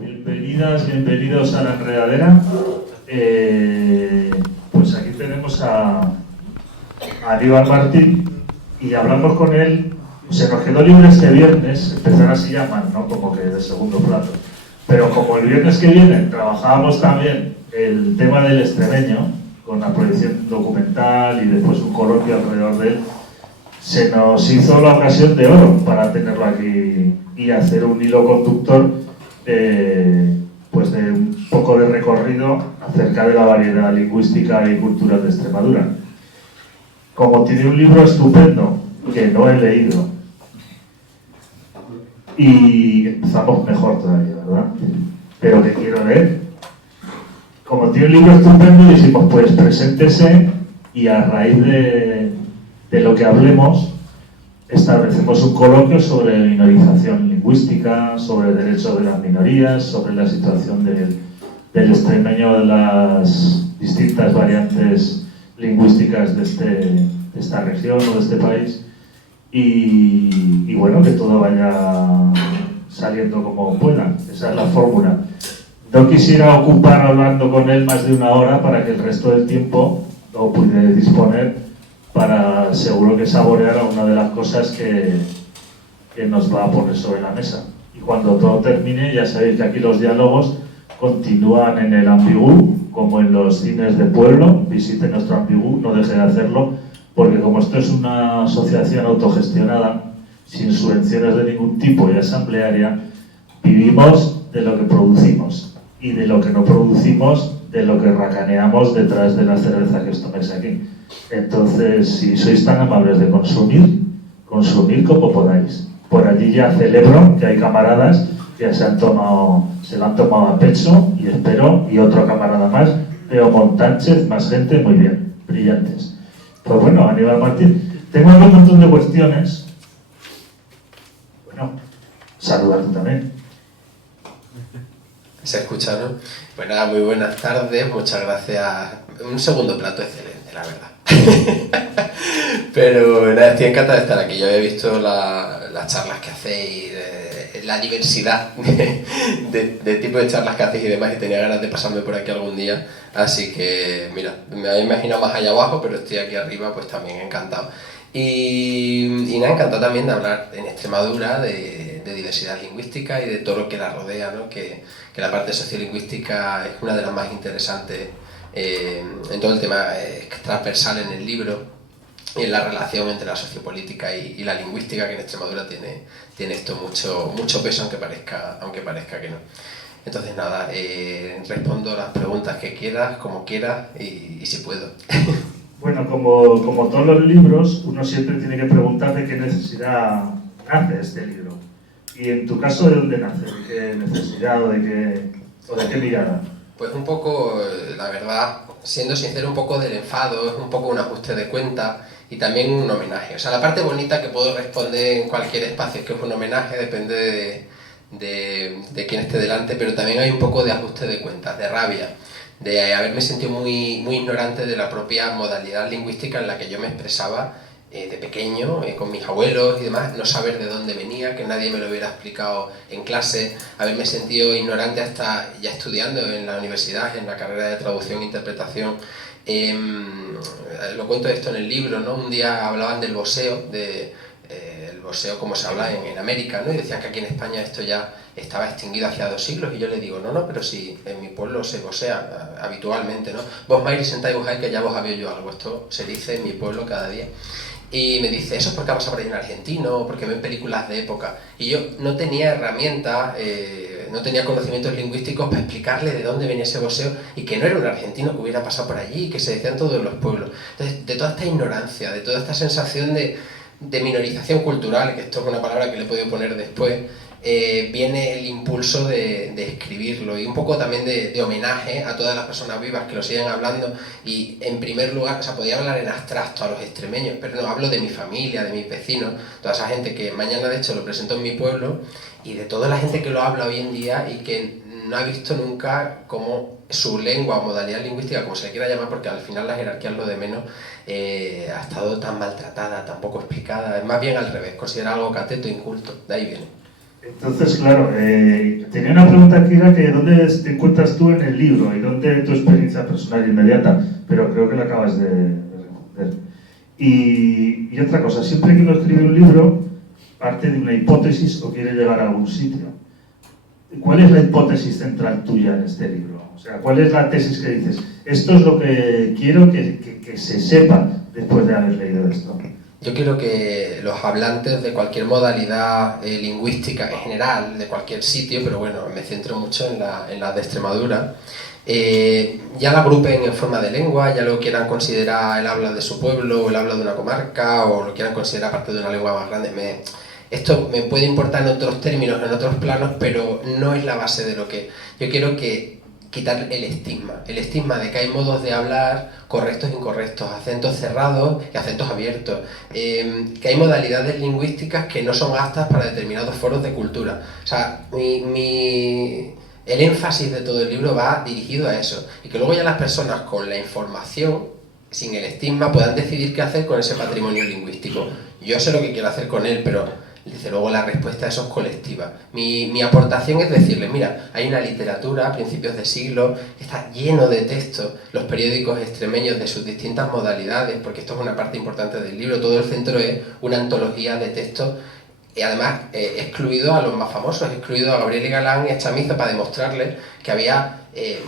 Bienvenidas, bienvenidos a la enredadera. Pues aquí tenemos a Aníbal Martín y hablamos con él. Se nos quedó libre este viernes, empezar así llaman, ¿no? Como que de segundo plato. Pero como el viernes que viene trabajábamos también el tema del extremeño, con la proyección documental y después un coloquio alrededor de él, se nos hizo la ocasión de oro para tenerlo aquí y hacer un hilo conductor pues de un poco de recorrido acerca de la variedad lingüística y cultural de Extremadura. Como tiene un libro estupendo que no he leído, y empezamos mejor todavía, ¿verdad? Pero que quiero leer. Como tiene un libro estupendo, decimos, pues preséntese y a raíz de lo que hablemos, establecemos un coloquio sobre minorización lingüística, sobre derechos de las minorías, sobre la situación del extremeño de las distintas variantes lingüísticas de esta región o de este país y bueno, que todo vaya saliendo como pueda. Esa es la fórmula. No quisiera ocupar hablando con él más de una hora para que el resto del tiempo lo pudiera disponer para seguro que saborear una de las cosas que nos va a poner sobre la mesa. Y cuando todo termine, ya sabéis que aquí los diálogos continúan en el Ambigú, como en los cines de pueblo. Visite nuestro Ambigú, no deje de hacerlo, porque como esto es una asociación autogestionada, sin subvenciones de ningún tipo y asamblearia, vivimos de lo que producimos, y de lo que no producimos, de lo que racaneamos detrás de la cerveza que os toméis aquí. Entonces, si sois tan amables de consumir como podáis. Por allí ya celebro que hay camaradas que se lo han tomado a pecho, y espero, y otro camarada más, Leo Montánchez, más gente, muy bien, brillantes. Pues bueno, Aníbal Martín, tengo un montón de cuestiones. Bueno, saludar tú también. ¿Se escucha, no? Pues nada, muy buenas tardes, muchas gracias. Un segundo plato excelente, la verdad. Pero nada, estoy encantado de estar aquí. Yo he visto las charlas que hacéis, la diversidad de tipo de charlas que hacéis y demás, y tenía ganas de pasarme por aquí algún día. Así que, mira, me había imaginado más allá abajo, pero estoy aquí arriba, pues también encantado. Y nada, encantado también de hablar en Extremadura de diversidad lingüística y de todo lo que la rodea, ¿no? Que la parte sociolingüística es una de las más interesantes en todo el tema transversal en el libro, y en la relación entre la sociopolítica y la lingüística, que en Extremadura tiene esto mucho peso, aunque parezca que no. Entonces nada, respondo las preguntas que quieras, como quieras y si puedo. Bueno, como todos los libros, uno siempre tiene que preguntar de qué necesidad nace este libro. Y en tu caso, ¿de dónde nace? ¿De qué necesidad o de qué mirada? Pues un poco, la verdad, siendo sincero, un poco del enfado, es un poco un ajuste de cuenta y también un homenaje. O sea, la parte bonita que puedo responder en cualquier espacio es que es un homenaje, depende de quién esté delante, pero también hay un poco de ajuste de cuentas, de rabia, de haberme sentido muy ignorante de la propia modalidad lingüística en la que yo me expresaba de pequeño, con mis abuelos y demás, no saber de dónde venía, que nadie me lo hubiera explicado en clase, haberme sentido ignorante hasta ya estudiando en la universidad, en la carrera de traducción e interpretación. Lo cuento esto en el libro, ¿no? Un día hablaban del voseo, el voseo como se habla en América, ¿no? Y decían que aquí en España esto ya estaba extinguido hacía 2 siglos, y yo le digo, no, pero si en mi pueblo se vosea habitualmente, ¿no? Vos mairi sentáis vos que ya vos habéis yo algo, esto se dice en mi pueblo cada día. Y me dice, eso es porque vas a aprender argentino, porque ven películas de época. Y yo no tenía herramientas, no tenía conocimientos lingüísticos para explicarle de dónde venía ese voseo, y que no era un argentino que hubiera pasado por allí, que se decía en todos los pueblos. Entonces, de toda esta ignorancia, de toda esta sensación de minorización cultural, que esto es una palabra que le he podido poner después, viene el impulso de escribirlo, y un poco también de homenaje a todas las personas vivas que lo siguen hablando. Y en primer lugar, o sea, podía hablar en abstracto a los extremeños, pero no, hablo de mi familia, de mis vecinos, toda esa gente que mañana de hecho lo presento en mi pueblo, y de toda la gente que lo habla hoy en día y que no ha visto nunca cómo su lengua o modalidad lingüística, como se le quiera llamar, porque al final la jerarquía es lo de menos, ha estado tan maltratada, tan poco explicada. Es más bien al revés, considera algo cateto, inculto, de ahí viene. Entonces, claro, tenía una pregunta aquí, era que ¿dónde te encuentras tú en el libro y dónde tu experiencia personal inmediata? Pero creo que la acabas de responder. Y otra cosa, siempre que uno escribe un libro, parte de una hipótesis o quiere llegar a algún sitio. ¿Cuál es la hipótesis central tuya en este libro? O sea, ¿cuál es la tesis que dices? Esto es lo que quiero que se sepa después de haber leído esto. Yo quiero que los hablantes de cualquier modalidad lingüística en general, de cualquier sitio, pero bueno, me centro mucho en la de Extremadura, ya la agrupen en forma de lengua, ya lo quieran considerar el habla de su pueblo o el habla de una comarca, o lo quieran considerar parte de una lengua más grande. Esto me puede importar en otros términos, en otros planos, pero no es la base de lo que... Yo quiero quitar el estigma de que hay modos de hablar correctos e incorrectos, acentos cerrados y acentos abiertos, que hay modalidades lingüísticas que no son aptas para determinados foros de cultura. O sea, el énfasis de todo el libro va dirigido a eso, y que luego ya las personas con la información, sin el estigma, puedan decidir qué hacer con ese patrimonio lingüístico. Yo sé lo que quiero hacer con él, pero desde luego la respuesta a eso es colectiva. Mi aportación es decirles, mira, hay una literatura a principios de siglo que está lleno de textos, los periódicos extremeños de sus distintas modalidades, porque esto es una parte importante del libro, todo el centro es una antología de textos, y además excluido a los más famosos, excluido a Gabriel y Galán y a Chamizo para demostrarles que había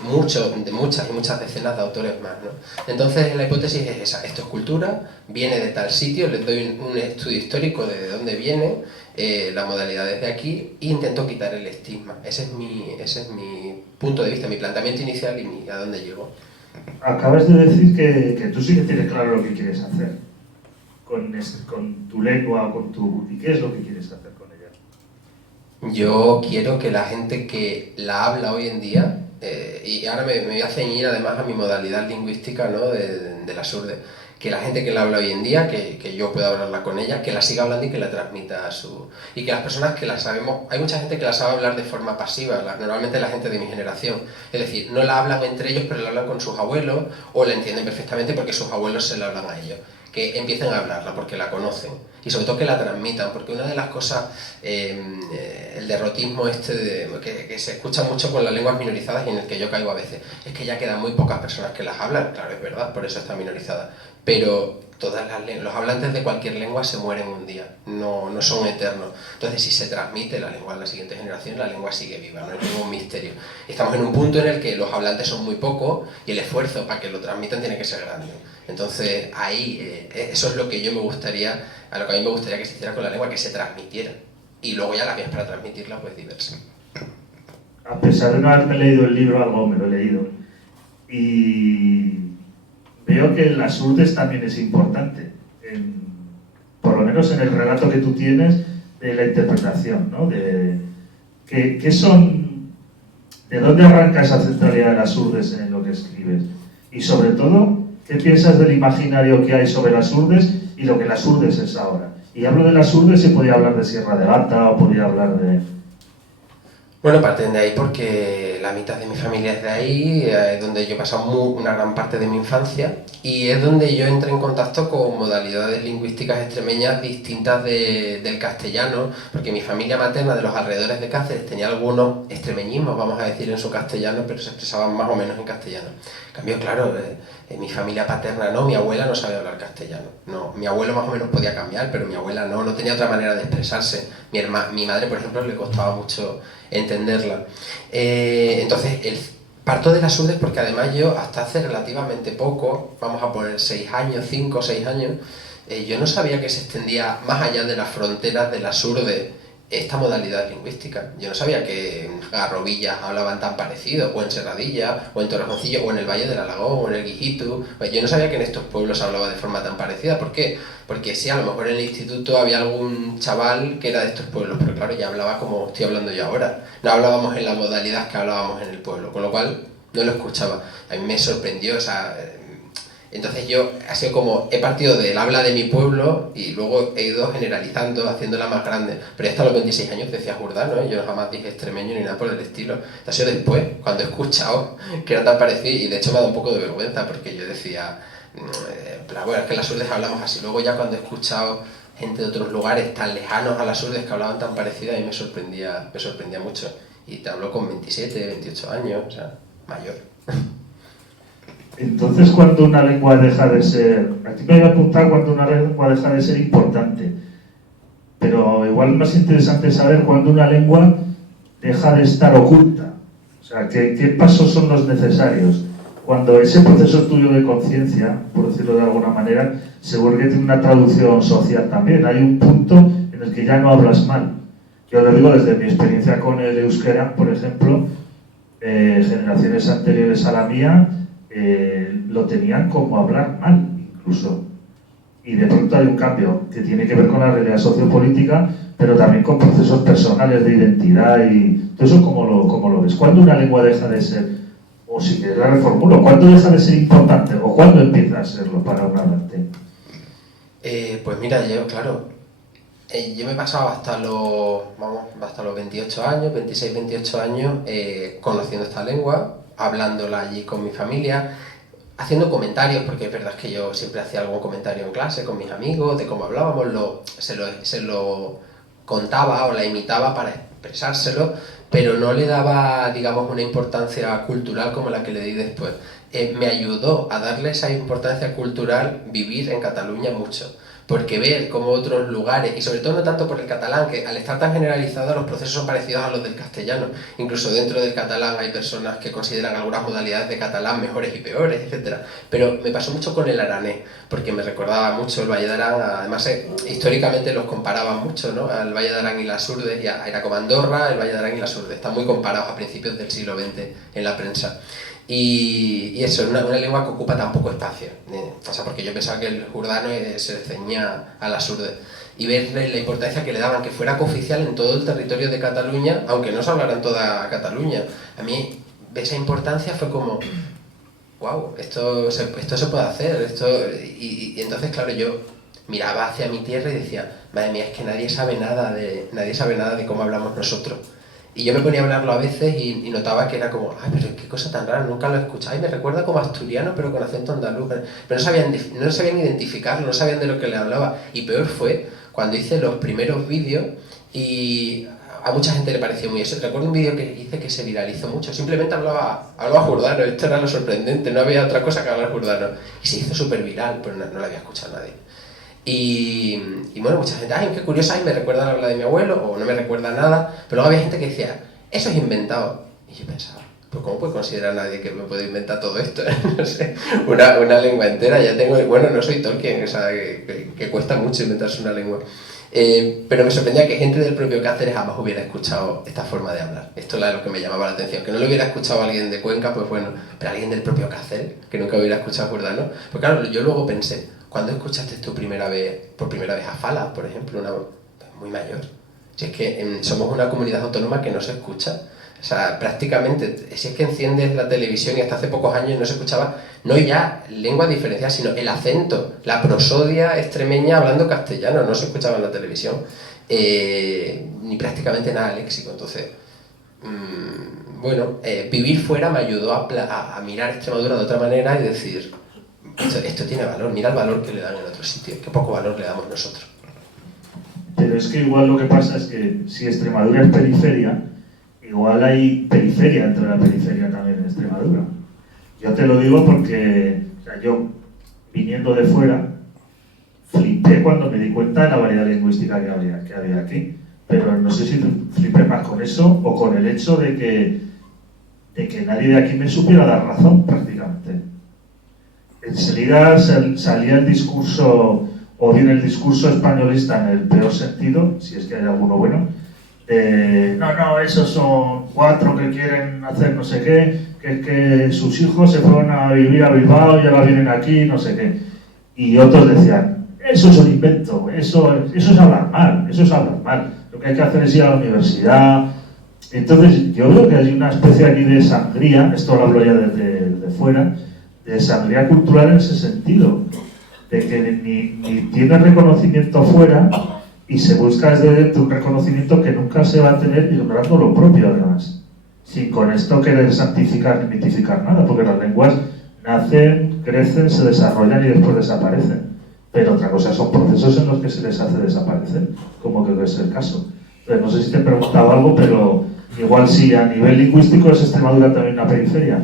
muchas y muchas decenas de autores más, ¿no? Entonces la hipótesis es esa: esto es cultura, viene de tal sitio, les doy un estudio histórico de dónde viene, la modalidad es de aquí, e intento quitar el estigma. Ese es mi punto de vista, mi planteamiento inicial y a dónde llego. Acabas de decir que tú sí que tienes claro lo que quieres hacer con tu lengua, ¿y qué es lo que quieres hacer con ella? Yo quiero que la gente que la habla hoy en día, y ahora me voy a ceñir además a mi modalidad lingüística, ¿no?, de la surde, que la gente que la habla hoy en día, que yo pueda hablarla con ella, que la siga hablando y que la transmita a su... Y que las personas que la sabemos... Hay mucha gente que la sabe hablar de forma pasiva, normalmente la gente de mi generación. Es decir, no la hablan entre ellos, pero la hablan con sus abuelos, o la entienden perfectamente porque sus abuelos se la hablan a ellos. Que empiecen a hablarla porque la conocen, y sobre todo que la transmitan, porque una de las cosas, el derrotismo que se escucha mucho con las lenguas minorizadas, y en el que yo caigo a veces, es que ya quedan muy pocas personas que las hablan. Claro, es verdad, por eso está minorizada, pero los hablantes de cualquier lengua se mueren un día, no son eternos. Entonces, si se transmite la lengua a la siguiente generación, la lengua sigue viva, no es ningún misterio. Estamos en un punto en el que los hablantes son muy pocos y el esfuerzo para que lo transmitan tiene que ser grande. Entonces ahí, eso es lo que a mí me gustaría que se hiciera con la lengua, que se transmitiera. Y luego ya la vías para transmitirla, pues diversas. A pesar de no haberme leído el libro, algo me lo he leído. Y veo que las urdes también es importante, por lo menos en el relato que tú tienes de la interpretación, ¿no? ¿Qué son, de dónde arranca esa centralidad de las urdes en lo que escribes? Y sobre todo, ¿qué piensas del imaginario que hay sobre las urdes y lo que las urdes es ahora? Y hablo de las urdes y podía hablar de Sierra de Gata o podía hablar de... Bueno, parten de ahí porque la mitad de mi familia es de ahí, es donde yo he pasado una gran parte de mi infancia, y es donde yo entré en contacto con modalidades lingüísticas extremeñas distintas del castellano, porque mi familia materna de los alrededores de Cáceres tenía algunos extremeñismos, vamos a decir, en su castellano, pero se expresaban más o menos en castellano. En cambio, claro, mi familia paterna no, mi abuela no sabía hablar castellano. No, mi abuelo más o menos podía cambiar, pero mi abuela no tenía otra manera de expresarse. Mi madre, por ejemplo, le costaba mucho entenderla. Entonces, parto de las urdes porque además yo hasta hace relativamente poco, vamos a poner 6 años, 5 o 6 años, yo no sabía que se extendía más allá de las fronteras de las urdes esta modalidad lingüística. Yo no sabía que en Garrovillas hablaban tan parecido, o en Serradilla, o en Torrejoncillo, o en el Valle del Alagón, o en el Guijitu. Yo no sabía que en estos pueblos se hablaba de forma tan parecida. ¿Por qué? Porque sí, a lo mejor en el instituto había algún chaval que era de estos pueblos, pero claro, ya hablaba como estoy hablando yo ahora. No hablábamos en la modalidad que hablábamos en el pueblo, con lo cual no lo escuchaba. A mí me sorprendió, o sea... Entonces yo, ha sido como, he partido del habla de mi pueblo y luego he ido generalizando, haciéndola más grande. Pero ya hasta los 26 años decía Jordán, ¿no? Yo jamás dije extremeño ni nada por el estilo. Ha sido después, cuando he escuchado que era tan parecido, y de hecho me ha dado un poco de vergüenza porque yo decía, bueno, es que en las urdes hablamos así. Luego ya cuando he escuchado gente de otros lugares tan lejanos a las urdes que hablaban tan parecidas, y me sorprendía mucho. Y te hablo con 27, 28 años, o sea, mayor. Entonces, cuando una lengua deja de ser... A ti me voy a apuntar cuando una lengua deja de ser importante. Pero igual más interesante saber cuando una lengua deja de estar oculta. O sea, ¿qué pasos son los necesarios? Cuando ese proceso tuyo de conciencia, por decirlo de alguna manera, seguro que tiene una traducción social también. Hay un punto en el que ya no hablas mal. Yo lo digo desde mi experiencia con el euskera, por ejemplo, generaciones anteriores a la mía lo tenían como hablar mal, incluso. Y de pronto hay un cambio que tiene que ver con la realidad sociopolítica, pero también con procesos personales de identidad y todo eso. ¿Cómo lo ves? ¿Cuándo una lengua deja de ser, o si quieres la reformulo, cuándo deja de ser importante o cuándo empieza a serlo para un hablante? Pues mira, yo me pasaba hasta los 28 años, 26, 28 años, conociendo esta lengua, hablándola allí con mi familia, haciendo comentarios, porque es verdad que yo siempre hacía algún comentario en clase con mis amigos, de cómo hablábamos, se lo contaba o la imitaba para expresárselo, pero no le daba, digamos, una importancia cultural como la que le di después. Me ayudó a darle esa importancia cultural vivir en Cataluña mucho, porque ver cómo otros lugares, y sobre todo no tanto por el catalán, que al estar tan generalizado los procesos son parecidos a los del castellano. Incluso dentro del catalán hay personas que consideran algunas modalidades de catalán mejores y peores, etc. Pero me pasó mucho con el aranés, porque me recordaba mucho el Valle de Arán. Además históricamente los comparaban mucho, ¿no? Al Valle de Arán y las Urdes, era como Andorra, el Valle de Arán y las Urdes, están muy comparados a principios del siglo XX en la prensa. Y eso, es una lengua que ocupa tan poco espacio. O sea, porque yo pensaba que el jurdano se ceñía a las urdes. Y ver la importancia que le daban, que fuera cooficial en todo el territorio de Cataluña, aunque no se hablara en toda Cataluña. A mí esa importancia fue como, wow, esto se puede hacer. Y entonces, claro, yo miraba hacia mi tierra y decía, madre mía, es que nadie sabe nada de cómo hablamos nosotros. Y yo me ponía a hablarlo a veces y notaba que era como, ay, pero qué cosa tan rara, nunca lo he escuchado. Ay, me recuerda como asturiano, pero con acento andaluz. Pero no sabían identificarlo, no sabían de lo que le hablaba. Y peor fue cuando hice los primeros vídeos y a mucha gente le pareció muy eso. Recuerdo un vídeo que hice que se viralizó mucho. Simplemente hablaba jurdano, esto era lo sorprendente, no había otra cosa que hablar jurdano. Y se hizo súper viral, pero no lo había escuchado nadie. Y bueno, mucha gente, ay, qué curiosa, ay, me recuerda la habla de mi abuelo, o no me recuerda nada, pero luego había gente que decía, eso es inventado. Y yo pensaba, pues ¿cómo puede considerar nadie que me puede inventar todo esto? No sé, una lengua entera, ya tengo, bueno, no soy Tolkien, o sea, que cuesta mucho inventarse una lengua. Pero me sorprendía que gente del propio Cáceres jamás hubiera escuchado esta forma de hablar. Esto era lo que me llamaba la atención, que no lo hubiera escuchado alguien de Cuenca, pues bueno, pero alguien del propio Cáceres, que nunca hubiera escuchado jurdano. Pues claro, yo luego pensé, ¿cuándo escuchaste tú por primera vez a Fala, por ejemplo, muy mayor? Si es que somos una comunidad autónoma que no se escucha. O sea, prácticamente, si es que enciendes la televisión y hasta hace pocos años no se escuchaba, no ya lengua diferenciada, sino el acento, la prosodia extremeña hablando castellano, no se escuchaba en la televisión, ni prácticamente nada léxico. Entonces, vivir fuera me ayudó a mirar Extremadura de otra manera y decir, esto tiene valor, mira el valor que le dan en otro sitio, qué poco valor le damos nosotros. Pero es que igual lo que pasa es que si Extremadura es periferia, igual hay periferia dentro de la periferia también en Extremadura. Yo te lo digo porque, o sea, yo, viniendo de fuera, flipé cuando me di cuenta de la variedad lingüística que había aquí. Pero no sé si flipé más con eso o con el hecho de que nadie de aquí me supiera dar razón, prácticamente. Enseguida salía el discurso, o bien el discurso españolista en el peor sentido, si es que hay alguno bueno, no, esos son 4 que quieren hacer no sé qué, que es que sus hijos se fueron a vivir a Bilbao y ahora vienen aquí, no sé qué. Y otros decían, eso es un invento, eso es hablar mal, lo que hay que hacer es ir a la universidad. Entonces yo creo que hay una especie aquí de sangría, esto lo hablo ya desde fuera, de sangría cultural en ese sentido, de que ni tiene reconocimiento fuera y se busca desde dentro un reconocimiento que nunca se va a tener ignorando lo propio además, sin con esto querer santificar ni mitificar nada, porque las lenguas nacen, crecen, se desarrollan y después desaparecen. pero otra cosa son procesos en los que se les hace desaparecer, como creo que es el caso. Pero no sé si te he preguntado algo, pero igual sí, a nivel lingüístico es Extremadura también una periferia.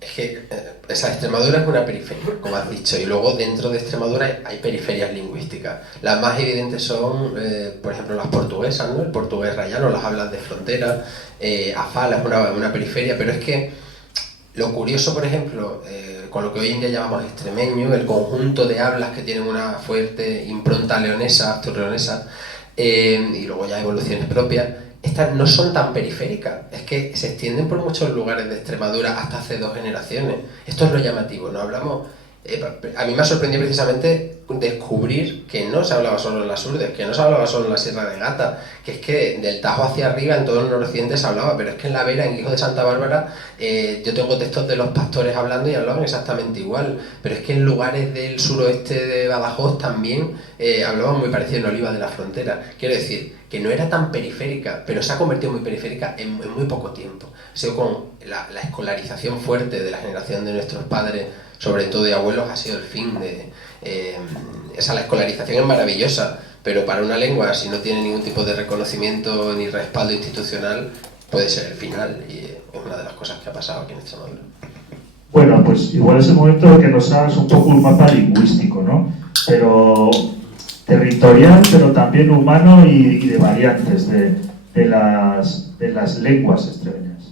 Es que esa Extremadura es una periferia, como has dicho, y luego dentro de Extremadura hay periferias lingüísticas. Las más evidentes son, por ejemplo, las portuguesas, ¿no? El portugués rayano, las hablas de frontera, Afala es una periferia, pero es que lo curioso, por ejemplo, con lo que hoy en día llamamos extremeño, el conjunto de hablas que tienen una fuerte impronta leonesa, asturleonesa, y luego ya evoluciones propias, estas no son tan periféricas, es que se extienden por muchos lugares de Extremadura hasta hace 2 generaciones. Esto es lo llamativo, no hablamos... a mí me ha sorprendido precisamente descubrir que no se hablaba solo en las Urdes, que no se hablaba solo en la Sierra de Gata, que es que del Tajo hacia arriba en todo el noroccidente se hablaba, pero es que en La Vera, en Hijo de Santa Bárbara, yo tengo textos de los pastores hablando y hablaban exactamente igual, pero es que en lugares del suroeste de Badajoz también hablaban muy parecido, en Oliva de la Frontera. Quiero decir, que no era tan periférica, pero se ha convertido muy periférica en muy poco tiempo. Ha sido con la escolarización fuerte de la generación de nuestros padres, sobre todo de abuelos, ha sido el fin de... la escolarización es maravillosa, pero para una lengua, si no tiene ningún tipo de reconocimiento ni respaldo institucional, puede ser el final, y es una de las cosas que ha pasado aquí en Extremadura. Bueno, pues igual es el momento de que nos hagas un poco un mapa lingüístico, ¿no? Pero territorial, pero también humano y de variantes de las lenguas extremeñas.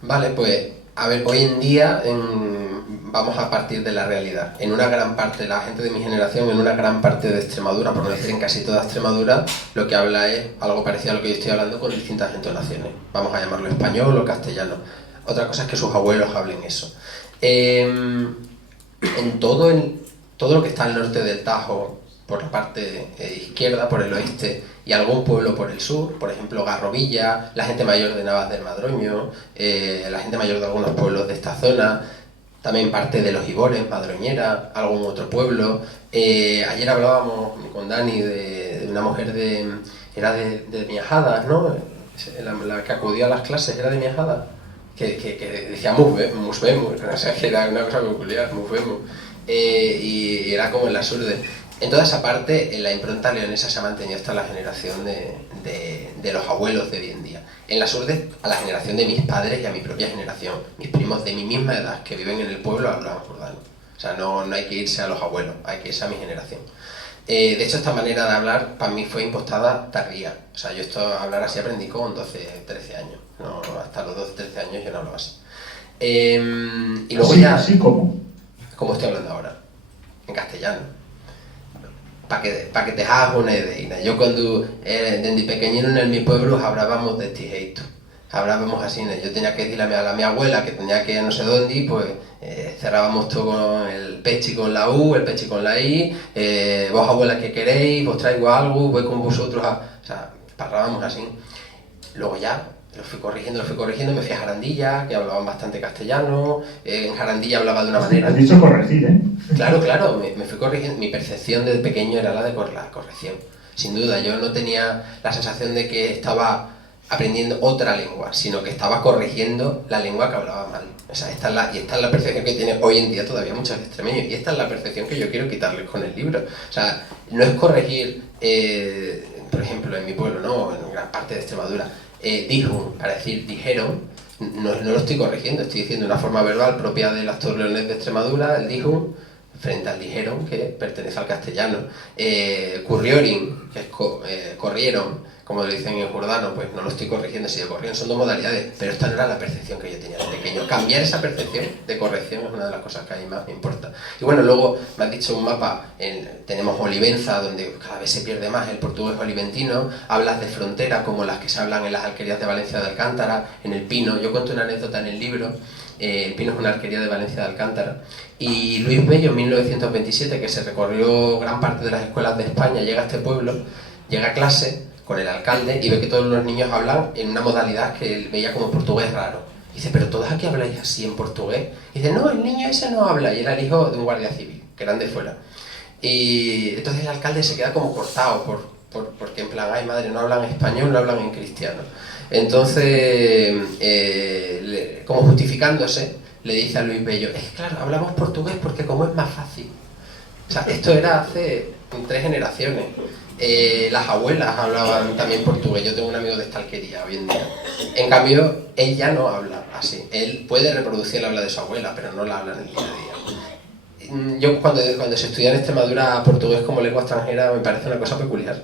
Vale, pues, a ver, hoy en día vamos a partir de la realidad. En una gran parte, la gente de mi generación, en una gran parte de Extremadura, por no decir en casi toda Extremadura, lo que habla es algo parecido a lo que yo estoy hablando con distintas entonaciones. Vamos a llamarlo español o castellano. Otra cosa es que sus abuelos hablen eso. En todo lo que está al norte del Tajo, por la parte izquierda, por el oeste, y algún pueblo por el sur, por ejemplo Garrovilla, la gente mayor de Navas del Madroño, la gente mayor de algunos pueblos de esta zona, también parte de los Ibores, Madroñera, algún otro pueblo. Ayer hablábamos con Dani de una mujer era de Miajadas, ¿no? La que acudió a las clases era de Miajadas, que decía musvemo, o sea, que era una cosa peculiar, musvemo, y era como en las Urdes. En toda esa parte, la impronta leonesa se ha mantenido hasta la generación de los abuelos de hoy en día. En las Urdes, a la generación de mis padres y a mi propia generación, mis primos de mi misma edad que viven en el pueblo hablaban jordano. O sea, no hay que irse a los abuelos, hay que irse a mi generación. De hecho, esta manera de hablar para mí fue impostada tardía. O sea, yo hablar así aprendí con 12, 13 años. No, hasta los 12, 13 años yo no hablaba así. Y luego ¿Así, ya... así como? Como estoy hablando ahora, en castellano. Para que te hagas una idea. Yo cuando desde pequeñino en mi pueblo hablábamos de este jeito. Hablábamos así, ¿no? Yo tenía que decirle a mi abuela que tenía que ir a no sé dónde, y pues cerrábamos todo con el pechi con la U, el pechi con la I, vos abuela que queréis, vos traigo algo, voy con vosotros a... O sea, hablábamos así. Luego ya lo fui corrigiendo, me fui a Jarandilla, que hablaban bastante castellano, en Jarandilla hablaba de una manera... Has dicho corregir, ¿eh? Claro, me fui corrigiendo, mi percepción de pequeño era la de la corrección, sin duda. Yo no tenía la sensación de que estaba aprendiendo otra lengua, sino que estaba corrigiendo la lengua que hablaba mal. O sea, esta es la percepción que tienen hoy en día todavía muchos extremeños, y esta es la percepción que yo quiero quitarles con el libro. O sea, no es corregir, por ejemplo, en mi pueblo, ¿no? En gran parte de Extremadura, dijo, para decir dijeron, no lo estoy corrigiendo, estoy diciendo una forma verbal propia del actor leonés de Extremadura, el dijo, frente al dijeron, que pertenece al castellano. Curriorin, que es corrieron, como lo dicen en jordano, pues no lo estoy corrigiendo, si de corrieron son 2 modalidades, pero esta no era la percepción que yo tenía de pequeño. Cambiar esa percepción de corrección es una de las cosas que a mí más me importa. Y bueno, luego me has dicho un mapa, tenemos Olivenza, donde cada vez se pierde más el portugués oliventino, hablas de frontera como las que se hablan en las alquerías de Valencia de Alcántara, en el Pino. Yo cuento una anécdota en el libro. El Pino es una alquería de Valencia de Alcántara, y Luis Bello en 1927, que se recorrió gran parte de las escuelas de España, llega a este pueblo, llega a clase con el alcalde y ve que todos los niños hablan en una modalidad que él veía como portugués raro. Y dice, pero todos aquí habláis así en portugués. Y dice, no, el niño ese no habla, y era el hijo de un guardia civil, que eran de fuera. Y entonces el alcalde se queda como cortado porque en plan, ay madre, no hablan español, no hablan en cristiano. Entonces, como justificándose, le dice a Luis Bello, es que claro, hablamos portugués porque como es más fácil. O sea, esto era hace 3 generaciones. Las abuelas hablaban también portugués. Yo tengo un amigo de esta alquería hoy en día. En cambio, él ya no habla así. Él puede reproducir el habla de su abuela, pero no la habla en el día a día. Yo cuando se estudia en Extremadura portugués como lengua extranjera me parece una cosa peculiar.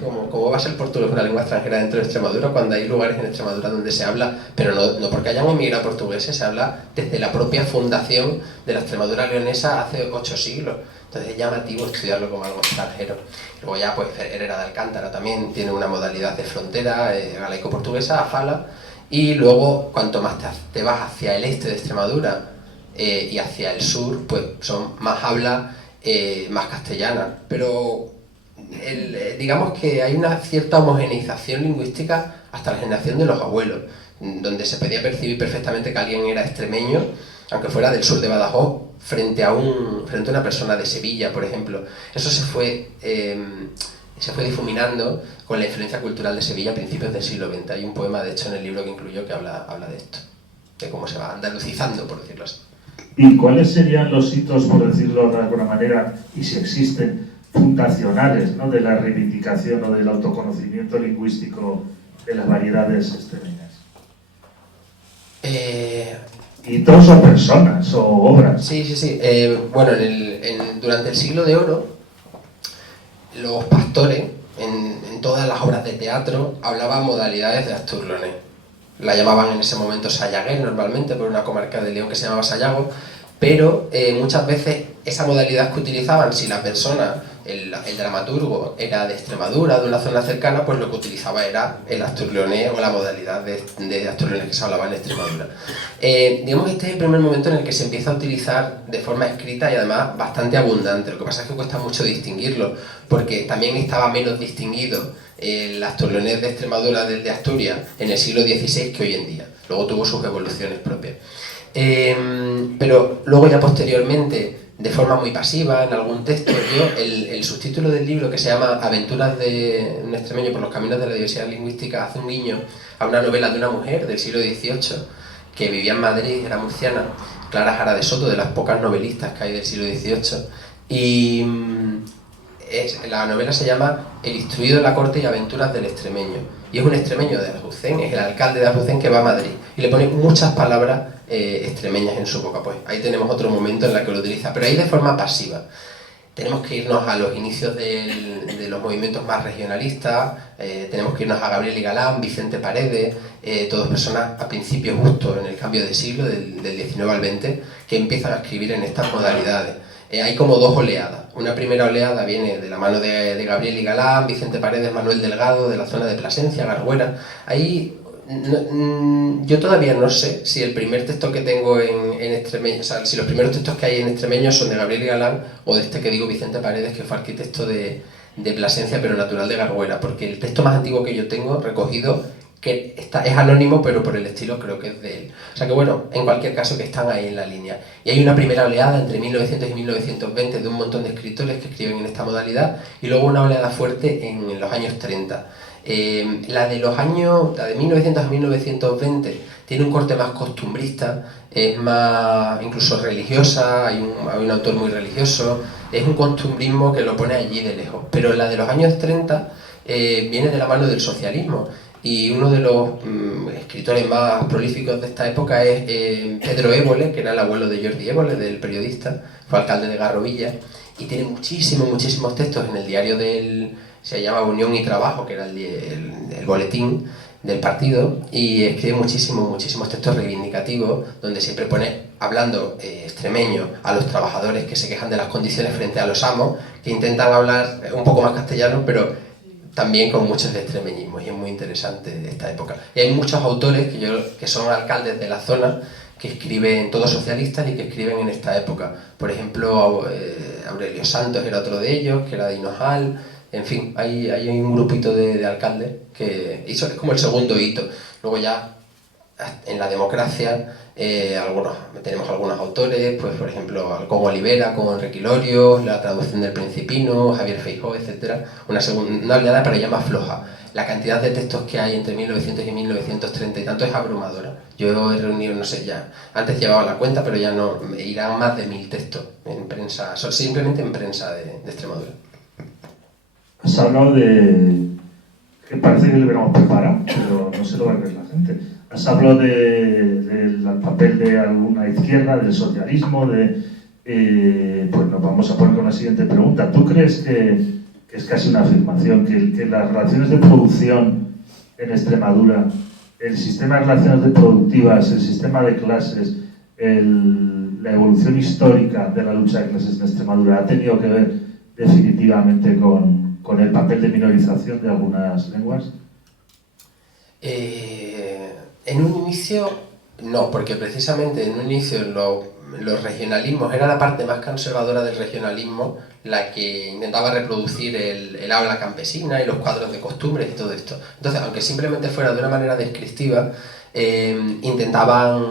¿Cómo va a ser portugués una lengua extranjera dentro de Extremadura cuando hay lugares en Extremadura donde se habla, pero no porque hayan emigrado portugueses, se habla desde la propia fundación de la Extremadura leonesa hace 8 siglos. Entonces es llamativo estudiarlo como algo extranjero. Luego ya pues Herrera de Alcántara también tiene una modalidad de frontera galaico-portuguesa, Afala, y luego cuanto más te vas hacia el este de Extremadura y hacia el sur, pues son más habla más castellana, pero digamos que hay una cierta homogeneización lingüística hasta la generación de los abuelos, donde se podía percibir perfectamente que alguien era extremeño, aunque fuera del sur de Badajoz, frente a una persona de Sevilla, por ejemplo. Eso se fue difuminando con la influencia cultural de Sevilla a principios del siglo XX. Hay un poema, de hecho, en el libro que incluyó que habla de esto, de cómo se va andalucizando, por decirlo así. ¿Y cuáles serían los hitos, por decirlo de alguna manera, y si existen, fundacionales, ¿no?, de la reivindicación o del autoconocimiento lingüístico de las variedades extremeñas? ¿Hitos o personas o obras? Sí. Bueno, durante el siglo de oro, los pastores, en todas las obras de teatro, hablaban modalidades de asturlones. La llamaban en ese momento sayagués, normalmente, por una comarca de León que se llamaba Sayago, pero muchas veces esa modalidad que utilizaban, si la persona, el dramaturgo, era de Extremadura, de una zona cercana, pues lo que utilizaba era el asturleonés o la modalidad de asturleonés que se hablaba en Extremadura. Digamos que este es el primer momento en el que se empieza a utilizar de forma escrita y además bastante abundante. Lo que pasa es que cuesta mucho distinguirlo, porque también estaba menos distinguido el asturleonés de Extremadura del de Asturias en el siglo XVI que hoy en día. Luego tuvo sus evoluciones propias. Pero luego ya posteriormente, de forma muy pasiva, en algún texto, el subtítulo del libro, que se llama Aventuras de un extremeño por los caminos de la diversidad lingüística, hace un guiño a una novela de una mujer del siglo XVIII que vivía en Madrid, era murciana, Clara Jara de Soto, de las pocas novelistas que hay del siglo XVIII, y la novela se llama El instruido de la corte y aventuras del extremeño, y es un extremeño de Aljucén, es el alcalde de Aljucén que va a Madrid y le pone muchas palabras extremeñas en su boca. Pues ahí tenemos otro momento en el que lo utiliza, pero ahí de forma pasiva. Tenemos que irnos a los inicios de los movimientos más regionalistas, tenemos que irnos a Gabriel y Galán, Vicente Paredes, todas personas a principios justo en el cambio de siglo, del 19 al 20, que empiezan a escribir en estas modalidades. Hay como 2 oleadas. Una primera oleada viene de la mano de Gabriel y Galán, Vicente Paredes, Manuel Delgado, de la zona de Plasencia, Garguera. Ahí yo todavía no sé si el primer texto que tengo en extremeño, o sea, si los primeros textos que hay en extremeño son de Gabriel y Galán o de este que digo, Vicente Paredes, que fue arquitecto de Plasencia pero natural de Garguera, porque el texto más antiguo que yo tengo recogido, que es anónimo, pero por el estilo creo que es de él. O sea que bueno, en cualquier caso que están ahí en la línea. Y hay una primera oleada entre 1900 y 1920 de un montón de escritores que escriben en esta modalidad, y luego una oleada fuerte en los años 30. La de 1900 a 1920 tiene un corte más costumbrista, es más incluso religiosa, hay un autor muy religioso, es un costumbrismo que lo pone allí de lejos. Pero la de los años 30 viene de la mano del socialismo, y uno de los escritores más prolíficos de esta época es Pedro Évole, que era el abuelo de Jordi Évole, del periodista, fue alcalde de Garrovilla, y tiene muchísimos textos en el diario se llama Unión y Trabajo, que era el boletín del partido, y escribe muchísimos textos reivindicativos, donde siempre pone, hablando extremeño, a los trabajadores que se quejan de las condiciones frente a los amos, que intentan hablar un poco más castellano, pero también con muchos de extremeñismo, y es muy interesante esta época. Y hay muchos autores que son alcaldes de la zona, que escriben, todos socialistas, y que escriben en esta época. Por ejemplo, Aurelio Santos era otro de ellos, que era de Hinojal. En fin, hay un grupito de alcaldes que eso es como el segundo hito. Luego ya en la democracia, tenemos algunos autores, pues por ejemplo, con Olivera, con Enrique Lorios, la traducción del Principino, Javier Feijó, etcétera, una oleada pero ya más floja. La cantidad de textos que hay entre 1900 y 1930 y tanto es abrumadora. Yo he reunido, no sé, ya, antes llevaba la cuenta, pero ya no, irán más de 1000 textos en prensa, simplemente en prensa de Extremadura. Has hablado de, que parece que lo hubiéramos preparado, pero no se lo va a creer la gente. Has hablado del papel de alguna izquierda, del socialismo, pues nos vamos a poner con la siguiente pregunta. ¿Tú crees que es casi una afirmación, que las relaciones de producción en Extremadura, el sistema de relaciones productivas, el sistema de clases, la evolución histórica de la lucha de clases en Extremadura ha tenido que ver definitivamente con el papel de minorización de algunas lenguas? En un inicio, no, porque precisamente en un inicio los regionalismos, era la parte más conservadora del regionalismo la que intentaba reproducir el habla campesina y los cuadros de costumbres y todo esto. Entonces, aunque simplemente fuera de una manera descriptiva, intentaban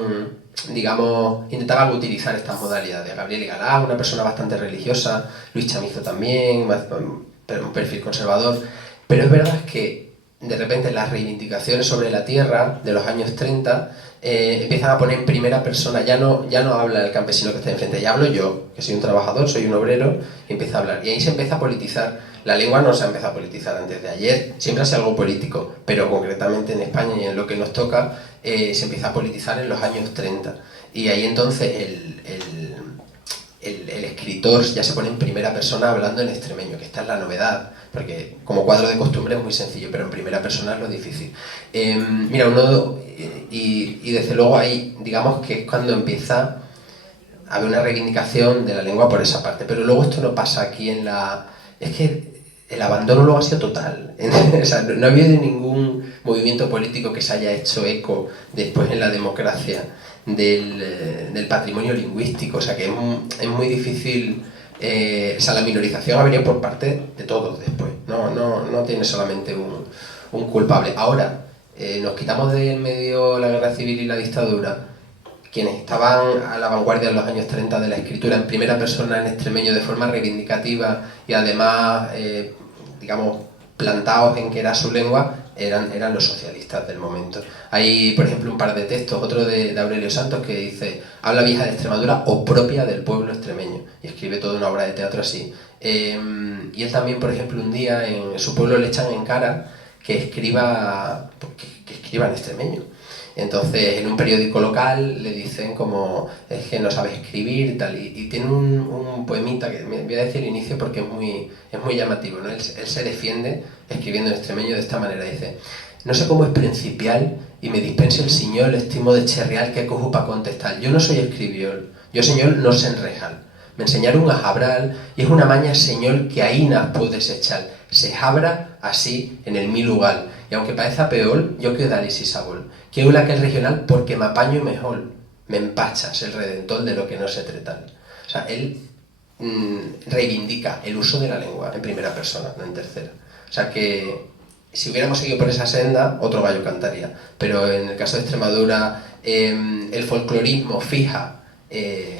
utilizar estas modalidades. Gabriel y Galán, una persona bastante religiosa, Luis Chamizo también, un perfil conservador, pero es verdad que de repente las reivindicaciones sobre la tierra de los años 30 empiezan a poner en primera persona, ya no habla el campesino que está enfrente, ya hablo yo, que soy un trabajador, soy un obrero, y empieza a hablar. Y ahí se empieza a politizar. La lengua no se ha empezado a politizar antes de ayer, siempre ha sido algo político, pero concretamente en España y en lo que nos toca, se empieza a politizar en los años 30. Y ahí entonces el escritor ya se pone en primera persona hablando en extremeño, que esta es la novedad, porque como cuadro de costumbre es muy sencillo, pero en primera persona es lo difícil. Y desde luego ahí, digamos que es cuando empieza a haber una reivindicación de la lengua por esa parte, pero luego esto no pasa aquí es que el abandono luego ha sido total. O sea, no ha habido ningún movimiento político que se haya hecho eco después en la democracia del patrimonio lingüístico, o sea que es muy difícil. La minorización ha venido por parte de todos después, no tiene solamente un culpable. Ahora, nos quitamos de en medio la guerra civil y la dictadura, quienes estaban a la vanguardia en los años 30 de la escritura en primera persona en extremeño de forma reivindicativa y además, plantados en que era su lengua, eran los socialistas del momento. Hay, por ejemplo, un par de textos, otro de Aurelio Santos que dice: habla vieja de Extremadura o propia del pueblo extremeño, y escribe toda una obra de teatro así. Y él también, por ejemplo, un día en su pueblo le echan en cara que escriba en extremeño. Entonces, en un periódico local le dicen como es que no sabe escribir y tal, y tiene un poemita que me voy a decir el inicio porque es muy llamativo, ¿no? Él se defiende escribiendo en extremeño de esta manera, dice: no sé cómo es principial y me dispense el señor el estimo de cherreal que cojo para contestar. Yo no soy escribiol, yo señor no sé enrejal. Me enseñaron a jabral y es una maña señor que ainas puedes echar. Se jabra así en el mi lugar. Y aunque parezca peor, yo quiero dar ese sabor. Quiero la que es regional porque me apaño mejor. Me empachas el redentor de lo que no sé tretar. O sea, él reivindica el uso de la lengua en primera persona, no en tercera. O sea que si hubiéramos seguido por esa senda, otro gallo cantaría. Pero en el caso de Extremadura, el folclorismo fija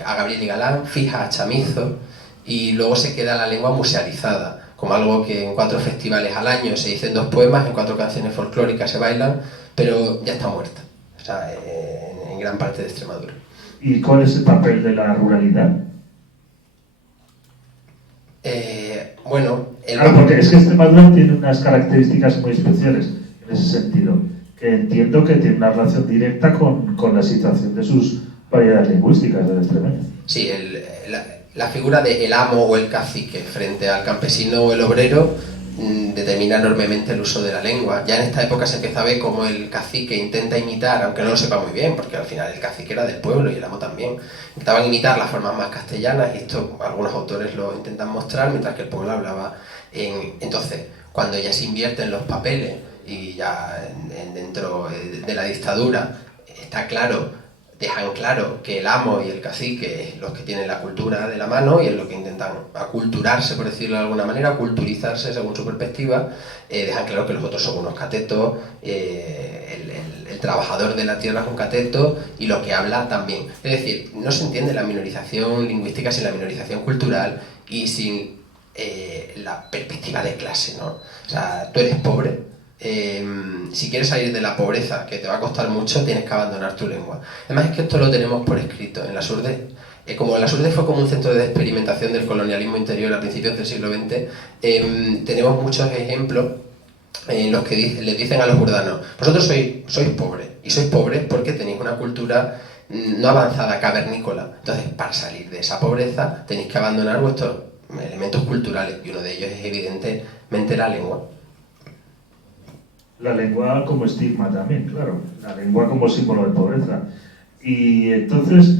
a Gabriel y Galán, fija a Chamizo, y luego se queda la lengua musealizada, como algo que en 4 festivales al año se dicen 2 poemas, en 4 canciones folclóricas se bailan, pero ya está muerta, o sea, en gran parte de Extremadura. ¿Y cuál es el papel de la ruralidad? Claro, porque es que Extremadura tiene unas características muy especiales en ese sentido, que entiendo que tiene una relación directa con la situación de sus variedades lingüísticas del extremeño. Sí, la figura del amo o el cacique frente al campesino o el obrero determina enormemente el uso de la lengua. Ya en esta época se empieza a ver cómo el cacique intenta imitar, aunque no lo sepa muy bien, porque al final el cacique era del pueblo y el amo también. Intentaban imitar las formas más castellanas y esto algunos autores lo intentan mostrar, mientras que el pueblo hablaba entonces, cuando ya se invierten los papeles y ya dentro de la dictadura está claro dejan claro que el amo y el cacique es los que tienen la cultura de la mano y es lo que intentan aculturarse, por decirlo de alguna manera, culturizarse según su perspectiva. Dejan claro que los otros son unos catetos, el trabajador de la tierra es un cateto y lo que habla también. Es decir, no se entiende la minorización lingüística sin la minorización cultural y sin la perspectiva de clase, ¿no? O sea, tú eres pobre. Si quieres salir de la pobreza, que te va a costar mucho, tienes que abandonar tu lengua. Además es que esto lo tenemos por escrito. En las Urdes, como las Urdes fue como un centro de experimentación del colonialismo interior a principios del siglo XX, tenemos muchos ejemplos en los que les dicen a los urdanos: vosotros sois pobres, y sois pobres porque tenéis una cultura no avanzada, cavernícola. Entonces, para salir de esa pobreza tenéis que abandonar vuestros elementos culturales, y uno de ellos es evidentemente la lengua. La lengua como estigma también, claro. La lengua como símbolo de pobreza. Y entonces,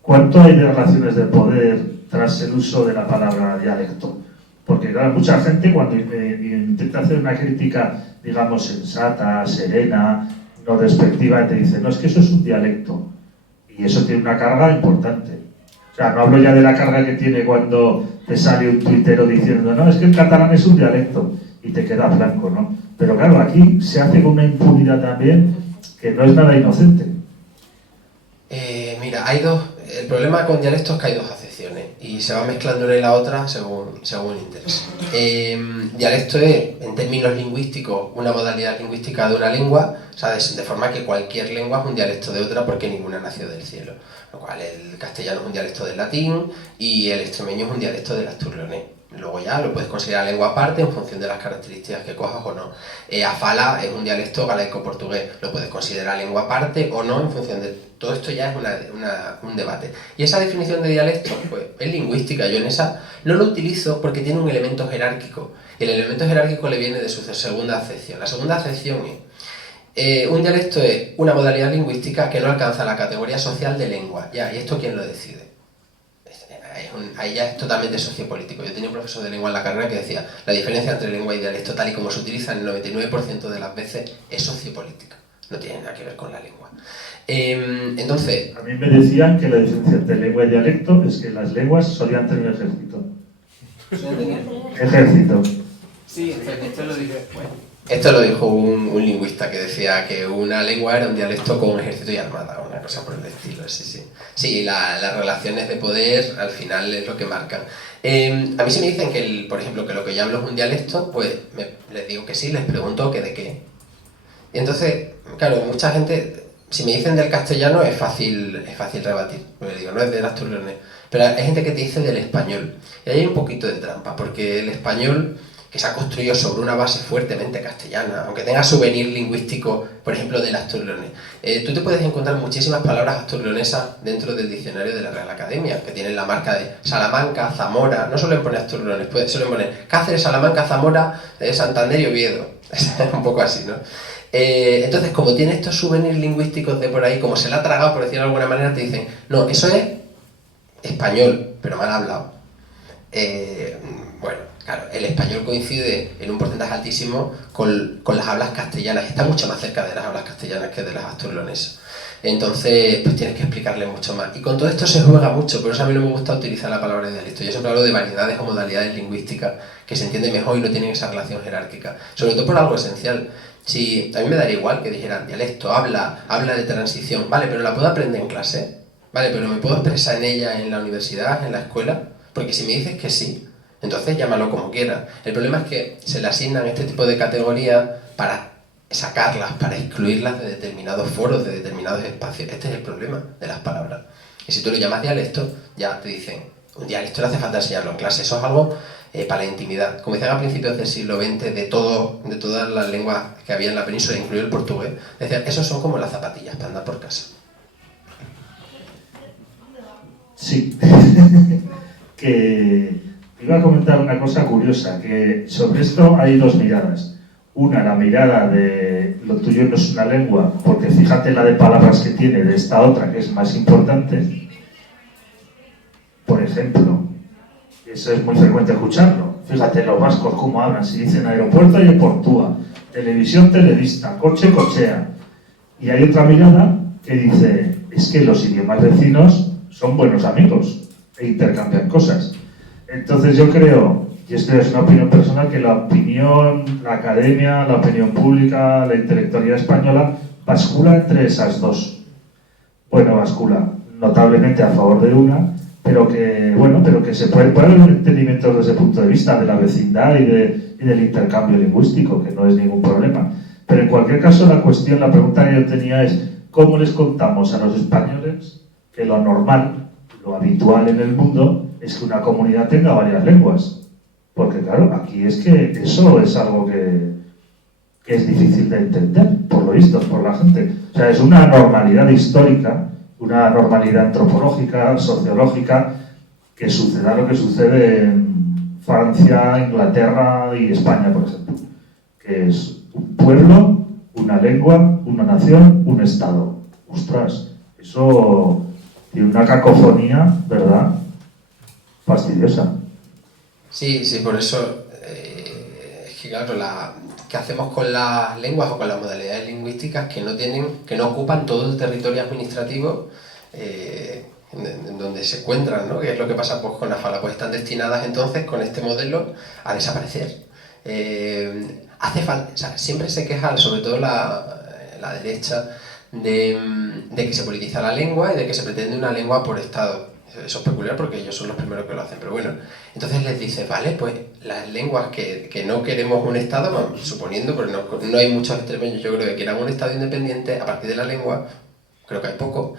¿cuánto hay de relaciones de poder tras el uso de la palabra dialecto? Porque claro, mucha gente cuando intenta hacer una crítica, digamos, sensata, serena, no despectiva, te dice: no, es que eso es un dialecto. Y eso tiene una carga importante. O sea, no hablo ya de la carga que tiene cuando te sale un tuitero diciendo: no, es que el catalán es un dialecto. Y te queda blanco, ¿no? Pero claro, aquí se hace con una impunidad también que no es nada inocente. Mira, el problema con dialectos es que hay dos acepciones y se va mezclando una y la otra según interés. Dialecto es, en términos lingüísticos, una modalidad lingüística de una lengua, o sea, de forma que cualquier lengua es un dialecto de otra porque ninguna nació del cielo. Lo cual, el castellano es un dialecto del latín y el extremeño es un dialecto del asturleonés. Luego ya lo puedes considerar lengua aparte en función de las características que cojas o no. Afala es un dialecto galaico-portugués, lo puedes considerar lengua aparte o no en función de... Todo esto ya es un debate. Y esa definición de dialecto, pues, es lingüística. Yo en esa no lo utilizo porque tiene un elemento jerárquico. El elemento jerárquico le viene de su segunda acepción. La segunda acepción es... un dialecto es una modalidad lingüística que no alcanza la categoría social de lengua. Ya, ¿y esto quién lo decide? Ahí ya es totalmente sociopolítico. Yo tenía un profesor de lengua en la carrera que decía: la diferencia entre lengua y dialecto, tal y como se utiliza en el 99% de las veces, es sociopolítica. No tiene nada que ver con la lengua. Entonces... A mí me decían que la diferencia entre lengua y dialecto es que las lenguas solían tener ejército. Ejército. Sí, esto lo dije. Bueno. Esto lo dijo un lingüista que decía que una lengua era un dialecto con ejército y armada, una cosa por el estilo, sí. Sí, las relaciones de poder al final es lo que marcan. A mí si me dicen que, por ejemplo, que lo que yo hablo es un dialecto, pues les digo que sí, les pregunto que de qué. Y entonces, claro, mucha gente, si me dicen del castellano es fácil rebatir, porque digo, no es del asturleonés, pero hay gente que te dice del español. Y ahí hay un poquito de trampa, porque el español, que se ha construido sobre una base fuertemente castellana, aunque tenga souvenir lingüístico, por ejemplo, del asturleonés. Tú te puedes encontrar muchísimas palabras asturleonesas dentro del diccionario de la Real Academia, que tienen la marca de Salamanca, Zamora, no suelen poner asturleones, suelen poner Cáceres, Salamanca, Zamora, Santander y Oviedo. Es un poco así, ¿no? Entonces, como tiene estos souvenirs lingüísticos de por ahí, como se la ha tragado, por decirlo de alguna manera, te dicen: no, eso es español, pero mal hablado. Bueno, claro, el español coincide en un porcentaje altísimo con las hablas castellanas, está mucho más cerca de las hablas castellanas que de las asturleonesas. Entonces, pues tienes que explicarle mucho más. Y con todo esto se juega mucho, por eso a mí no me gusta utilizar la palabra dialecto. Yo siempre hablo de variedades o modalidades lingüísticas que se entienden mejor y no tienen esa relación jerárquica. Sobre todo por algo esencial. Si a mí me daría igual que dijeran dialecto, habla de transición, vale, pero la puedo aprender en clase, vale, pero me puedo expresar en ella en la universidad, en la escuela, porque si me dices que sí, entonces llámalo como quieras. El problema es que se le asignan este tipo de categorías para sacarlas, para excluirlas de determinados foros, de determinados espacios. Este es el problema de las palabras. Y si tú lo llamas dialecto, ya te dicen: un dialecto no hace falta enseñarlo en clase, eso es algo para la intimidad. Como decían a principios del siglo XX, de todas las lenguas que había en la península, incluido el portugués, decían: esos son como las zapatillas para andar por casa. Sí. Que iba a comentar una cosa curiosa, que sobre esto hay dos miradas. Una, la mirada de lo tuyo no es una lengua, porque fíjate la de palabras que tiene de esta otra, que es más importante. Por ejemplo, eso es muy frecuente escucharlo. Fíjate los vascos cómo hablan, si dicen aeropuerto, aeroportúa, televisión, televista, coche, cochea. Y hay otra mirada que dice, es que los idiomas vecinos son buenos amigos e intercambian cosas. Entonces yo creo, y esto es una opinión personal, que la opinión, la academia, la opinión pública, la intelectualidad española bascula entre esas dos. Bueno, bascula notablemente a favor de una, pero que se puede haber un entendimiento desde ese punto de vista de la vecindad y del intercambio lingüístico, que no es ningún problema. Pero en cualquier caso la pregunta que yo tenía es, ¿cómo les contamos a los españoles que lo normal, lo habitual en el mundo, es que una comunidad tenga varias lenguas? Porque claro, aquí es que eso es algo que es difícil de entender, por lo visto, por la gente. O sea, es una normalidad histórica, una normalidad antropológica, sociológica, que suceda lo que sucede en Francia, Inglaterra y España, por ejemplo. Que es un pueblo, una lengua, una nación, un Estado. Ostras, eso tiene una cacofonía, ¿verdad? Fastidiosa. Sí, por eso es que claro, ¿qué hacemos con las lenguas o con las modalidades lingüísticas que no ocupan todo el territorio administrativo en donde se encuentran, ¿no? ¿Qué es lo que pasa pues, con la fala? Pues están destinadas entonces con este modelo a desaparecer. Hace falta, o sea, siempre se queja, sobre todo la derecha, de que se politiza la lengua y de que se pretende una lengua por Estado. Eso es peculiar porque ellos son los primeros que lo hacen, pero bueno, entonces les dice, vale, pues las lenguas que no queremos un Estado, bueno, suponiendo, porque no hay muchos extremeños, yo creo que quieran un Estado independiente a partir de la lengua, creo que hay poco.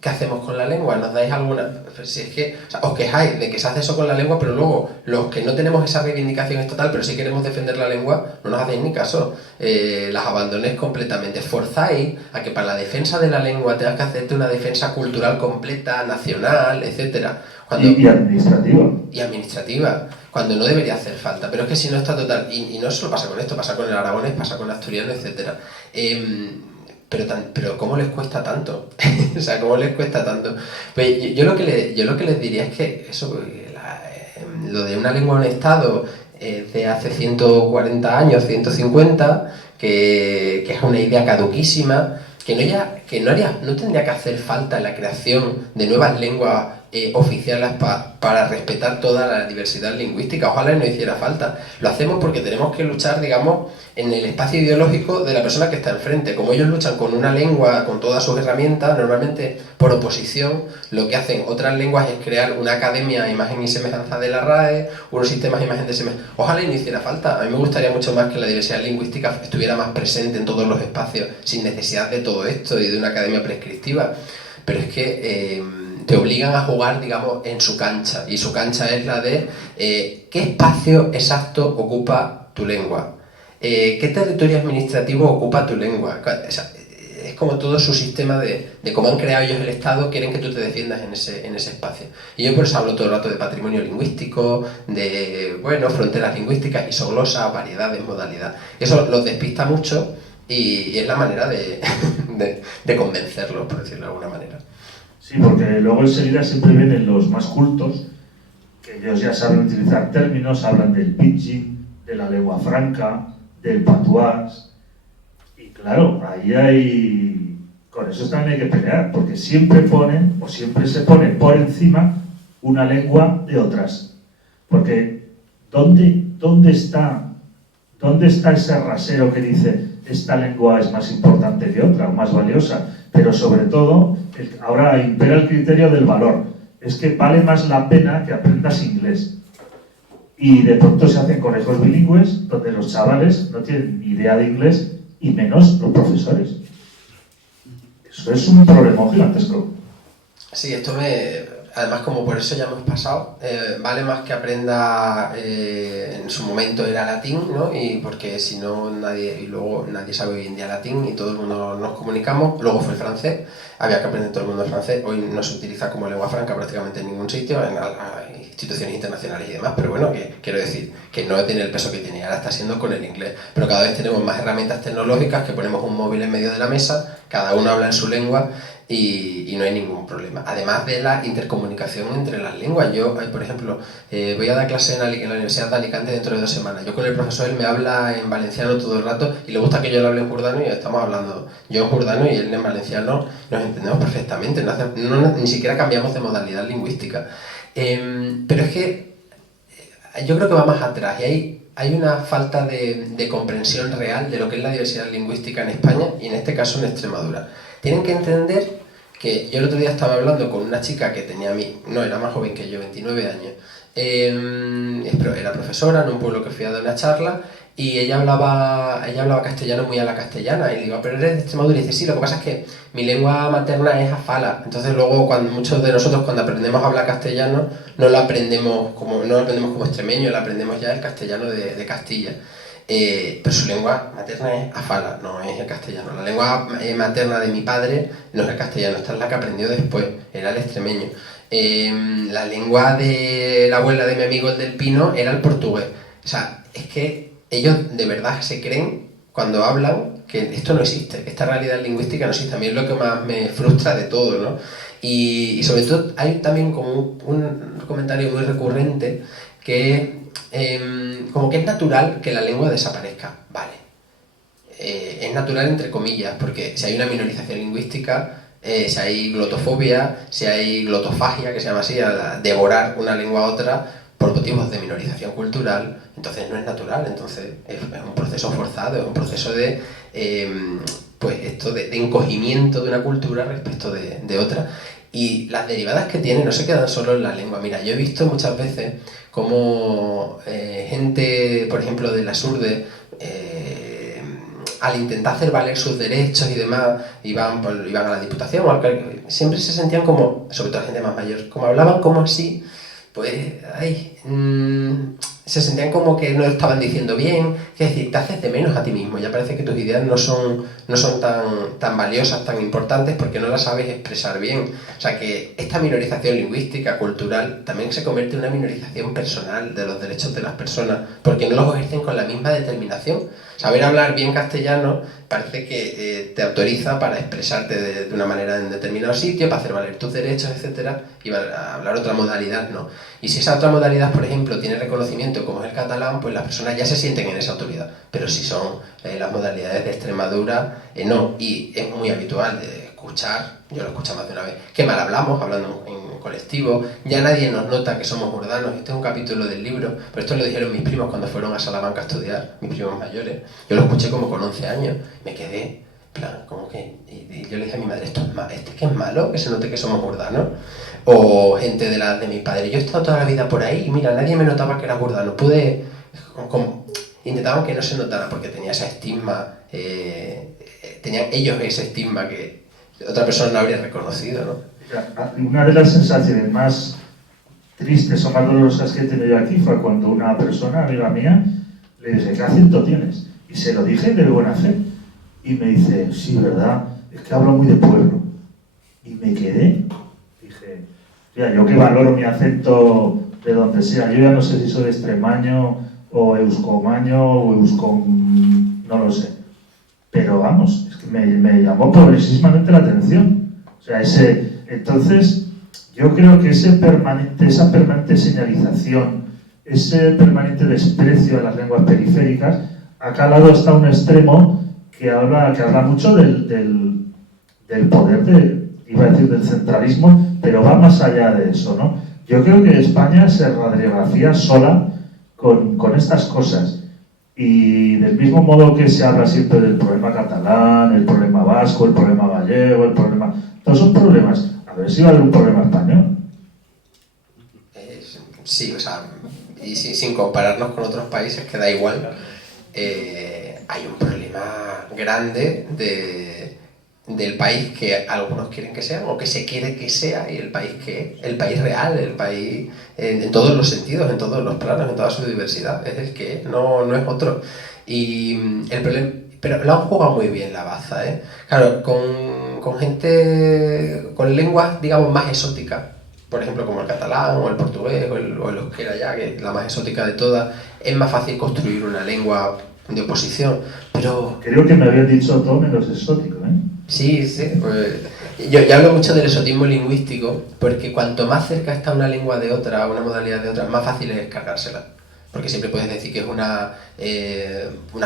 ¿Qué hacemos con la lengua? ¿Nos dais alguna? Si es que, o sea, os quejáis de que se hace eso con la lengua, pero luego los que no tenemos esa reivindicación estatal, pero sí queremos defender la lengua, no nos hacéis ni caso. Las abandonéis completamente. Forzáis a que para la defensa de la lengua tengas que hacerte una defensa cultural completa, nacional, etcétera. Y administrativa. Y administrativa, cuando no debería hacer falta. Pero es que si no está total, y no solo pasa con esto, pasa con el aragonés, pasa con el asturiano, etcétera. Pero ¿cómo les cuesta tanto? O sea, ¿cómo les cuesta tanto? Pues yo lo que les diría es que eso, lo de una lengua en Estado de hace 140 años, 150, que es una idea caduquísima, no tendría que hacer falta la creación de nuevas lenguas oficiales para respetar toda la diversidad lingüística. Ojalá no hiciera falta. Lo hacemos porque tenemos que luchar, digamos, en el espacio ideológico de la persona que está enfrente. Como ellos luchan con una lengua, con todas sus herramientas, normalmente por oposición, lo que hacen otras lenguas es crear una academia a imagen y semejanza de la RAE, unos sistemas de imagen de semejanza. Ojalá no hiciera falta. A mí me gustaría mucho más que la diversidad lingüística estuviera más presente en todos los espacios, sin necesidad de todo esto y de una academia prescriptiva. Pero es que te obligan a jugar, digamos, en su cancha. Y su cancha es la de ¿qué espacio exacto ocupa tu lengua? ¿Qué territorio administrativo ocupa tu lengua? O sea, es como todo su sistema de cómo han creado ellos el Estado, quieren que tú te defiendas en ese espacio. Y yo por eso hablo todo el rato de patrimonio lingüístico, de, fronteras lingüísticas, isoglosa, variedades, modalidad. Eso los despista mucho y es la manera de convencerlos, por decirlo de alguna manera. Sí, porque luego enseguida siempre vienen los más cultos, que ellos ya saben utilizar términos, hablan del pidgin, de la lengua franca, del patuás, y claro, con eso también hay que pelear, porque siempre se pone por encima una lengua de otras. Porque ¿dónde está ese rasero que dice esta lengua es más importante que otra, o más valiosa? Pero sobre todo, ahora impera el criterio del valor. Es que vale más la pena que aprendas inglés. Y de pronto se hacen conejos bilingües, donde los chavales no tienen ni idea de inglés, y menos los profesores. Eso es un problema gigantesco. Sí, además, como por eso ya hemos pasado, vale más que aprenda, en su momento era latín, ¿no? Y porque si no luego nadie sabe hoy en día latín y todo el mundo nos comunicamos. Luego fue el francés, había que aprender todo el mundo el francés. Hoy no se utiliza como lengua franca prácticamente en ningún sitio, en instituciones internacionales y demás, pero bueno, que quiero decir que no tiene el peso que tiene, ahora está siendo con el inglés. Pero cada vez tenemos más herramientas tecnológicas, que ponemos un móvil en medio de la mesa, cada uno habla en su lengua. y no hay ningún problema. Además de la intercomunicación entre las lenguas. Yo, por ejemplo, voy a dar clase en la Universidad de Alicante dentro de 2 semanas. Yo con el profesor, él me habla en valenciano todo el rato y le gusta que yo le hable en jordano y estamos hablando yo en jordano y él en valenciano, nos entendemos perfectamente, ni siquiera cambiamos de modalidad lingüística. Pero es que yo creo que va más atrás y hay una falta de comprensión real de lo que es la diversidad lingüística en España y en este caso en Extremadura. Tienen que entender que yo el otro día estaba hablando con una chica que tenía era más joven que yo, 29 años, era profesora en un pueblo que fui a dar una charla y ella hablaba castellano muy a la castellana y le digo, ¿pero eres de Extremadura? Y dice, sí, lo que pasa es que mi lengua materna es afala, entonces luego muchos de nosotros cuando aprendemos a hablar castellano no lo aprendemos como extremeño, lo aprendemos ya el castellano de Castilla. Pero su lengua materna es afala, no es el castellano. La lengua materna de mi padre no es el castellano, esta es la que aprendió después, era el extremeño. La lengua de la abuela de mi amigo el del Pino era el portugués. O sea, es que ellos de verdad se creen cuando hablan que esto no existe, que esta realidad lingüística no existe. A mí es lo que más me frustra de todo, ¿no? Y sobre todo hay también como un comentario muy recurrente que como que es natural que la lengua desaparezca. Vale, es natural entre comillas, porque si hay una minorización lingüística, si hay glotofobia, si hay glotofagia, que se llama así, a devorar una lengua a otra por motivos de minorización cultural, entonces no es natural, entonces es un proceso forzado, es un proceso de encogimiento de una cultura respecto de otra. Y las derivadas que tiene no se quedan solo en la lengua. Mira, yo he visto muchas veces como gente, por ejemplo, de la SURDE, al intentar hacer valer sus derechos y demás, iban a la Diputación, siempre se sentían como, sobre todo la gente más mayor, como hablaban como así, pues, se sentían como que no estaban diciendo bien, es decir, te haces de menos a ti mismo, ya parece que tus ideas no son tan valiosas, tan importantes, porque no las sabes expresar bien. O sea que esta minorización lingüística, cultural, también se convierte en una minorización personal de los derechos de las personas, porque no los ejercen con la misma determinación. Saber hablar bien castellano parece que te autoriza para expresarte de una manera en determinado sitio, para hacer valer tus derechos, etcétera, y a hablar otra modalidad no. Y si esa otra modalidad, por ejemplo, tiene reconocimiento como es el catalán, pues las personas ya se sienten en esa autoridad. Pero si son las modalidades de Extremadura, no. Y es muy habitual de escuchar, yo lo he escuchado más de una vez, que mal hablamos, hablando en colectivo, ya nadie nos nota que somos urdanos. Este es un capítulo del libro, pero esto lo dijeron mis primos cuando fueron a Salamanca a estudiar, mis primos mayores. Yo lo escuché como con 11 años, me quedé, en plan, como que, y yo le dije a mi madre, ¿esto es malo? ¿Este que es malo? Que se note que somos urdanos. O gente de la de mi padre, yo he estado toda la vida por ahí y mira, nadie me notaba que era urdano, intentaban que no se notara porque tenía ese estigma, tenían ellos ese estigma que otra persona no habría reconocido, ¿no? Una de las sensaciones más tristes o más dolorosas que he tenido aquí fue cuando una persona, amiga mía, le dije, ¿qué acento tienes? Y se lo dije de buena fe. Y me dice, sí, ¿verdad? Es que hablo muy de pueblo. Y me quedé. Dije, ya, yo que valoro mi acento de donde sea. Yo ya no sé si soy extremaño o euskomaño o no lo sé. Pero vamos, es que me llamó progresivamente la atención. O sea, entonces, yo creo que esa permanente señalización, ese permanente desprecio a las lenguas periféricas, ha calado hasta un extremo que habla mucho del poder iba a decir del centralismo, pero va más allá de eso, ¿no? Yo creo que España se radiografía sola con estas cosas. Y del mismo modo que se habla siempre del problema catalán, el problema vasco, el problema gallego, todos esos problemas, a ver si va a haber un problema español. Sí, o sea, y sin compararnos con otros países, que da igual, hay un problema grande del país que algunos quieren que sean o que se quiere que sea, y el país que es, el país real, el país en todos los sentidos, en todos los planos, en toda su diversidad, es el que es, no es otro. Y el problema, pero lo han jugado muy bien la baza, ¿eh? Claro, con gente con lenguas, digamos, más exóticas, por ejemplo, como el catalán o el portugués o el euskera ya, que es la más exótica de todas, es más fácil construir una lengua de oposición, pero... Creo que me habían dicho todo menos exótico, ¿eh? Sí, pues, Yo hablo mucho del exotismo lingüístico porque cuanto más cerca está una lengua de otra, una modalidad de otra, más fácil es cargársela. Porque siempre puedes decir que es una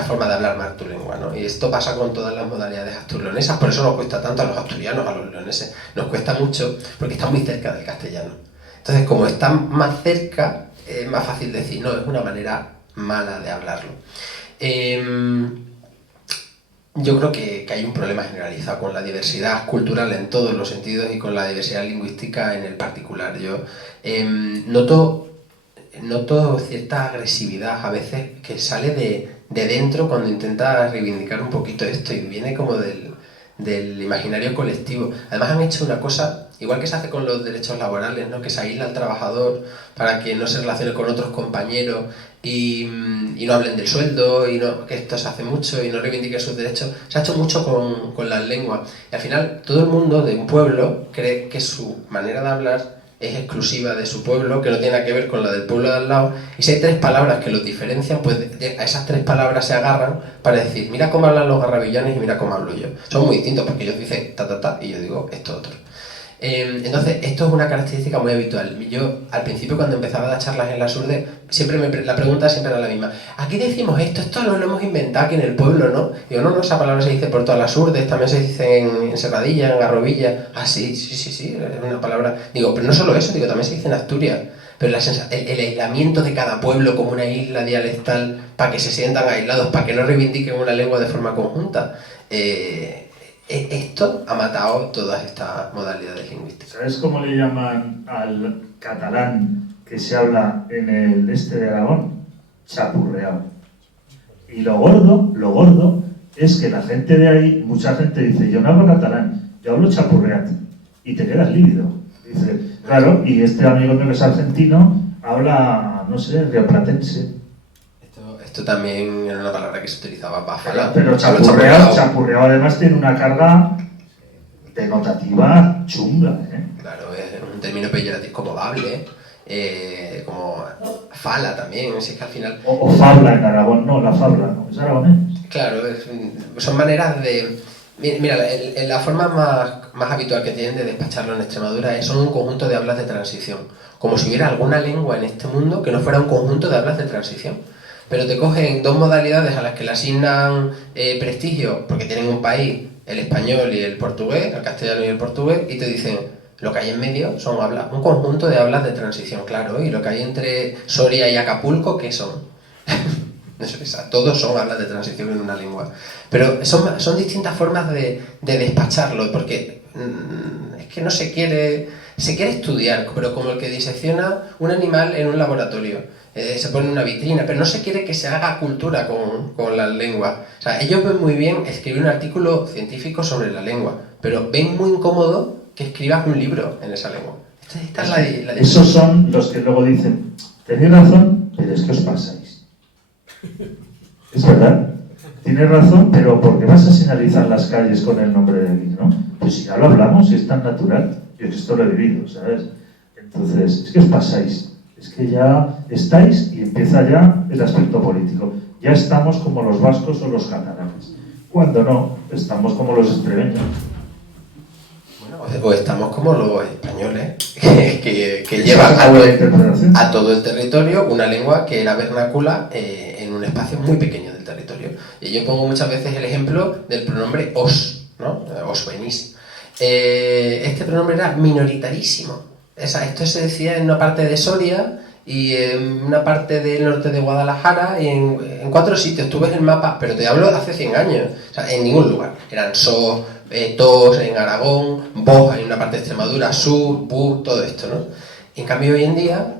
forma de hablar más tu lengua, ¿no? Y esto pasa con todas las modalidades asturleonesas, por eso nos cuesta tanto a los asturianos, a los leoneses. Nos cuesta mucho porque están muy cerca del castellano. Entonces, como están más cerca, es más fácil decir, no, es una manera mala de hablarlo. Yo creo que hay un problema generalizado con la diversidad cultural en todos los sentidos y con la diversidad lingüística en el particular. Yo noto cierta agresividad a veces que sale de dentro cuando intenta reivindicar un poquito esto y viene como del imaginario colectivo. Además han hecho una cosa, igual que se hace con los derechos laborales, ¿no? Que se aísla al trabajador para que no se relacione con otros compañeros y no hablen del sueldo, y no, que esto se hace mucho y no reivindiquen sus derechos. Se ha hecho mucho con las lenguas. Y al final todo el mundo de un pueblo cree que su manera de hablar es exclusiva de su pueblo, que no tiene nada que ver con la del pueblo de al lado, y si hay tres palabras que los diferencian, pues a esas tres palabras se agarran para decir, mira cómo hablan los garrabillanes y mira cómo hablo yo. Son muy distintos porque ellos dicen ta ta ta y yo digo esto otro. Entonces esto es una característica muy habitual. Yo al principio cuando empezaba a dar charlas en la SURDE, la pregunta siempre era la misma. ¿Aquí decimos esto? Esto no lo hemos inventado aquí en el pueblo, ¿no? Digo, no, esa palabra se dice por todas las SURDES, también se dice en Serradilla, en Garrovilla. Ah, sí, es una palabra. Digo, pero no solo eso, digo, también se dice en Asturias. Pero el aislamiento de cada pueblo como una isla dialectal para que se sientan aislados, para que no reivindiquen una lengua de forma conjunta. Esto ha matado todas estas modalidades lingüísticas. ¿Sabes cómo le llaman al catalán que se habla en el este de Aragón? Chapurreado. Y lo gordo es que la gente de ahí, mucha gente dice, yo no hablo catalán, yo hablo chapurreat. Y te quedas lívido. Dice, claro, y este amigo mío que es argentino habla, no sé, rioplatense. Esto también era una palabra que se utilizaba para falar. Pero chapurreado además tiene una carga denotativa chunga, ¿eh? Claro, es un término peyorativo como bable, como fala también, si es que al final... O fabla en Aragón, no, la fabla, ¿no? Es aragonés. Claro, son maneras de... Mira, la forma más habitual que tienen de despacharlo en Extremadura son un conjunto de hablas de transición. Como si hubiera alguna lengua en este mundo que no fuera un conjunto de hablas de transición. Pero te cogen dos modalidades a las que le asignan prestigio, porque tienen un país, el español y el portugués, el castellano y el portugués, y te dicen, lo que hay en medio son hablas, un conjunto de hablas de transición, claro, y lo que hay entre Soria y Acapulco, ¿qué son? Todos son hablas de transición en una lengua. Pero son distintas formas de despacharlo, porque es que no se quiere estudiar, pero como el que disecciona un animal en un laboratorio. Se pone una vitrina, pero no se quiere que se haga cultura con las lenguas. O sea, ellos ven muy bien escribir un artículo científico sobre la lengua, pero ven muy incómodo que escribas un libro en esa lengua. Esta es la Esos son los que luego dicen, tenéis razón, pero es que os pasáis. Es verdad, tienes razón, pero ¿por qué vas a señalizar las calles con el nombre de Dios, no? Pues si ya lo hablamos, si es tan natural, yo esto lo he vivido, ¿sabes? Entonces, es que os pasáis. Es que ya estáis y empieza ya el aspecto político. Ya estamos como los vascos o los catalanes. Cuando no, estamos como los extremeños. Bueno, o estamos como los españoles, que llevan a todo el territorio una lengua que era vernácula en un espacio muy pequeño del territorio. Y yo pongo muchas veces el ejemplo del pronombre os, ¿no? Os venís. Este pronombre era minoritarísimo. Esto se decía en una parte de Soria y en una parte del norte de Guadalajara y en 4 sitios. Tú ves el mapa, pero te hablo de hace 100 años. O sea, en ningún lugar. Eran sos, tos en Aragón, vos en una parte de Extremadura, sur, bu, todo esto, ¿no? En cambio hoy en día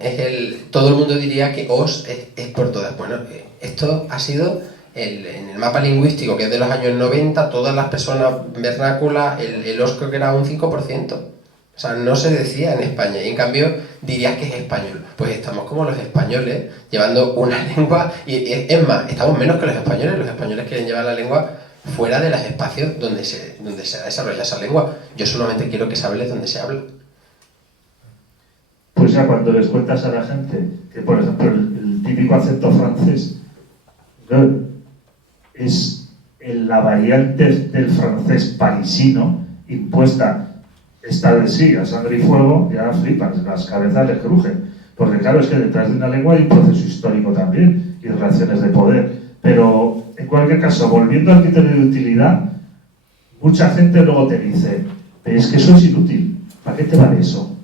todo el mundo diría que os es por todas. Bueno, esto ha sido en el mapa lingüístico que es de los años 90, todas las personas vernáculas, el os creo que era un 5%. O sea, no se decía en España, y en cambio dirías que es español. Pues estamos como los españoles, llevando una lengua, y es más, estamos menos que los españoles quieren llevar la lengua fuera de los espacios donde se desarrolla esa lengua. Yo solamente quiero que se hable donde se habla. Pues ya cuando les cuentas a la gente que, por ejemplo, el típico acento francés es la variante del francés parisino impuesta esta de sí, a sangre y fuego, ya flipan, las cabezas les crujen. Porque claro, es que detrás de una lengua hay un proceso histórico también y relaciones de poder. Pero, en cualquier caso, volviendo al criterio de utilidad, mucha gente luego te dice, pero es que eso es inútil, ¿para qué te vale eso?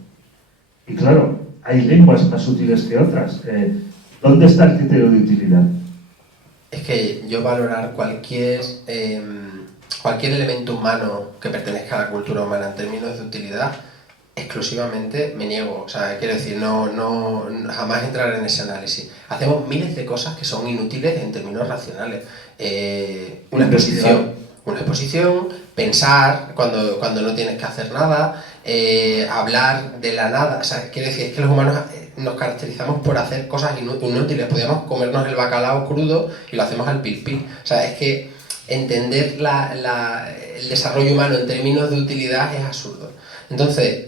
Y claro, hay lenguas más útiles que otras. ¿Dónde está el criterio de utilidad? Es que yo valorar cualquier elemento humano que pertenezca a la cultura humana en términos de utilidad, exclusivamente me niego. O sea, quiero decir, no jamás entrar en ese análisis. Hacemos miles de cosas que son inútiles en términos racionales. Una exposición, pensar cuando no tienes que hacer nada, hablar de la nada. O sea, quiero decir, es que los humanos nos caracterizamos por hacer cosas inútiles. Podríamos comernos el bacalao crudo y lo hacemos al pil pil. O sea, es que entender el desarrollo humano en términos de utilidad es absurdo. Entonces,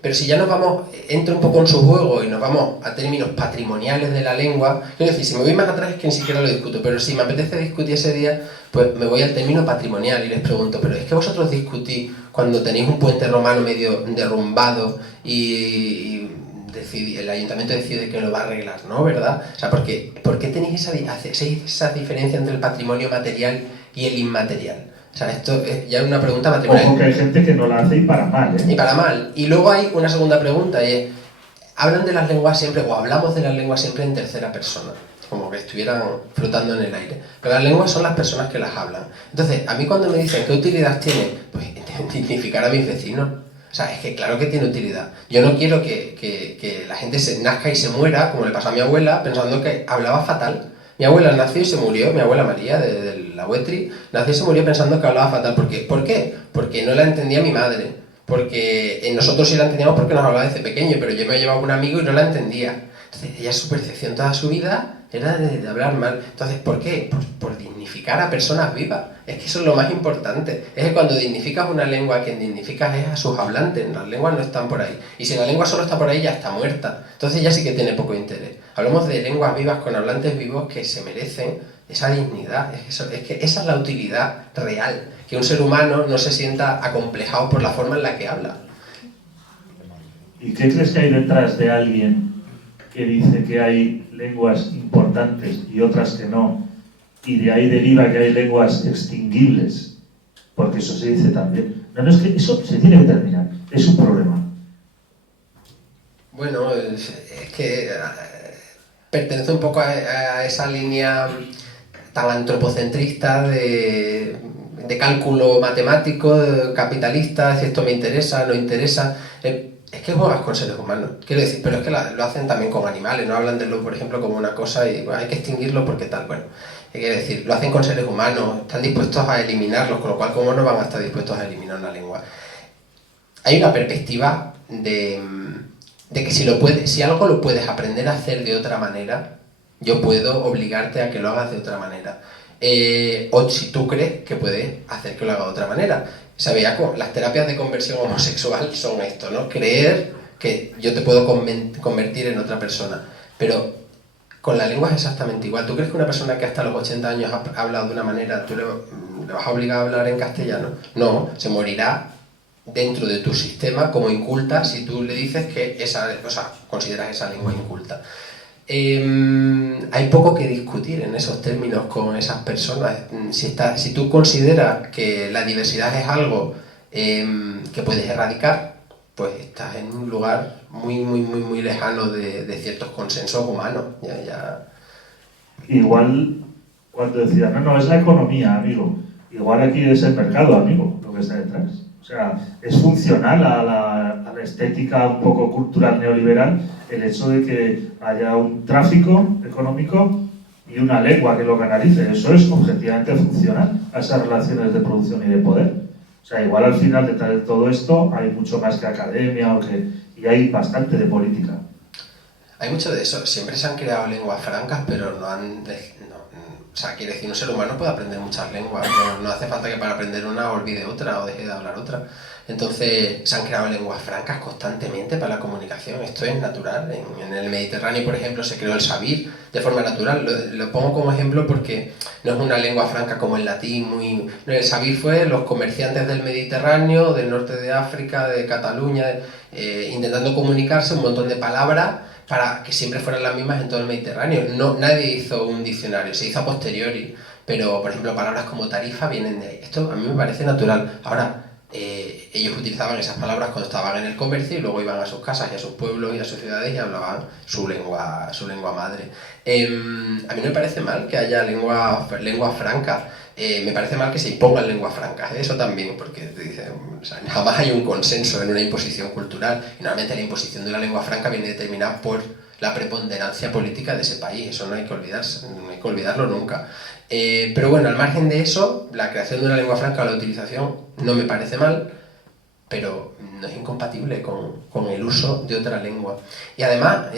pero si ya entro un poco en su juego y nos vamos a términos patrimoniales de la lengua, quiero decir, si me voy más atrás es que ni siquiera lo discuto, pero si me apetece discutir ese día, pues me voy al término patrimonial y les pregunto, pero es que vosotros discutís cuando tenéis un puente romano medio derrumbado y el ayuntamiento decide que lo va a arreglar, ¿no? ¿Verdad? O sea, ¿por qué tenéis esa diferencia entre el patrimonio material y el inmaterial? O sea, esto es ya una pregunta patrimonial. Ojo que hay gente que no la hace y para mal, ¿eh? Y para mal. Y luego hay una segunda pregunta, y es, hablan de las lenguas siempre, o hablamos de las lenguas siempre en tercera persona, como que estuvieran flotando en el aire. Pero las lenguas son las personas que las hablan. Entonces, a mí cuando me dicen qué utilidad tiene, pues dignificar a mis vecinos. O sea, es que claro que tiene utilidad. Yo no quiero que la gente nazca y se muera, como le pasó a mi abuela, pensando que hablaba fatal. Mi abuela nació y se murió, mi abuela María, de la Huetri, nació y se murió pensando que hablaba fatal. ¿Por qué? ¿Por qué? Porque no la entendía mi madre. Porque nosotros sí la entendíamos porque nos hablaba desde pequeño, pero yo me llevaba con un amigo y no la entendía. Entonces, ella, su percepción toda su vida era de hablar mal. Entonces, ¿por qué? Por dignificar a personas vivas. Es que eso es lo más importante. Es que cuando dignificas una lengua, quien dignificas es a sus hablantes. Las lenguas no están por ahí. Y si la lengua solo está por ahí, ya está muerta. Entonces ya sí que tiene poco interés. Hablamos de lenguas vivas con hablantes vivos que se merecen esa dignidad. Es que esa es la utilidad real. Que un ser humano no se sienta acomplejado por la forma en la que habla. ¿Y qué crees que hay detrás de alguien que dice que hay lenguas importantes y otras que no? Y de ahí deriva que hay lenguas extinguibles. Porque eso se dice también. No, es que eso se tiene que terminar. Es un problema. Bueno, es que pertenece un poco a esa línea tan antropocentrista de cálculo matemático, capitalista, si esto me interesa, no interesa. Es que juegas con seres humanos, quiero decir, pero es que lo hacen también con animales, no hablan de lo, por ejemplo, como una cosa y bueno, hay que extinguirlo porque tal, bueno, quiero decir, lo hacen con seres humanos, están dispuestos a eliminarlos, con lo cual, ¿cómo no van a estar dispuestos a eliminar una lengua? Hay una perspectiva de que si algo lo puedes aprender a hacer de otra manera, yo puedo obligarte a que lo hagas de otra manera. O si tú crees que puedes hacer que lo haga de otra manera. ¿Sabes? Las terapias de conversión homosexual son esto, ¿no? Creer que yo te puedo convertir en otra persona. Pero con la lengua es exactamente igual. ¿Tú crees que una persona que hasta los 80 años ha hablado de una manera, tú le vas a obligar a hablar en castellano? No, se morirá dentro de tu sistema como inculta si tú le dices que consideras esa lengua inculta. Hay poco que discutir en esos términos con esas personas. Si tú consideras que la diversidad es algo que puedes erradicar, pues estás en un lugar muy lejano de ciertos consensos humanos. Igual cuando decía, no, es la economía, amigo. Igual aquí es el mercado, amigo, lo que está detrás. O sea, es funcional a la estética un poco cultural neoliberal el hecho de que haya un tráfico económico y una lengua que lo canalice. Eso es objetivamente funcional a esas relaciones de producción y de poder. O sea, igual al final detrás de todo esto hay mucho más que academia y hay bastante de política. Hay mucho de eso. Siempre se han creado lenguas francas, pero o sea, quiere decir, un ser humano puede aprender muchas lenguas, no hace falta que para aprender una olvide otra o deje de hablar otra. Entonces se han creado lenguas francas constantemente para la comunicación, esto es natural. En el Mediterráneo, por ejemplo, se creó el sabir de forma natural. Lo pongo como ejemplo porque no es una lengua franca como el latín, no, el sabir fue los comerciantes del Mediterráneo, del norte de África, de Cataluña, intentando comunicarse un montón de palabras para que siempre fueran las mismas en todo el Mediterráneo. Nadie hizo un diccionario, se hizo a posteriori, pero por ejemplo palabras como tarifa vienen de ahí. Esto a mí me parece natural. Ahora, ellos utilizaban esas palabras cuando estaban en el comercio y luego iban a sus casas y a sus pueblos y a sus ciudades y hablaban su lengua madre. A mí no me parece mal que haya lenguas francas. Me parece mal que se impongan lenguas francas, eso también, porque te dicen, o sea, jamás hay un consenso en una imposición cultural y normalmente la imposición de una lengua franca viene determinada por la preponderancia política de ese país, eso no hay que olvidarse, no hay que olvidarlo nunca. Pero bueno, al margen de eso, la creación de una lengua franca o la utilización no me parece mal, pero no es incompatible con el uso de otra lengua. Y además,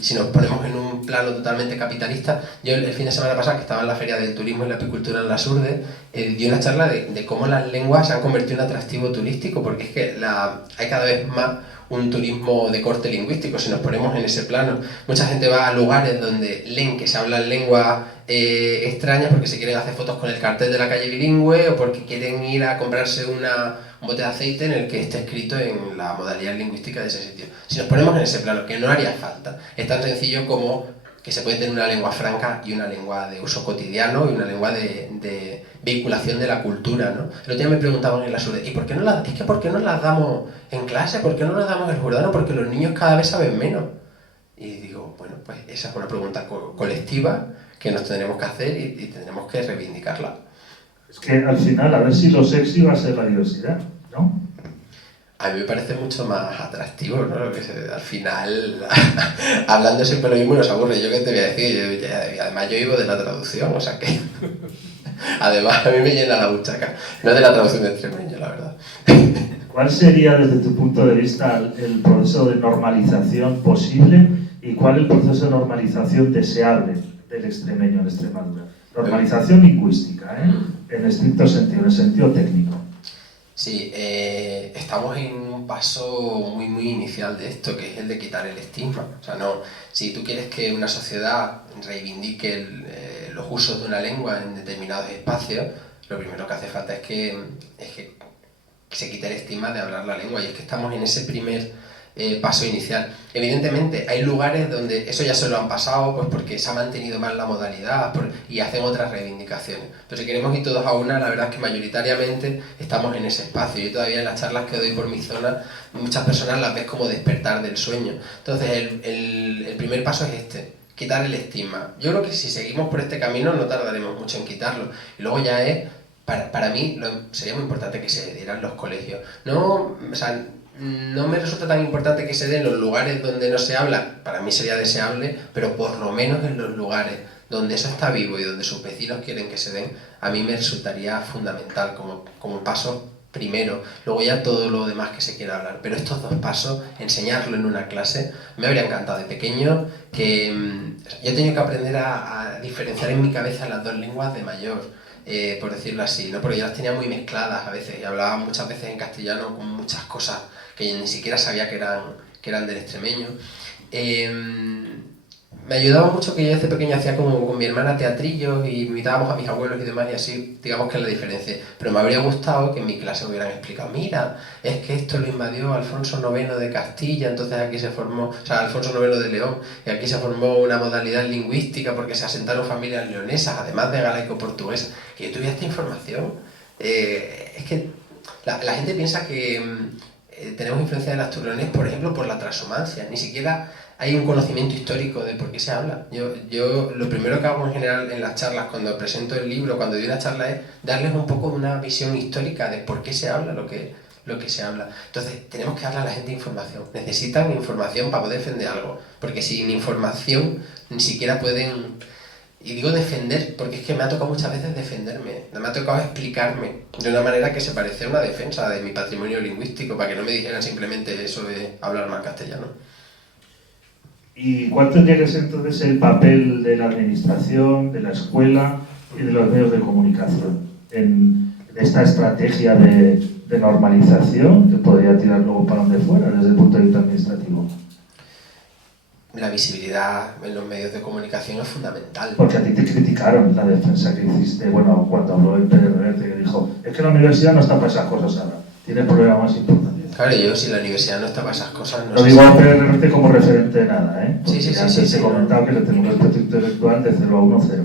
si nos ponemos en un plano totalmente capitalista, yo el fin de semana pasado, que estaba en la Feria del Turismo y la Apicultura en Las Urdes, di una charla de cómo las lenguas se han convertido en un atractivo turístico, porque es que hay cada vez más un turismo de corte lingüístico, si nos ponemos en ese plano. Mucha gente va a lugares donde leen que se hablan lenguas extrañas porque se quieren hacer fotos con el cartel de la calle bilingüe o porque quieren ir a comprarse un bote de aceite en el que esté escrito en la modalidad lingüística de ese sitio. Si nos ponemos en ese plano, que no haría falta, es tan sencillo como que se puede tener una lengua franca y una lengua de uso cotidiano y una lengua de vinculación de la cultura, ¿no? El otro día me preguntaban en la SUDE, ¿y por qué no las damos en clase? ¿Por qué no las damos en el jurado? Porque los niños cada vez saben menos. Y digo, bueno, pues esa es una pregunta colectiva que nos tendremos que hacer y tendremos que reivindicarla. Es que al final, a ver si lo sexy va a ser la diversidad, ¿no? A mí me parece mucho más atractivo, ¿no? Al final, hablando siempre lo mismo nos aburre. ¿Yo qué te voy a decir? Además yo vivo de la traducción, o sea que... Además a mí me llena la buchaca. No de la traducción de extremeño, la verdad. ¿Cuál sería, desde tu punto de vista, el proceso de normalización posible y cuál el proceso de normalización deseable del extremeño en Extremadura? Normalización lingüística, en estricto sentido, en el sentido técnico. Sí, estamos en un paso muy inicial de esto, que es el de quitar el estigma. O sea, no, si tú quieres que una sociedad reivindique los usos de una lengua en determinados espacios, lo primero que hace falta es que se quite el estigma de hablar la lengua, y es que estamos en ese primer paso inicial. Evidentemente hay lugares donde eso ya se lo han pasado, pues porque se ha mantenido mal la modalidad y hacen otras reivindicaciones. Pero si queremos ir todos a una, la verdad es que mayoritariamente estamos en ese espacio. Yo todavía en las charlas que doy por mi zona, muchas personas las ves como despertar del sueño. Entonces el primer paso es quitar el estigma. Yo creo que si seguimos por este camino no tardaremos mucho en quitarlo. Y luego ya para mí sería muy importante que se dieran los colegios. No me resulta tan importante que se den en los lugares donde no se habla, para mí sería deseable, pero por lo menos en los lugares donde eso está vivo y donde sus vecinos quieren que se den, a mí me resultaría fundamental como paso primero. Luego ya todo lo demás que se quiera hablar, pero estos dos pasos, enseñarlo en una clase, me habría encantado de pequeño, que yo he tenido que aprender a diferenciar en mi cabeza las dos lenguas de mayor. Por decirlo así, ¿no? Porque yo las tenía muy mezcladas a veces y hablaba muchas veces en castellano con muchas cosas que ni siquiera sabía que eran del extremeño. Me ayudaba mucho que yo desde pequeño hacía como con mi hermana teatrillos y invitábamos a mis abuelos y demás, y así digamos que es la diferencia. Pero me habría gustado que en mi clase me hubieran explicado, mira, es que esto lo invadió Alfonso IX de Castilla, entonces aquí se formó, o sea, Alfonso IX de León, y aquí se formó una modalidad lingüística porque se asentaron familias leonesas, además de galaico-portuguesa. Que yo tuviera esta información, es que la gente piensa que tenemos influencia del asturleonés, por ejemplo, por la transhumancia. Ni siquiera hay un conocimiento histórico de por qué se habla. Yo lo primero que hago en general en las charlas, cuando presento el libro, cuando doy una charla, es darles un poco de una visión histórica de por qué se habla lo que se habla. Entonces, tenemos que darle a la gente información. Necesitan información para poder defender algo. Porque sin información ni siquiera pueden... Y digo defender, porque es que me ha tocado muchas veces defenderme, me ha tocado explicarme de una manera que se parecía a una defensa de mi patrimonio lingüístico, para que no me dijeran simplemente eso de hablar mal castellano. ¿Y cuál tendría que ser entonces el papel de la administración, de la escuela y de los medios de comunicación en esta estrategia de normalización que podría tirar luego para donde fuera desde el punto de vista administrativo? La visibilidad en los medios de comunicación es fundamental. Porque a ti te criticaron la defensa que hiciste, bueno, cuando habló el Pérez Reverte, que dijo, es que la universidad no está para esas cosas ahora, tiene problemas más importantes. Claro, yo si la universidad no está para esas cosas, no No sé digo si... a Pérez Reverte como referente de nada, ¿eh? Porque Sí, antes te he comentado que le tengo un respeto intelectual de 0 a 1, 0.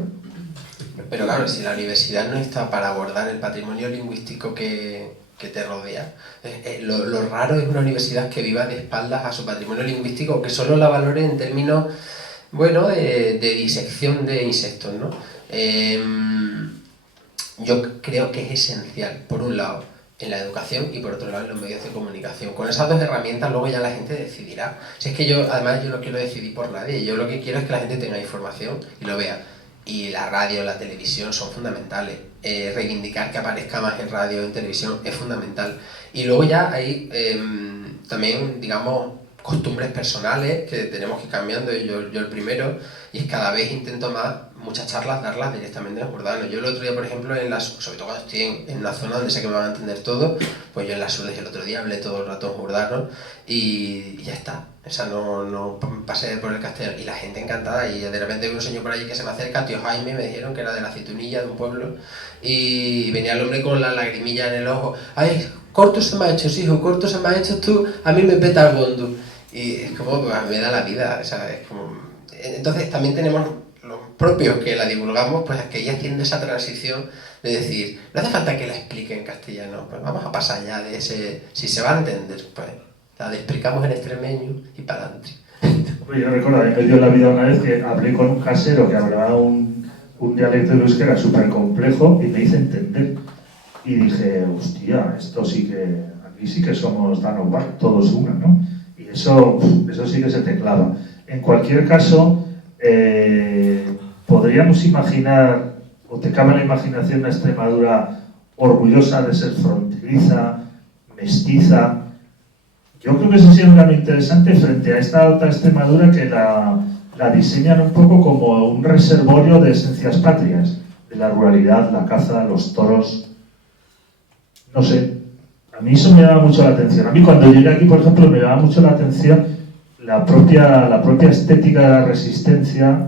Pero claro, si la universidad no está para abordar el patrimonio lingüístico que te rodea, lo raro es una universidad que viva de espaldas a su patrimonio lingüístico, que solo la valore en términos, bueno, de disección de insectos, ¿no? Yo creo que es esencial, por un lado, en la educación y por otro lado en los medios de comunicación. Con esas dos herramientas luego ya la gente decidirá. Si es que además yo no quiero decidir por nadie, yo lo que quiero es que la gente tenga información y lo vea. Y la radio, la televisión son fundamentales. Reivindicar que aparezca más en radio, en televisión es fundamental. Y luego ya hay también, digamos, costumbres personales que tenemos que ir cambiando, yo el primero, y es cada vez intento más muchas charlas darlas directamente en jordano. Yo el otro día, por ejemplo, sobre todo cuando estoy en una zona donde sé que me van a entender todo, pues yo en las Urdes el otro día hablé todo el rato en jordano y ya está. O sea, no pasé por el castellano. Y la gente encantada, y de repente un señor por allí que se me acerca, tío Jaime, me dijeron que era de la Aceitunilla, de un pueblo, y venía el hombre con la lagrimilla en el ojo. ¡Ay, corto se me ha hecho, hijo, corto se me ha hecho tú! A mí me peta el bondo. Y es como, pues, me da la vida, o sea, es como... Entonces también tenemos los propios que la divulgamos, pues que ir haciendo esa transición de decir, no hace falta que la explique en castellano, pues vamos a pasar ya de ese... Si se va a entender, pues la explicamos en extremeño y para adelante. Yo recuerdo haber perdido la vida una vez que hablé con un casero que hablaba un dialecto de euskera súper complejo y me hice entender. Y dije, hostia, esto sí que... Aquí sí que somos Danovac, todos una, ¿no? Y eso sí que se te clava. En cualquier caso, podríamos imaginar, o te cabe en la imaginación, una Extremadura orgullosa de ser fronteriza, mestiza. Yo creo que eso sería muy interesante frente a esta otra Extremadura que la diseñan un poco como un reservorio de esencias patrias, de la ruralidad, la caza, los toros. No sé, a mí eso me llama mucho la atención. A mí cuando llegué aquí, por ejemplo, me llama mucho la atención la propia estética de la resistencia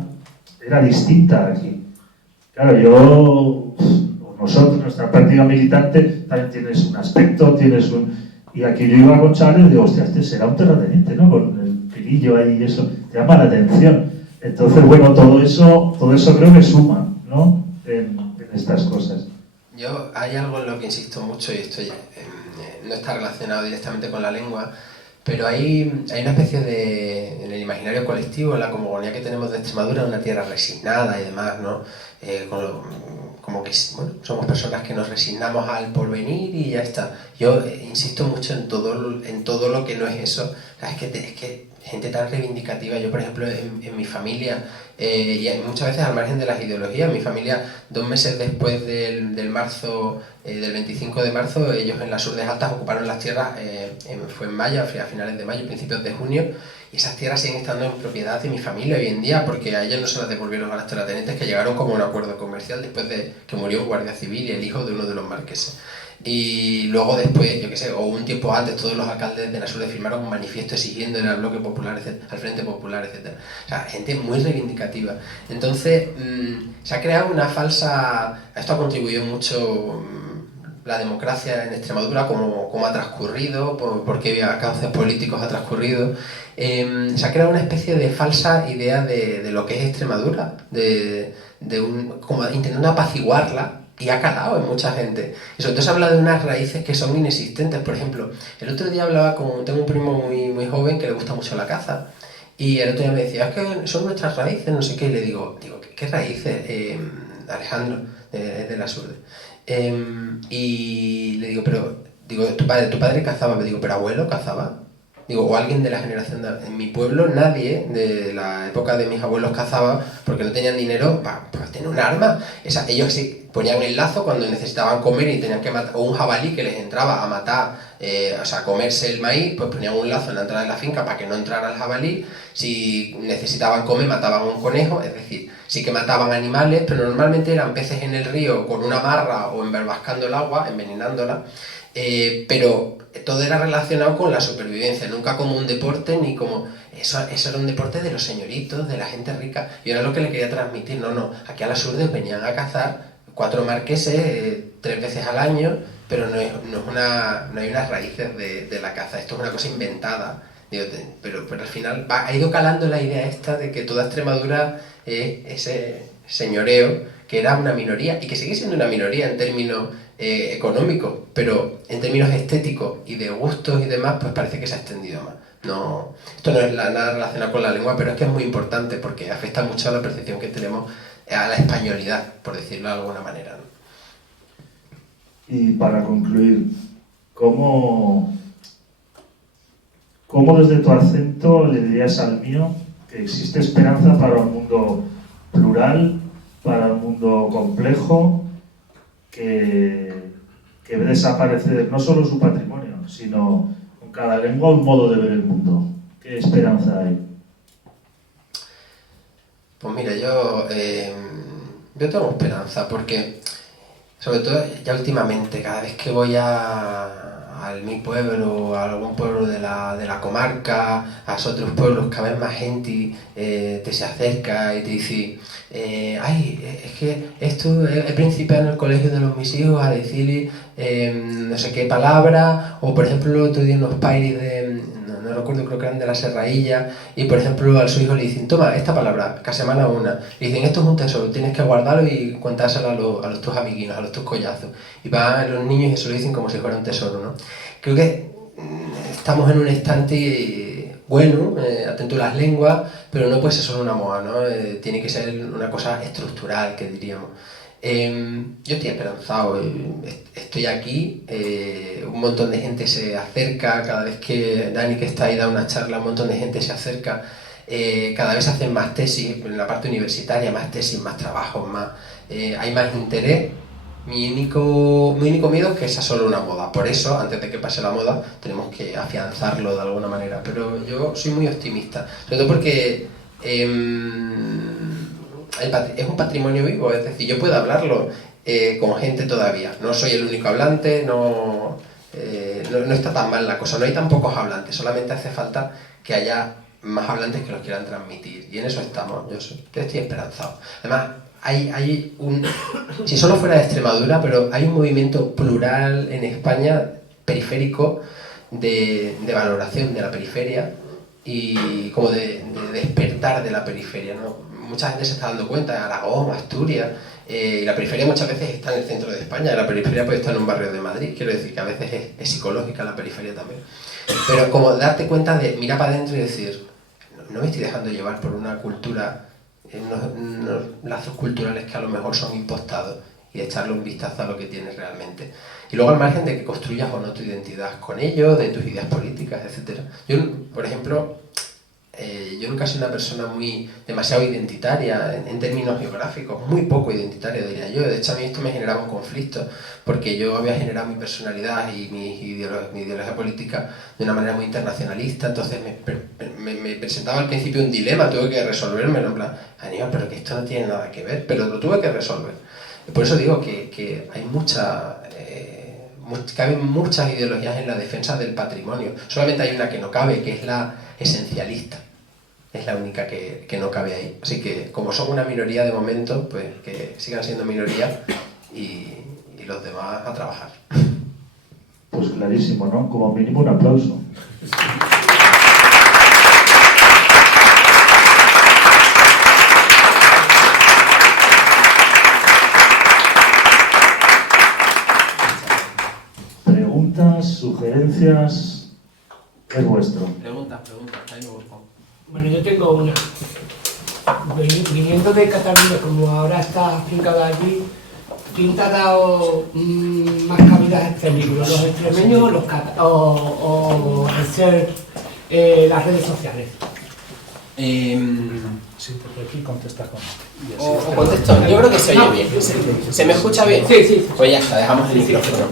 era distinta aquí. Claro, nosotros, nuestra práctica militante, también tienes un aspecto, y aquí yo iba con Chávez y digo, hostia, este será un terrateniente, ¿no? Con el pilillo ahí y eso, te llama la atención. Entonces, bueno, todo eso creo que suma, ¿no? En estas cosas. Hay algo en lo que insisto mucho, y esto no está relacionado directamente con la lengua, pero hay una especie en el imaginario colectivo, en la cosmogonía que tenemos de Extremadura, una tierra resignada y demás, ¿no? Como que, bueno, somos personas que nos resignamos al porvenir y ya está. Yo insisto mucho en todo lo que no es eso. O sea, es que gente tan reivindicativa. Yo, por ejemplo, en mi familia, y muchas veces al margen de las ideologías, mi familia, 2 meses después del 25 de marzo, ellos en las Urdes Altas ocuparon las tierras, fue en mayo, a finales de mayo, principios de junio, y esas tierras siguen estando en propiedad de mi familia hoy en día, porque a ellos no se las devolvieron a las terratenientes, que llegaron como un acuerdo comercial después de que murió un guardia civil y el hijo de uno de los marqueses. Y luego después, yo qué sé, o un tiempo antes, todos los alcaldes de las Urdes firmaron un manifiesto exigiéndole al Bloque Popular, al Frente Popular, etc. O sea, gente muy reivindicativa. Entonces, se ha creado una falsa... Esto ha contribuido mucho la democracia en Extremadura, cómo ha transcurrido, por qué cauces políticos ha transcurrido. Se ha creado una especie de falsa idea de lo que es Extremadura, como intentando apaciguarla, y ha calado en mucha gente. Y sobre todo se habla de unas raíces que son inexistentes. Por ejemplo, el otro día tengo un primo muy, muy joven que le gusta mucho la caza, y el otro día me decía, es que son nuestras raíces, no sé qué, y le digo, ¿qué raíces? Alejandro, de las Urdes. Y le digo, tu padre cazaba, me digo, pero abuelo cazaba. Digo, o alguien de la generación en mi pueblo, nadie de la época de mis abuelos cazaba porque no tenían dinero para tener un arma. Ellos sí ponían el lazo cuando necesitaban comer y tenían que matar, o un jabalí que les entraba a matar o sea, comerse el maíz, pues ponían un lazo en la entrada de la finca para que no entrara el jabalí. Si necesitaban comer, mataban un conejo, es decir, sí que mataban animales, pero normalmente eran peces en el río con una marra o enverbascando el agua, envenenándola, pero todo era relacionado con la supervivencia, nunca como un deporte ni como... Eso era un deporte de los señoritos, de la gente rica, y era lo que le quería transmitir. No, aquí a las Urdes venían a cazar 4 marqueses 3 veces al año, pero no hay unas raíces de la caza, esto es una cosa inventada. Digo, pero al final ha ido calando la idea esta de que toda Extremadura es ese señoreo, que era una minoría, y que sigue siendo una minoría en términos económicos, pero en términos estéticos y de gustos y demás, pues parece que se ha extendido más. No, esto no es nada relacionado con la lengua, pero es que es muy importante porque afecta mucho a la percepción que tenemos a la españolidad, por decirlo de alguna manera, ¿no? Y para concluir, ¿cómo desde tu acento le dirías al mío que existe esperanza para un mundo plural, para un mundo complejo, que ve desaparecer no solo su patrimonio, sino con cada lengua un modo de ver el mundo? ¿Qué esperanza hay? Pues mira, yo tengo esperanza porque, sobre todo ya últimamente, cada vez que voy a mi pueblo, a algún pueblo de la comarca, a otros pueblos, cada vez más gente te se acerca y te dice, es que esto he principiado en el colegio de mis hijos a decirle no sé qué palabra, o por ejemplo otro día unos pairis no recuerdo, creo que eran de la Serrailla, y por ejemplo a su hijo le dicen, toma esta palabra, cada semana una, le dicen, esto es un tesoro, tienes que guardarlo y contárselo a los tus amiguinos, a los tus collazos, y van los niños y se lo dicen como si fuera un tesoro, ¿no? Creo que estamos en un instante bueno, atento a las lenguas, pero no puede ser solo una moda, ¿no? Tiene que ser una cosa estructural, que diríamos. Yo estoy esperanzado, estoy aquí, un montón de gente se acerca, cada vez que Dani, que está ahí, da una charla, un montón de gente se acerca, cada vez hacen más tesis, en la parte universitaria, más tesis, más trabajos, hay más interés. Mi único miedo es que sea solo una moda, por eso, antes de que pase la moda, tenemos que afianzarlo de alguna manera, pero yo soy muy optimista, sobre todo porque es un patrimonio vivo, es decir, yo puedo hablarlo con gente todavía, no soy el único hablante, no está tan mal la cosa, no hay tan pocos hablantes, solamente hace falta que haya más hablantes que los quieran transmitir, y en eso estamos, yo estoy esperanzado. Además, si solo fuera de Extremadura, pero hay un movimiento plural en España, periférico, de valoración de la periferia y como de despertar de la periferia, ¿no? Mucha gente se está dando cuenta de Aragón, Asturias, y la periferia muchas veces está en el centro de España, la periferia puede estar en un barrio de Madrid, quiero decir que a veces es psicológica la periferia también. Pero como darte cuenta de mirar para adentro y decir, no me estoy dejando llevar por una cultura, unos lazos culturales que a lo mejor son impostados, y echarle un vistazo a lo que tienes realmente. Y luego al margen de que construyas o no tu identidad con ellos, de tus ideas políticas, etc. Yo, por ejemplo, yo nunca he sido una persona demasiado identitaria en términos geográficos, muy poco identitaria diría yo. De hecho a mí esto me generaba un conflicto, porque yo había generado mi personalidad y mi ideología política de una manera muy internacionalista, entonces me presentaba al principio un dilema, tuve que resolvérmelo, en plan, Aníbal, pero que esto no tiene nada que ver, pero lo tuve que resolver. Por eso digo que hay caben muchas ideologías en la defensa del patrimonio, solamente hay una que no cabe, que es la esencialista. Es la única que no cabe ahí. Así que, como son una minoría de momento, pues que sigan siendo minoría y los demás a trabajar. Pues clarísimo, ¿no? Como mínimo un aplauso. Preguntas, sugerencias, es vuestro. Preguntas, ahí me busco. Bueno, yo tengo una. Viniendo de Cataluña, como ahora está afincado allí, ¿quién te ha dado más cabida a este libro? ¿Los extremeños o el ser las redes sociales? Sí, porque aquí contestas con O contesto, yo creo que se oye bien. ¿Se me escucha bien? Sí, sí. Pues ya está, dejamos el micrófono.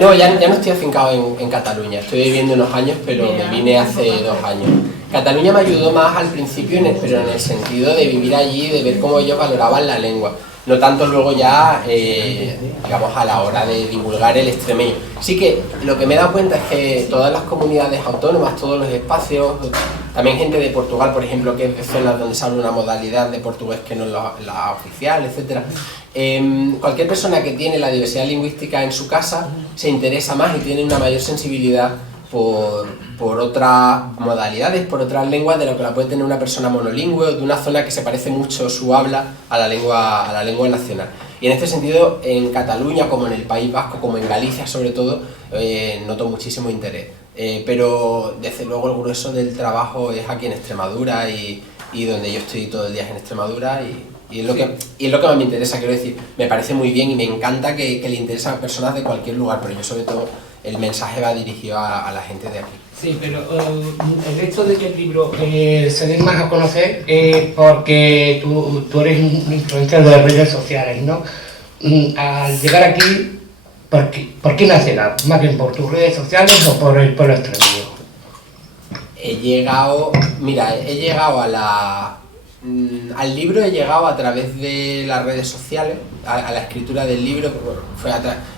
No, ya no estoy afincado en Cataluña, estoy viviendo unos años, pero me vine hace 2 años. Cataluña me ayudó más al principio, pero en el sentido de vivir allí, de ver cómo ellos valoraban la lengua. No tanto luego ya, digamos, a la hora de divulgar el extremeño. Sí que lo que me he dado cuenta es que todas las comunidades autónomas, todos los espacios, también gente de Portugal, por ejemplo, que es de zonas donde se habla una modalidad de portugués que no es la oficial, etc. Cualquier persona que tiene la diversidad lingüística en su casa se interesa más y tiene una mayor sensibilidad por otras modalidades, por otras lenguas de lo que la puede tener una persona monolingüe o de una zona que se parece mucho su habla a la lengua nacional. Y en este sentido, en Cataluña, como en el País Vasco, como en Galicia sobre todo, noto muchísimo interés. Pero desde luego el grueso del trabajo es aquí en Extremadura y donde yo estoy todo el día es en Extremadura y es lo que más me interesa, quiero decir, me parece muy bien y me encanta que le interesen a personas de cualquier lugar, pero yo sobre todo el mensaje va dirigido a la gente de aquí. Sí, pero el hecho de que el libro se dé más a conocer es porque tú eres un influencer de las redes sociales, ¿no? Al llegar aquí, ¿por qué nace la? ¿Más bien por tus redes sociales o por el pueblo extremeño? He llegado al libro he llegado a través de las redes sociales, a la escritura del libro.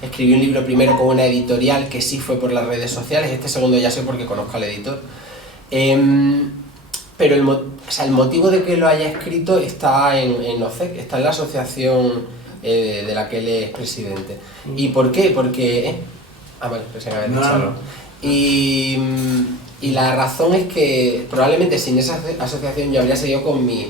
Escribí un libro primero con una editorial que sí fue por las redes sociales, este segundo ya sé porque conozco al editor. Pero el motivo de que lo haya escrito está en OCEC, está en la asociación de la que él es presidente. ¿Y por qué? Porque... vale, pensé que había dicho algo. Y la razón es que probablemente sin esa asociación yo habría seguido con mis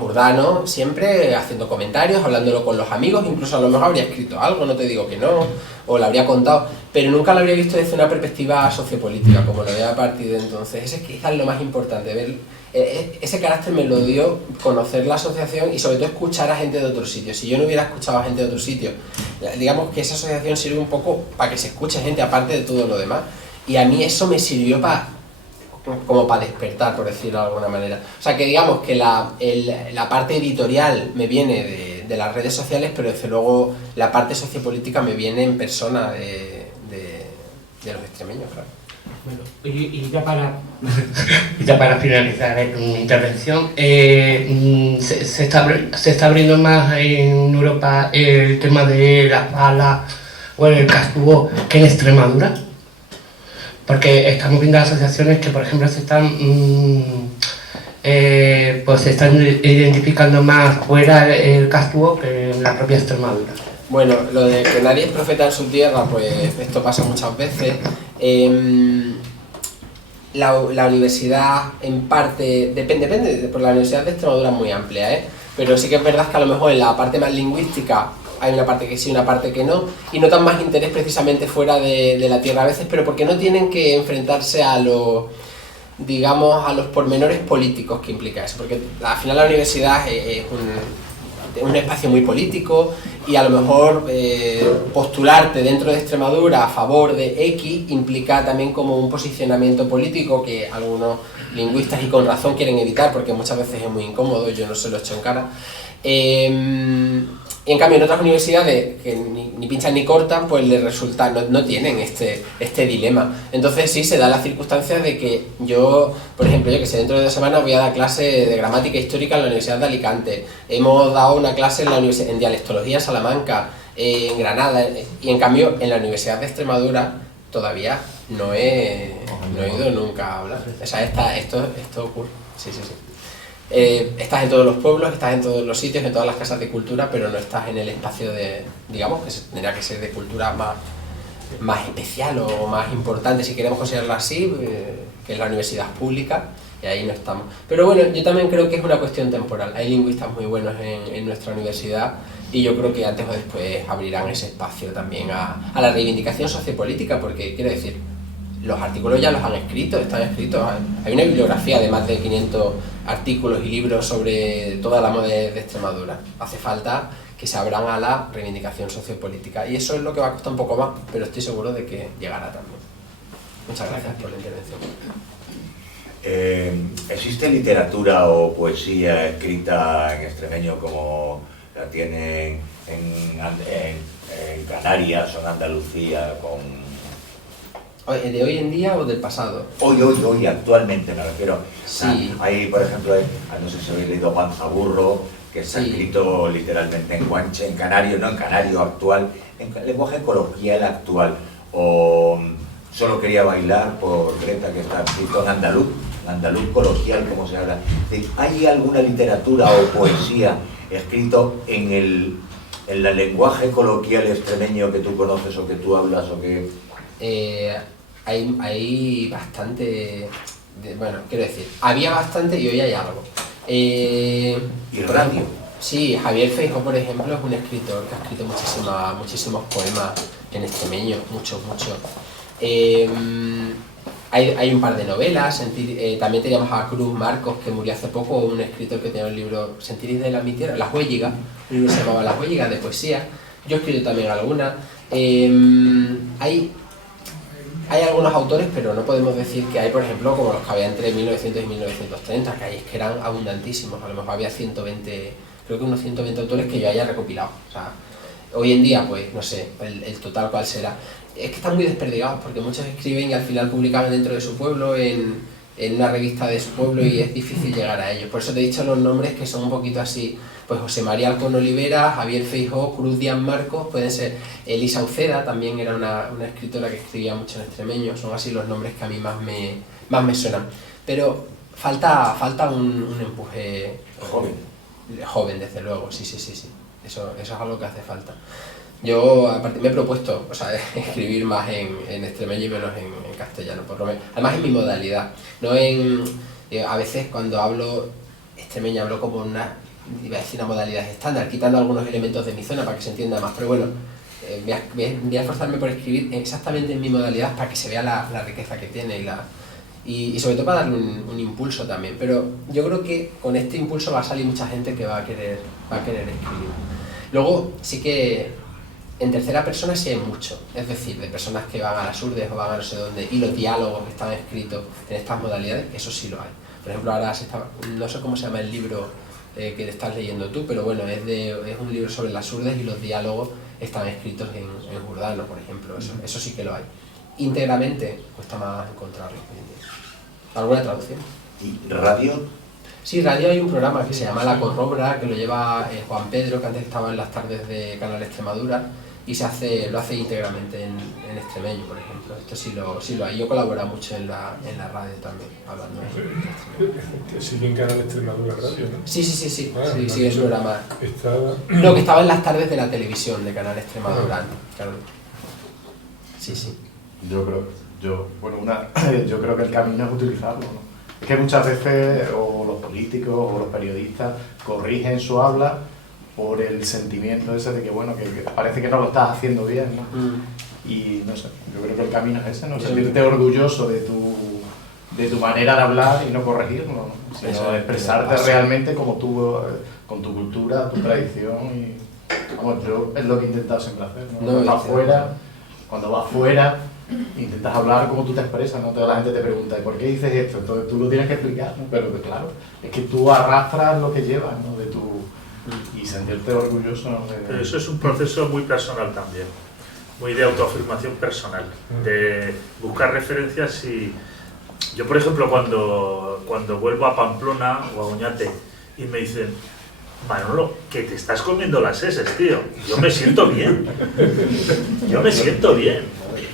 urdanos, siempre haciendo comentarios, hablándolo con los amigos, incluso a lo mejor habría escrito algo, no te digo que no, o lo habría contado, pero nunca lo habría visto desde una perspectiva sociopolítica, como lo veo a partir de entonces. Ese es quizás lo más importante, ver ese carácter me lo dio conocer la asociación y sobre todo escuchar a gente de otros sitios. Si yo no hubiera escuchado a gente de otros sitios, digamos que esa asociación sirve un poco para que se escuche gente aparte de todo lo demás. Y a mí eso me sirvió como para despertar, por decirlo de alguna manera. O sea, que digamos que la parte editorial me viene de las redes sociales, pero desde luego la parte sociopolítica me viene en persona de los extremeños, claro. Bueno, y ya para finalizar mi intervención, se está abriendo más en Europa el tema de las balas o el castuvo que en Extremadura. Porque estamos viendo asociaciones que, por ejemplo, se están identificando más fuera el castuvo que en la propia Extremadura. Bueno, lo de que nadie es profeta en su tierra, pues esto pasa muchas veces. La universidad, en parte, depende, porque la Universidad de Extremadura es muy amplia, pero sí que es verdad que a lo mejor en la parte más lingüística hay una parte que sí, una parte que no, y notan más interés precisamente fuera de la tierra a veces, pero porque no tienen que enfrentarse a los pormenores políticos que implica eso, porque al final la universidad es un espacio muy político y a lo mejor postularte dentro de Extremadura a favor de X implica también como un posicionamiento político que algunos lingüistas y con razón quieren evitar porque muchas veces es muy incómodo, yo no se lo echo en cara. Y en cambio en otras universidades que ni pinchan ni cortan, pues les resulta, no tienen este dilema. Entonces sí se da la circunstancia de que yo, por ejemplo, yo que sé, dentro de 2 semanas voy a dar clase de gramática histórica en la Universidad de Alicante. Hemos dado una clase en dialectología en Salamanca, en Granada, y en cambio en la Universidad de Extremadura todavía no he ido nunca a hablar. O sea, esto ocurre. Sí. Estás en todos los pueblos, estás en todos los sitios, en todas las casas de cultura, pero no estás en el espacio digamos, que tendría que ser de cultura más especial o más importante, si queremos considerarlo así, que es la universidad pública, y ahí no estamos. Pero bueno, yo también creo que es una cuestión temporal. Hay lingüistas muy buenos en nuestra universidad y yo creo que antes o después abrirán ese espacio también a la reivindicación sociopolítica, porque quiero decir, los artículos ya los han escrito, están escritos. Hay una bibliografía de más de 500 artículos y libros sobre toda la moda de Extremadura. Hace falta que se abran a la reivindicación sociopolítica y eso es lo que va a costar un poco más, pero estoy seguro de que llegará también. Muchas gracias por la intervención. ¿Existe literatura o poesía escrita en extremeño como la tienen en Canarias o en Andalucía ¿De hoy en día o del pasado? Hoy, actualmente me refiero. Sí. Hay, por ejemplo, no sé si habéis leído Panzaburro, que está escrito literalmente en guanche, en canario, no en canario actual, en lenguaje coloquial actual. O Solo quería bailar por Greta, que está escrito en andaluz coloquial, como se habla. ¿Hay alguna literatura o poesía escrito en el lenguaje coloquial extremeño que tú conoces o que tú hablas o que...? Hay bastante... bueno, quiero decir, había bastante y hoy hay algo. ¿Y radio? Sí, Javier Feijó, por ejemplo, es un escritor que ha escrito muchísimos poemas en extremeño, muchos. Hay un par de novelas, también teníamos a Cruz Marcos, que murió hace poco, un escritor que tenía un libro, Sentiris de la mi tierra, Las Huélligas, un libro que se llamaba Las Huélligas, de poesía. Yo he escrito también alguna. Hay algunos autores, pero no podemos decir que hay, por ejemplo, como los que había entre 1900 y 1930, que es que eran abundantísimos. A lo mejor había 120, creo que unos 120 autores que yo haya recopilado. O sea, hoy en día, pues, no sé, el total cuál será. Es que están muy desperdigados, porque muchos escriben y al final publican dentro de su pueblo, en una revista de su pueblo, y es difícil llegar a ellos. Por eso te he dicho los nombres que son un poquito así, pues José María Alcón Olivera, Javier Feijó, Cruz Díaz Marcos, pueden ser Elisa Uceda, también era una escritora que escribía mucho en extremeño. Son así los nombres que a mí más me suenan. Pero falta un empuje joven, desde luego, sí. Eso es algo que hace falta. Yo, aparte, me he propuesto, escribir más en extremeño y menos en castellano, por lo menos. Además, en mi modalidad. A veces cuando hablo extremeño hablo como iba a decir una modalidad estándar, quitando algunos elementos de mi zona para que se entienda más. Pero bueno, voy a esforzarme por escribir exactamente en mi modalidad para que se vea la riqueza que tiene y sobre todo para darle un impulso también. Pero yo creo que con este impulso va a salir mucha gente que va a querer escribir. Luego, sí que en tercera persona sí hay mucho, es decir, de personas que van a las Urdes o van a no sé dónde, y los diálogos que están escritos en estas modalidades, eso sí lo hay. Por ejemplo, ahora no sé cómo se llama el libro que estás leyendo tú, pero bueno, es un libro sobre las Urdes y los diálogos están escritos en jurdano, por ejemplo, eso sí que lo hay. Íntegramente cuesta más encontrarlo hoy en día. ¿Alguna traducción? ¿Y radio? Sí, radio hay un programa que se llama La Corrobra, que lo lleva Juan Pedro, que antes estaba en las tardes de Canal Extremadura, y lo hace íntegramente en extremeño, por ejemplo. Esto sí lo hay. Yo colaboro mucho en la radio también, hablando en extremeño. Sigue en Canal Extremadura Radio, ¿no? Sí, Bueno, es un programa. Estaba... No, que estaba en las tardes de la televisión de Canal Extremadura, claro. Sí. Yo creo que el camino es utilizarlo, ¿no? Es que muchas veces o los políticos o los periodistas corrigen su habla por el sentimiento ese de que, bueno, que parece que no lo estás haciendo bien, ¿no? Y no sé, yo creo que el camino es ese, ¿no? Sentirte orgulloso de tu manera de hablar y no corregirlo, ¿no? Sino expresarte realmente como tú, con tu cultura, tu tradición y... Vamos, yo es lo que he intentado siempre hacer, ¿no? Cuando vas fuera, intentas hablar como tú te expresas, ¿no? Toda la gente te pregunta, ¿por qué dices esto? Entonces tú lo tienes que explicar, ¿no? Pero que, claro, es que tú arrastras lo que llevas, ¿no? Y sentirte orgulloso, ¿no? Pero eso es un proceso muy personal también, muy de autoafirmación personal, de buscar referencias. Y yo, por ejemplo, cuando vuelvo a Pamplona o a Oñate y me dicen, Manolo, que te estás comiendo las heces, tío, yo me siento bien,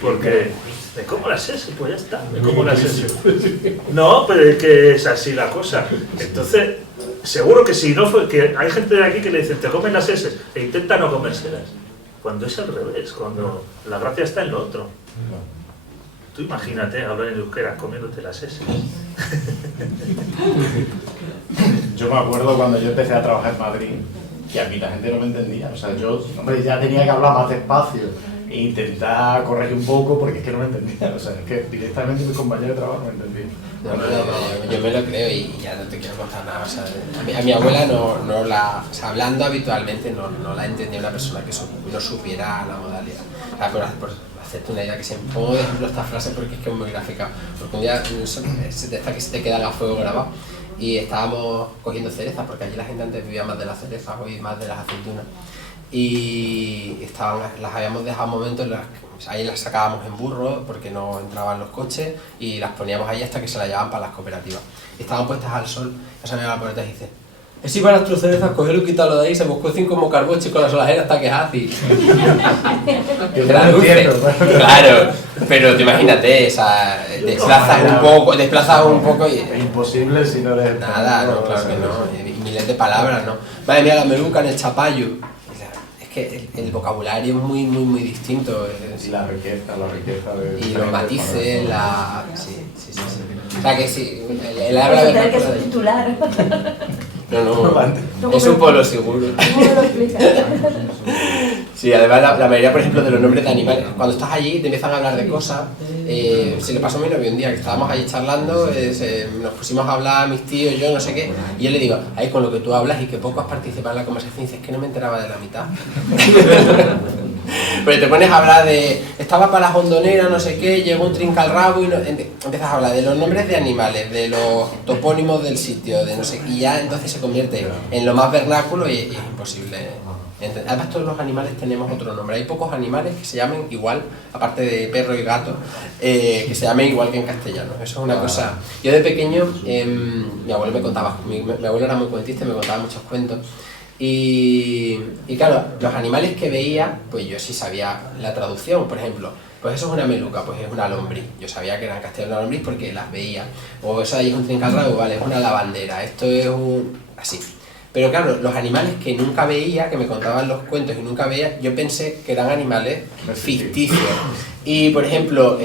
porque me como las heces, pues ya está, me como las heces. No, pero es que es así la cosa. Entonces, seguro que si no fue, que hay gente de aquí que le dicen, te comen las heces, e intenta no comérselas, cuando es al revés, cuando la gracia está en lo otro. Tú imagínate hablar en euskera comiéndote las heces. Yo me acuerdo cuando yo empecé a trabajar en Madrid, que a mí la gente no me entendía. O sea, yo, hombre, ya tenía que hablar más despacio e intentar corregir un poco porque es que no me entendía. O sea, es que directamente mis compañeros de trabajo no me entendían. Yo me lo creo y ya no te quiero contar nada. O sea, a mi abuela no la... O sea, hablando habitualmente no la entendía una persona que no supiera la modalidad. O sea, por hacerte una idea, que siempre pongo de ejemplo esta frase porque es que es muy gráfica. Porque un día esta que se te queda a fuego grabado y estábamos cogiendo cerezas, porque allí la gente antes vivía más de las cerezas, hoy más de las aceitunas. Y las habíamos dejado momentos en los que ahí las sacábamos en burro porque no entraban los coches y las poníamos ahí hasta que se las llevaban para las cooperativas. Y estaban puestas al sol, ya se me la puerta y dice: es igual las cerezas, cogerlo y quitarlo de ahí, se buscó 5 como carboche con la solajera hasta que es así. Claro, pero te imagínate, o sea, desplazas un poco y... Es imposible si no eres... Nada, no, claro que no, y miles de palabras, ¿no? Madre mía, la meluca en el chapallo. Es que el vocabulario es muy distinto. Y la riqueza de... Y los matices, Sí. O sea que sí, el habla de... Tener que subtitular. No, es un polo seguro. ¿Cómo lo explicas? Sí, además la mayoría, por ejemplo, de los nombres de animales, cuando estás allí te empiezan a hablar de cosas. Se le pasó a mi novio un día que estábamos allí charlando, nos pusimos a hablar, mis tíos, yo, no sé qué, y yo le digo: ay, con lo que tú hablas y que poco has participado en la conversación, dices que no me enteraba de la mitad. Pero te pones a hablar de, estaba para las hondoneras, no sé qué, llegó un trinca al rabo y empiezas a hablar de los nombres de animales, de los topónimos del sitio, de no sé qué, y ya entonces se convierte en lo más vernáculo y es imposible entender. Además todos los animales tenemos otro nombre, hay pocos animales que se llamen igual, aparte de perro y gato, que se llamen igual que en castellano. Eso es una cosa. Yo de pequeño, mi abuelo me contaba, mi abuelo era muy cuentista y me contaba muchos cuentos. Y claro, los animales que veía, pues yo sí sabía la traducción. Por ejemplo, pues eso es una meluca, pues es una lombriz. Yo sabía que era en castellano una lombriz porque las veía. O eso ahí es un trincalrabo, vale, es una lavandera. Esto es así. Pero claro, los animales que nunca veía, que me contaban los cuentos y nunca veía, yo pensé que eran animales ficticios. Y por ejemplo,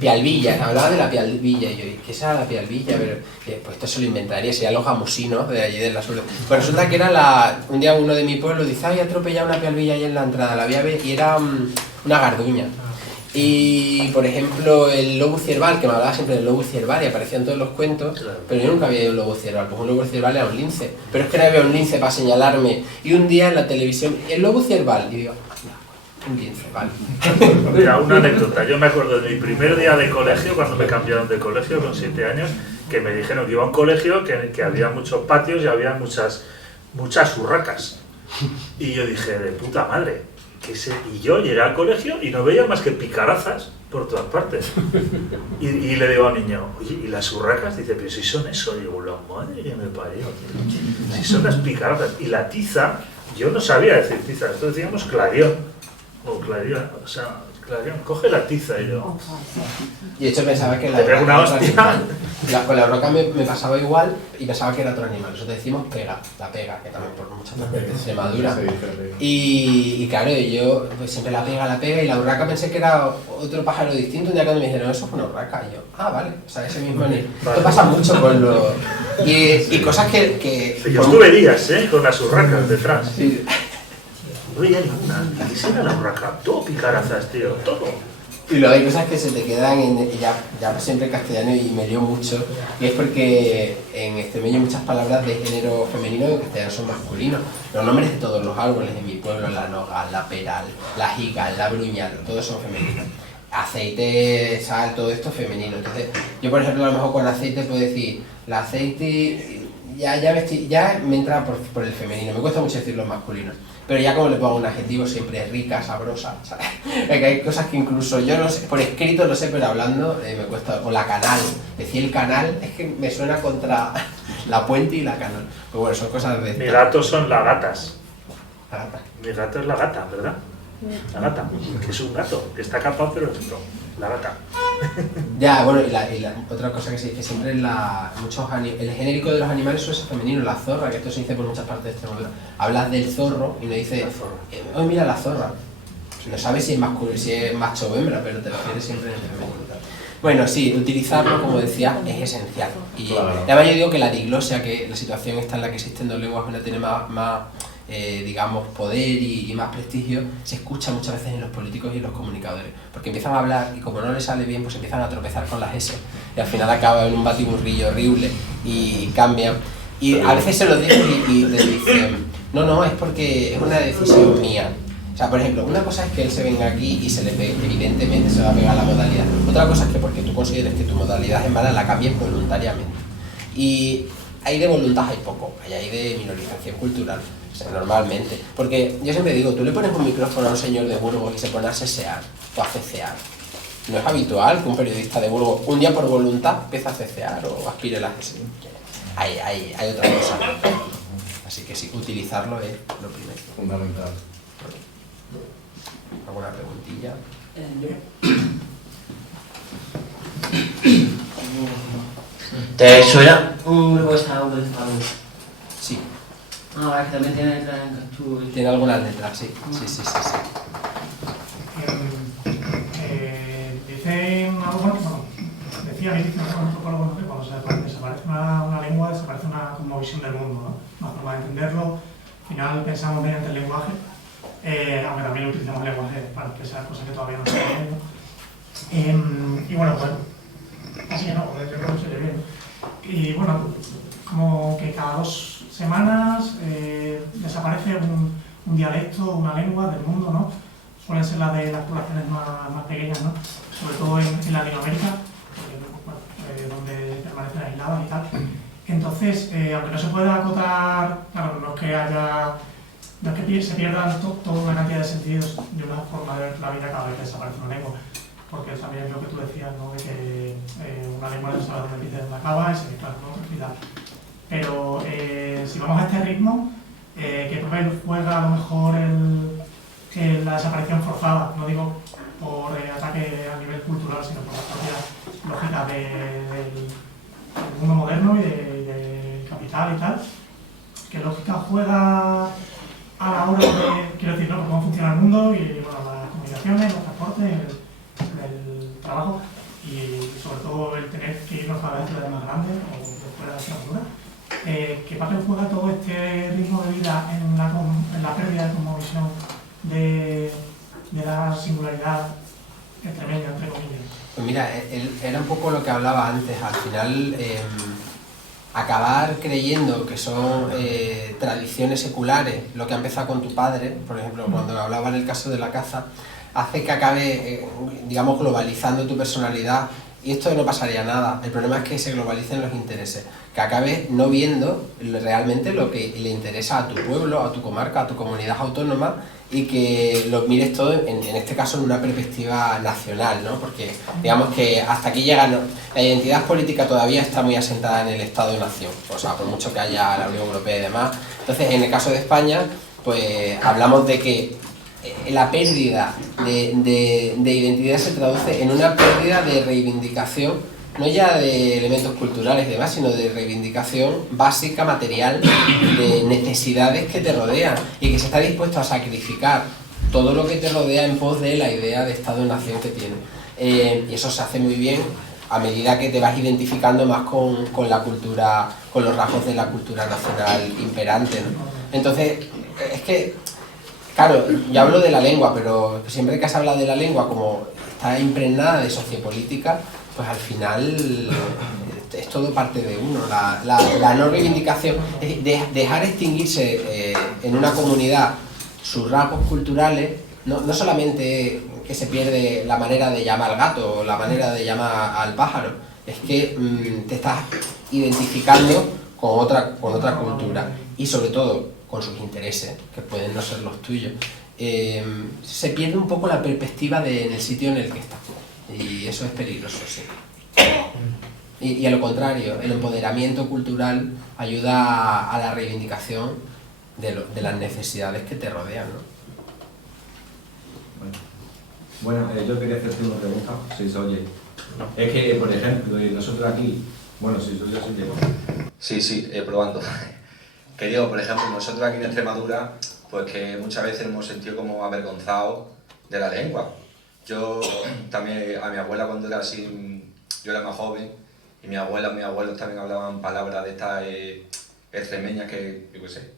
pialvillas, hablaba de la pialvilla, y yo, ¿qué es la pialvilla? Pero, pues esto se lo inventaría, serían los gamusinos de allí de la sur. Pues resulta que era un día uno de mi pueblo dice: ay, he atropellado una pialvilla ahí en la entrada, la había y era una garduña. Y por ejemplo el lobo cierval, que me hablaba siempre del lobo cierval y aparecía en todos los cuentos, pero yo nunca había ido un lobo cierval, pues un lobo cierval era un lince, pero es que no había un lince para señalarme, y un día en la televisión, el lobo cierval, y digo, un lince, vale. Mira, una anécdota, yo me acuerdo de mi primer día de colegio, cuando me cambiaron de colegio con 7 años, que me dijeron que iba a un colegio que había muchos patios y había muchas urracas, y yo dije, de puta madre. Y yo llegué al colegio y no veía más que picarazas por todas partes. Y le digo al niño: oye, ¿y las urracas? Dice: pero si son eso. Y digo: la madre que me parió, tío. Si son las picarazas. Y la tiza, yo no sabía decir tiza, esto decíamos clarión. O clarión, o sea, clarión, coge la tiza y yo. Y de hecho pensaba que Te pego una hostia. Con la urraca me pasaba igual y pensaba que era otro animal. Nosotros decimos pega, la pega, que también por muchas partes de Extremadura. Y claro, yo pues siempre la pega, y la urraca pensé que era otro pájaro distinto. Un día cuando me dijeron: eso es una urraca, y yo, vale, o sea, ese mismo animal. Esto pasa mucho con los... Y cosas que yo estuve días, con las urracas detrás. Sí. No veía ninguna. ¿Qué era la urraca? Todo picarazas, tío, todo. Y luego hay cosas que se te quedan ya siempre en castellano, y me lío mucho, y es porque en extremeño hay muchas palabras de género femenino que en castellano son masculinos. Los nombres de todos los árboles de mi pueblo, la nogal, la peral, la gigal, la bruñal, todos son femeninos. Aceite, sal, todo esto es femenino. Entonces, yo por ejemplo a lo mejor con aceite puedo decir, el aceite ya me entra por el femenino, me cuesta mucho decir los masculinos. Pero ya como le pongo un adjetivo siempre es rica, sabrosa, ¿sabes? Que hay cosas que incluso yo no sé, por escrito lo sé, pero hablando me cuesta. O la canal, decir el canal es que me suena contra la puente y la canal. Pues bueno, son cosas de... Mi gato son las gatas. La gata. Mi gato es la gata, ¿verdad? La gata, que es un gato, que está capaz pero es la gata. Ya, bueno, y la otra cosa que se dice siempre es el genérico de los animales suele ser femenino, la zorra, que esto se dice por muchas partes de Extremadura. Hablas del zorro y no dice, oh, mira la zorra. No sabes si es masculino, si es macho o hembra, pero te refieres siempre en el femenino. Bueno, sí, utilizarlo, como decía, es esencial. Y además yo digo que la diglosia, que la situación está en la que existen dos lenguas, una tiene más digamos, poder y más prestigio, se escucha muchas veces en los políticos y en los comunicadores, porque empiezan a hablar y como no les sale bien, pues empiezan a tropezar con las S y al final acaba en un batiburrillo horrible y cambian. Y a veces se lo dicen y le dicen, no, es porque es una decisión mía. O sea, por ejemplo, una cosa es que él se venga aquí y se le pegue, evidentemente se va a pegar la modalidad. Otra cosa es que porque tú consideres que tu modalidad es mala, la cambies voluntariamente. Y ahí de voluntad hay poco, hay de minorización cultural, o sea, normalmente. Porque yo siempre digo, tú le pones un micrófono a un señor de Burgos y se pone a sesear o a cecear. No es habitual que un periodista de Burgos un día por voluntad empiece a cecear o aspire la gestión. Hay otra cosa. Así que sí, utilizarlo es lo primero. Fundamental. ¿Alguna preguntilla? ¿Te suena un grupo que está utilizando? Sí. Ah, es que también tiene letras en castú. Tiene algunas letras, sí. Sí. Dicen algo, bueno, decía mi antropólogo que cuando desaparece una lengua, desaparece una cosmovisión del mundo, ¿no? Una forma de entenderlo. Al final pensamos mediante el lenguaje, aunque también utilizamos lenguaje para expresar cosas que todavía no se ven. Y bueno, pues así que no, yo creo que se le bien. Y bueno, como que cada 2 semanas desaparece un dialecto, una lengua del mundo, ¿no? Suelen ser las de las poblaciones más pequeñas, ¿no? Sobre todo en Latinoamérica, donde permanecen aisladas y tal. Entonces, aunque no se pueda acotar, claro, no es que se pierdan toda una cantidad de sentidos de una forma de ver la vida cada vez que desaparece una lengua, porque también es lo que tú decías, ¿no? De que una lengua no sabe dónde empieza y dónde acaba, y se claro, ¿no? Y tal. Pero si vamos a este ritmo, ¿qué papel juega a lo mejor la desaparición forzada? No digo por ataque a nivel cultural, sino por las propias lógicas del mundo moderno y del capital y tal. ¿Qué lógica juega a la hora de, quiero decir, ¿no? Cómo funciona el mundo y bueno, las comunicaciones, los transportes, el trabajo y sobre todo el tener que irnos cada vez ciudades más grandes o fuera de la ciudad? ¿Qué papel juega todo este ritmo de vida en la pérdida de cosmovisión de la singularidad extremeña, entre comillas? Pues mira, era un poco lo que hablaba antes. Al final, acabar creyendo que son tradiciones seculares, lo que ha empezado con tu padre, por ejemplo, cuando hablaba en el caso de la caza, hace que acabe, digamos, globalizando tu personalidad. Y esto no pasaría nada. El problema es que se globalicen los intereses, que acabes no viendo realmente lo que le interesa a tu pueblo, a tu comarca, a tu comunidad autónoma, y que lo mires todo, en este caso, en una perspectiva nacional, ¿no? Porque digamos que hasta aquí llega, ¿no? La identidad política todavía está muy asentada en el Estado-Nación, o sea, por mucho que haya la Unión Europea y demás. Entonces, en el caso de España, pues hablamos de que la pérdida de identidad se traduce en una pérdida de reivindicación, no ya de elementos culturales y demás, sino de reivindicación básica, material, de necesidades que te rodean y que se está dispuesto a sacrificar todo lo que te rodea en pos de la idea de Estado-Nación que tiene. Y eso se hace muy bien a medida que te vas identificando más con la cultura, con los rasgos de la cultura nacional imperante, ¿no? Entonces, es que claro, yo hablo de la lengua, pero siempre que se habla de la lengua como está impregnada de sociopolítica, pues al final es todo parte de uno. La no reivindicación, dejar extinguirse en una comunidad sus rasgos culturales, no solamente que se pierde la manera de llamar al gato o la manera de llamar al pájaro, es que te estás identificando con otra cultura y sobre todo con sus intereses, que pueden no ser los tuyos. Se pierde un poco la perspectiva en el sitio en el que estás. Y eso es peligroso, sí. Y a lo contrario, el empoderamiento cultural ayuda a la reivindicación de las necesidades que te rodean, ¿no? Bueno, yo quería hacerte una pregunta, si se oye. Es que, por ejemplo, nosotros aquí, bueno, si se oye, Sí, probando. Que digo, por ejemplo, nosotros aquí en Extremadura, pues que muchas veces nos hemos sentido como avergonzados de la lengua. Yo también, a mi abuela cuando era así, yo era más joven, y mi abuela, mis abuelos también hablaban palabras de estas extremeñas que, yo qué sé,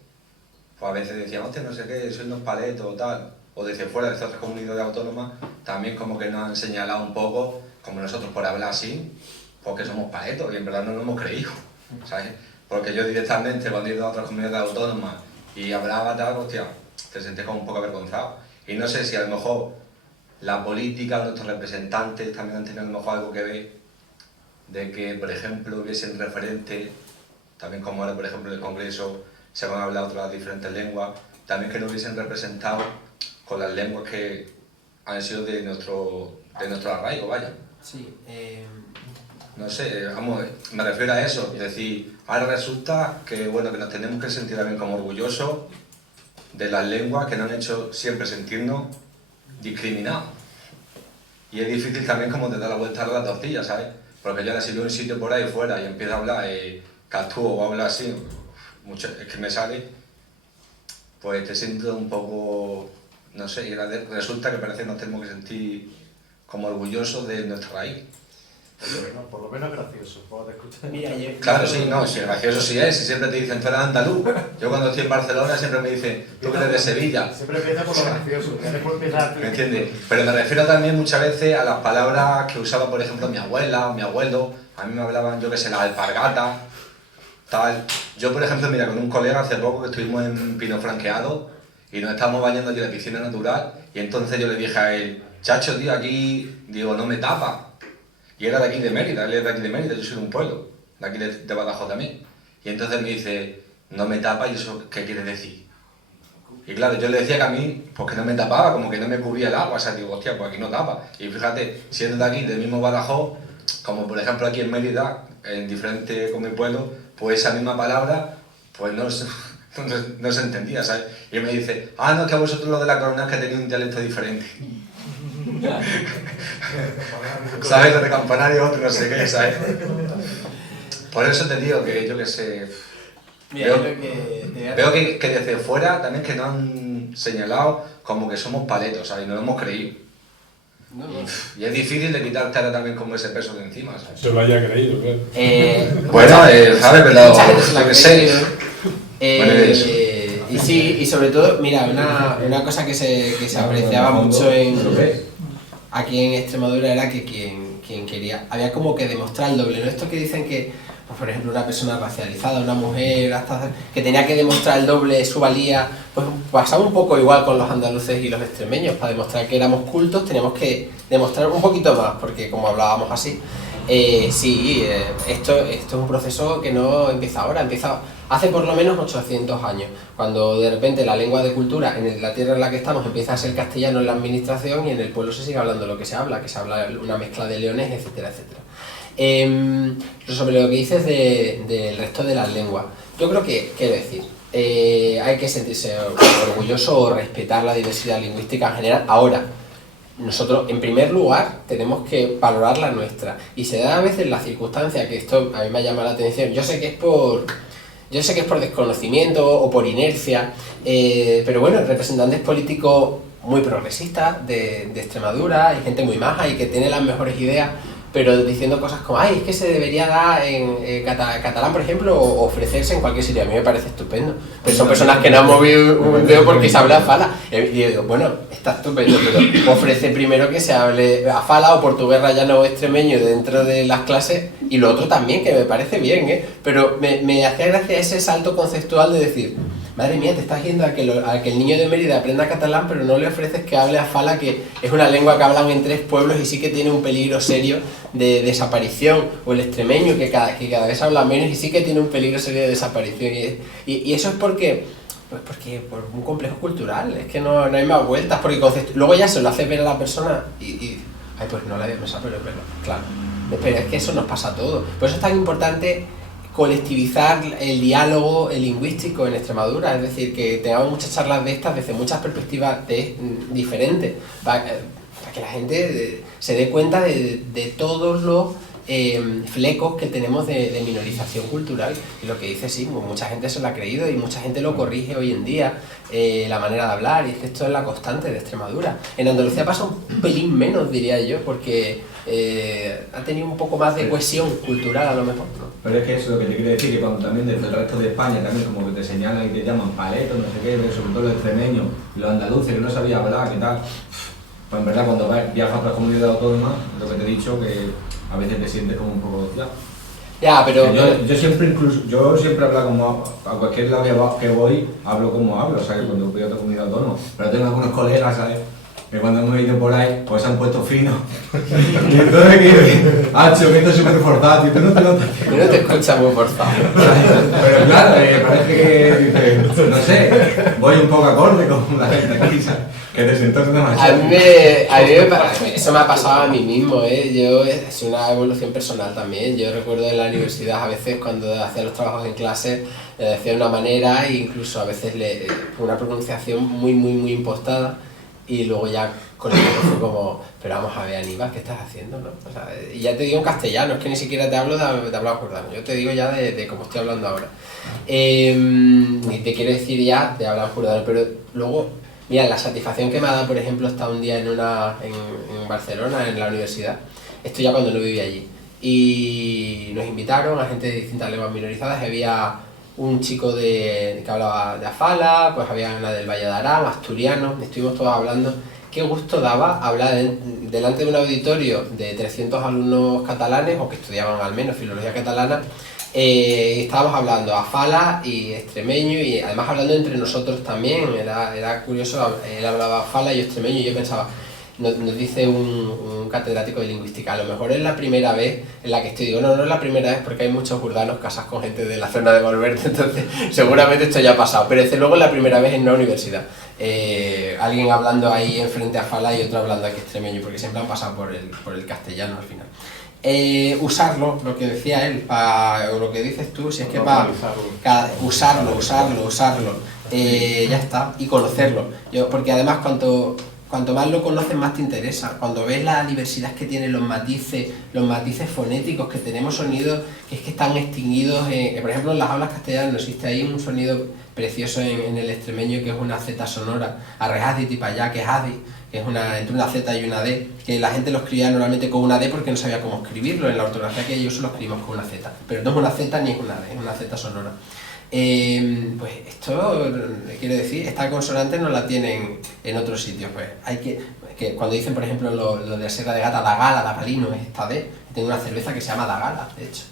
pues a veces decían, hostia, no sé qué, soy unos paletos o tal, o desde fuera, desde otras comunidades autónomas, también como que nos han señalado un poco, como nosotros por hablar así, porque somos paletos y en verdad no lo hemos creído, ¿sabes? Porque yo directamente cuando he ido a otras comunidades autónomas y hablaba tal, hostia, te sentías como un poco avergonzado. Y no sé si a lo mejor la política, nuestros representantes también han tenido a lo mejor algo que ver de que, por ejemplo, hubiesen referentes, también como ahora, por ejemplo, en el Congreso se van a hablar otras diferentes lenguas, también que no hubiesen representado con las lenguas que han sido de nuestro arraigo, vaya. Sí, No sé, vamos, me refiero a eso, es decir, ahora resulta que, bueno, que nos tenemos que sentir también como orgullosos de las lenguas que nos han hecho siempre sentirnos discriminados. Y es difícil también como de dar la vuelta a la tortilla, ¿sabes? Porque yo ahora si veo un sitio por ahí fuera y empiezo a hablar castúo o hablar así, mucho, es que me sale, pues te siento un poco, no sé, y resulta que parece que nos tenemos que sentir como orgullosos de nuestra raíz. Por lo menos gracioso, cuando te escuchas. mira, Claro, sí, no, si gracioso sí es, si siempre te dicen tú eres andaluz. Yo cuando estoy en Barcelona siempre me dicen tú que eres de Sevilla. Siempre empieza por lo gracioso, después empieza. ¿Me entiendes? Pero me refiero también muchas veces a las palabras que usaba, por ejemplo, mi abuela o mi abuelo. A mí me hablaban, yo que sé, la alpargata, tal. Yo, por ejemplo, mira, con un colega hace poco que estuvimos en Pino Franqueado y nos estábamos bañando allí en la piscina natural y entonces yo le dije a él, chacho, tío, aquí, digo, no me tapa. Y era de aquí de Mérida, él es de aquí de Mérida, yo soy de un pueblo, de aquí de Badajoz también. Y entonces me dice, no me tapa, ¿y eso qué quiere decir? Y claro, yo le decía que a mí, pues que no me tapaba, como que no me cubría el agua, o sea, digo, hostia, pues aquí no tapa. Y fíjate, siendo de aquí, del mismo Badajoz, como por ejemplo aquí en Mérida, en diferente con mi pueblo, pues esa misma palabra, pues no se entendía, ¿sabes? Y me dice, ah, no, es que a vosotros lo de la corona es que tenéis un dialecto diferente. ¿Sabes? Lo de campanario, otro no sé qué, ¿sabes? Por eso te digo que yo que sé. mira, Veo que desde fuera también que nos han señalado como que somos paletos, ¿sabes? Y no lo hemos creído. Y es difícil de quitarte ahora también como ese peso de encima, ¿sabes? Se lo haya creído, claro. Bueno, ¿sabes? Pero yo que sé. Y sí, y sobre todo, mira, una cosa que se apreciaba mucho aquí en Extremadura era que quien quería, había como que demostrar el doble, ¿no? Esto que dicen que, pues, por ejemplo, una persona racializada, una mujer, hasta, que tenía que demostrar el doble su valía, pues pasaba un poco igual con los andaluces y los extremeños, para demostrar que éramos cultos teníamos que demostrar un poquito más, porque como hablábamos así, esto es un proceso que no empieza ahora, empieza hace por lo menos 800 años, cuando de repente la lengua de cultura en la tierra en la que estamos empieza a ser castellano en la administración y en el pueblo se sigue hablando lo que se habla una mezcla de leones, etcétera, etcétera. Sobre lo que dices del resto de las lenguas, yo creo que, quiero decir, hay que sentirse orgulloso o respetar la diversidad lingüística en general. Ahora, nosotros, en primer lugar, tenemos que valorar la nuestra. Y se da a veces la circunstancia, que esto a mí me llama la atención, yo sé que es por desconocimiento o por inercia, pero bueno, representantes políticos muy progresistas de Extremadura, hay gente muy maja y que tiene las mejores ideas, pero diciendo cosas como, ay, es que se debería dar en catalán, por ejemplo, o ofrecerse en cualquier sitio. A mí me parece estupendo. Pero son personas que no han movido un dedo porque se habla fala. Y yo digo, bueno, está estupendo, pero ofrece primero que se hable a fala o portugués rayano o extremeño dentro de las clases, y lo otro también, que me parece bien, ¿eh? Pero me hacía gracia ese salto conceptual de decir, madre mía, te estás yendo a que el niño de Mérida aprenda catalán, pero no le ofreces que hable a fala, que es una lengua que hablan en 3 pueblos y sí que tiene un peligro serio de desaparición, o el extremeño que cada vez habla menos y sí que tiene un peligro serio de desaparición, y eso es porque por un complejo cultural, es que no hay más vueltas, porque luego ya se lo hace ver a la persona ay, pues no la había pensado, pero claro, pero es que eso nos pasa a todos. Por eso es tan importante colectivizar el diálogo lingüístico en Extremadura, es decir, que tengamos muchas charlas de estas desde muchas perspectivas diferentes, para que la gente se dé cuenta de todos los flecos que tenemos de minorización cultural. Y lo que dice, sí, mucha gente se lo ha creído y mucha gente lo corrige hoy en día, la manera de hablar, y es que esto es la constante de Extremadura. En Andalucía pasa un pelín menos, diría yo, porque ha tenido un poco más de cohesión cultural a lo mejor, ¿no? Pero es que eso es lo que te quiero decir, que cuando también desde el resto de España también como que te señalan y te llaman paletos, no sé qué, sobre todo los extremeños y los andaluces que no sabía hablar, qué tal, pues en verdad cuando viajas a otras comunidades autónomas, lo que te he dicho, que a veces te sientes como un poco... Ya, pero... Yo siempre hablo como... A cualquier lado que voy, hablo como hablo, o sea que cuando voy a otra comunidad autónoma, pero tengo algunos colegas, ¿sabes?, que cuando hemos ido por ahí, pues se han puesto finos. Y entonces que esto es súper forzado, tío, tú no te notas. Yo no te escuchas muy forzado. Pero claro, parece que, no sé, voy un poco acorde con la gente aquí, ¿sabes? Que te sientas demasiado. Eso me ha pasado a mí mismo, ¿eh? Es una evolución personal también. Yo recuerdo en la universidad a veces cuando hacía los trabajos en clase, decía de una manera e incluso a veces una pronunciación muy impostada. Y luego ya con el tiempo fue como, pero vamos a ver, Aníbal, ¿qué estás haciendo? ¿No? O sea, y ya te digo en castellano, es que ni siquiera te hablo de hablar jordano, yo te digo ya de cómo estoy hablando ahora. Ni te quiero decir ya de hablar jordano, pero luego, mira, la satisfacción que me ha dado, por ejemplo, estar un día en Barcelona, en la universidad, esto ya cuando no vivía allí, y nos invitaron a gente de distintas lenguas minorizadas, había un chico que hablaba de Afala, pues había una del Valle de Arán, asturiano, estuvimos todos hablando. Qué gusto daba hablar delante de un auditorio de 300 alumnos catalanes, o que estudiaban al menos filología catalana, y estábamos hablando Afala y extremeño, y además hablando entre nosotros también, era curioso, él hablaba Afala y yo extremeño, y yo pensaba, nos dice un catedrático de lingüística, a lo mejor es la primera vez en la que estoy, digo, no es la primera vez porque hay muchos jordanos casados con gente de la zona de Valverde, entonces seguramente esto ya ha pasado, pero desde luego es la primera vez en una universidad, alguien hablando ahí enfrente a Fala y otro hablando aquí extremeño, porque siempre han pasado por el castellano al final. Usarlo, lo que decía él, o lo que dices tú, si es que para usarlo, ya está, y conocerlo, porque además cuanto más lo conoces, más te interesa. Cuando ves la diversidad que tienen los matices fonéticos, que tenemos sonidos que es que están extinguidos, por ejemplo en las hablas castellanas no existe ahí un sonido precioso en el extremeño que es una Z sonora, arrejadi tipayá, que es adi, que es entre una Z y una D, que la gente lo escribía normalmente con una D porque no sabía cómo escribirlo, en la ortografía que ellos lo escribimos con una Z, pero no es una Z ni es una D, es una Z sonora. Pues esto quiere decir, esta consonante no la tienen en otros sitios, pues hay que cuando dicen por ejemplo lo de la Sierra de Gata, da gala, da palino, es esta D, tengo una cerveza que se llama da gala, de hecho,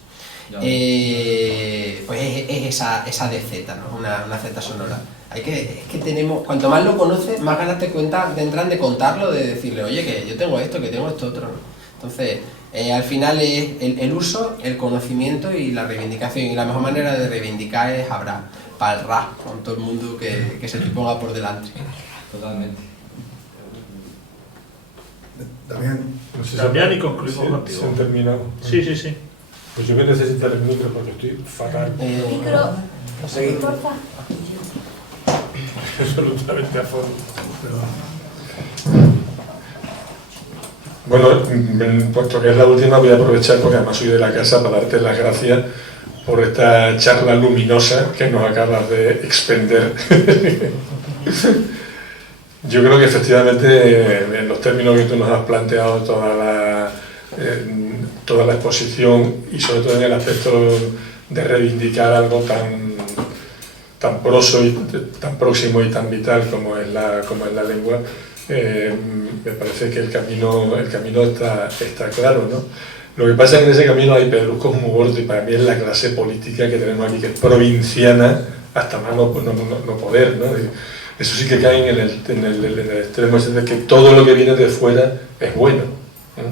pues es esa DZ, ¿no? una Z sonora. Es que tenemos, cuanto más lo conoces, más ganas te entran de contarlo, de decirle, oye, que yo tengo esto, que tengo esto otro, ¿no? Entonces, al final es el uso, el conocimiento y la reivindicación. Y la mejor manera de reivindicar es hablar para el rap, con todo el mundo que se te ponga por delante. Totalmente. Damián, no sé Damián, y concluimos contigo. ¿Se han terminado? Sí. Pues yo voy a necesitar el micro porque estoy fatal. Micro, porfa. Absolutamente a fondo. Bueno, puesto que es la última, voy a aprovechar porque además soy de la casa para darte las gracias por esta charla luminosa que nos acabas de expender. Yo creo que efectivamente en los términos que tú nos has planteado toda la exposición y sobre todo en el aspecto de reivindicar algo tan proso y tan próximo y tan vital como es la lengua, me parece que el camino está claro, ¿no? Lo que pasa es que en ese camino hay pedruscos muy gordos y para mí es la clase política que tenemos aquí, que es provinciana hasta más no poder, ¿no? Eso sí que cae en el extremo ese de que todo lo que viene de fuera es bueno, ¿no?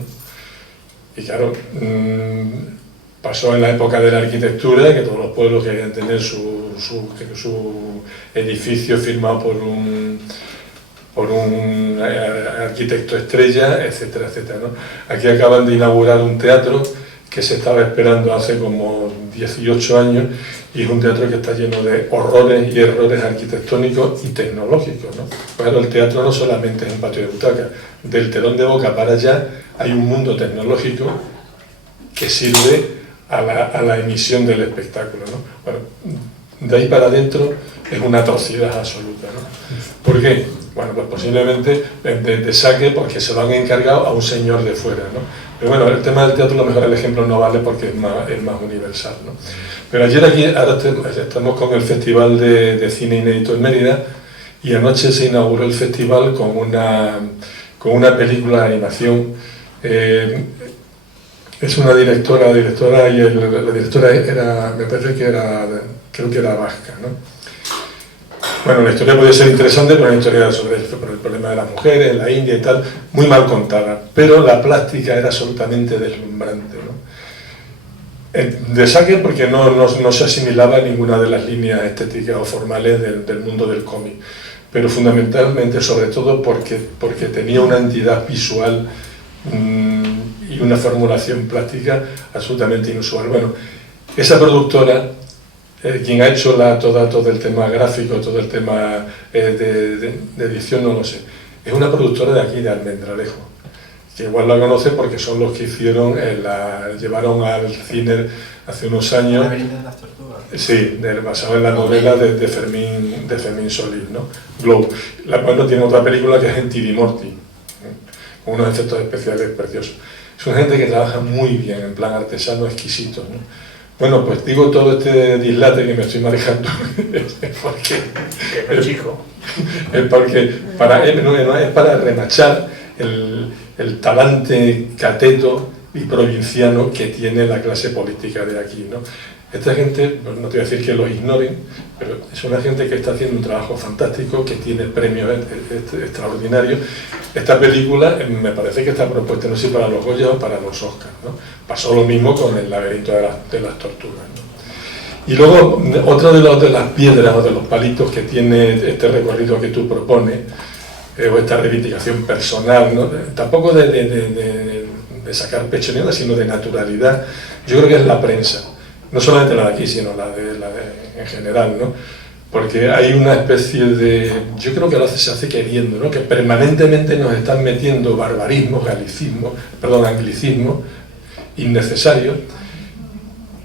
Y claro, pasó en la época de la arquitectura, que todos los pueblos querían tener su edificio firmado por un arquitecto estrella, etcétera, etcétera, ¿no? Aquí acaban de inaugurar un teatro que se estaba esperando hace como 18 años y es un teatro que está lleno de horrores y errores arquitectónicos y tecnológicos, ¿no? Claro, el teatro no solamente es un patio de butaca, del telón de boca para allá hay un mundo tecnológico que sirve a la emisión del espectáculo, ¿no? Bueno, de ahí para adentro es una atrocidad absoluta, ¿no? ¿Por qué? Bueno, pues posiblemente de saque porque se lo han encargado a un señor de fuera, ¿no? Pero bueno, el tema del teatro a lo mejor el ejemplo no vale porque es más universal, ¿no? Pero ayer aquí, ahora estamos con el Festival de Cine Inédito en Mérida, y anoche se inauguró el festival con una película de animación. Es una directora y la directora era, me parece que era, creo que era vasca, ¿no? Bueno, la historia podía ser interesante, pero una historia sobre el problema de las mujeres en la India y tal, muy mal contada, pero la plástica era absolutamente deslumbrante, ¿no? De saque porque no se asimilaba a ninguna de las líneas estéticas o formales del mundo del cómic, pero fundamentalmente, sobre todo, porque tenía una entidad visual y una formulación plástica absolutamente inusual. Bueno, esa productora, quien ha hecho todo el tema gráfico, todo el tema de edición, no lo sé, es una productora de aquí, de Almendralejo, que igual la conoce porque son los que hicieron, llevaron al cine hace unos años, sí, basado en la novela de Fermín Solís, ¿no? Glow, la cual no tiene otra película que es en Tiri Morti, con unos efectos especiales preciosos. Son gente que trabaja muy bien, en plan artesano, exquisito, ¿no? Bueno, pues digo todo este dislate que me estoy manejando es porque es para remachar el talante cateto y provinciano que tiene la clase política de aquí, ¿no? Esta gente, no te voy a decir que los ignoren, pero es una gente que está haciendo un trabajo fantástico, que tiene premios extraordinarios. Esta película me parece que está propuesta, no sé si para los Goya o para los Oscars, ¿no? Pasó lo mismo con El laberinto de las tortugas, ¿no? Y luego, otra de las piedras o de los palitos que tiene este recorrido que tú propones, o esta reivindicación personal, ¿no? Tampoco de sacar pecho ni nada, sino de naturalidad, yo creo que es la prensa. No solamente la de aquí, sino la de en general, ¿no? Porque hay una especie de, yo creo que se hace queriendo, ¿no? Que permanentemente nos están metiendo barbarismos, anglicismos innecesarios,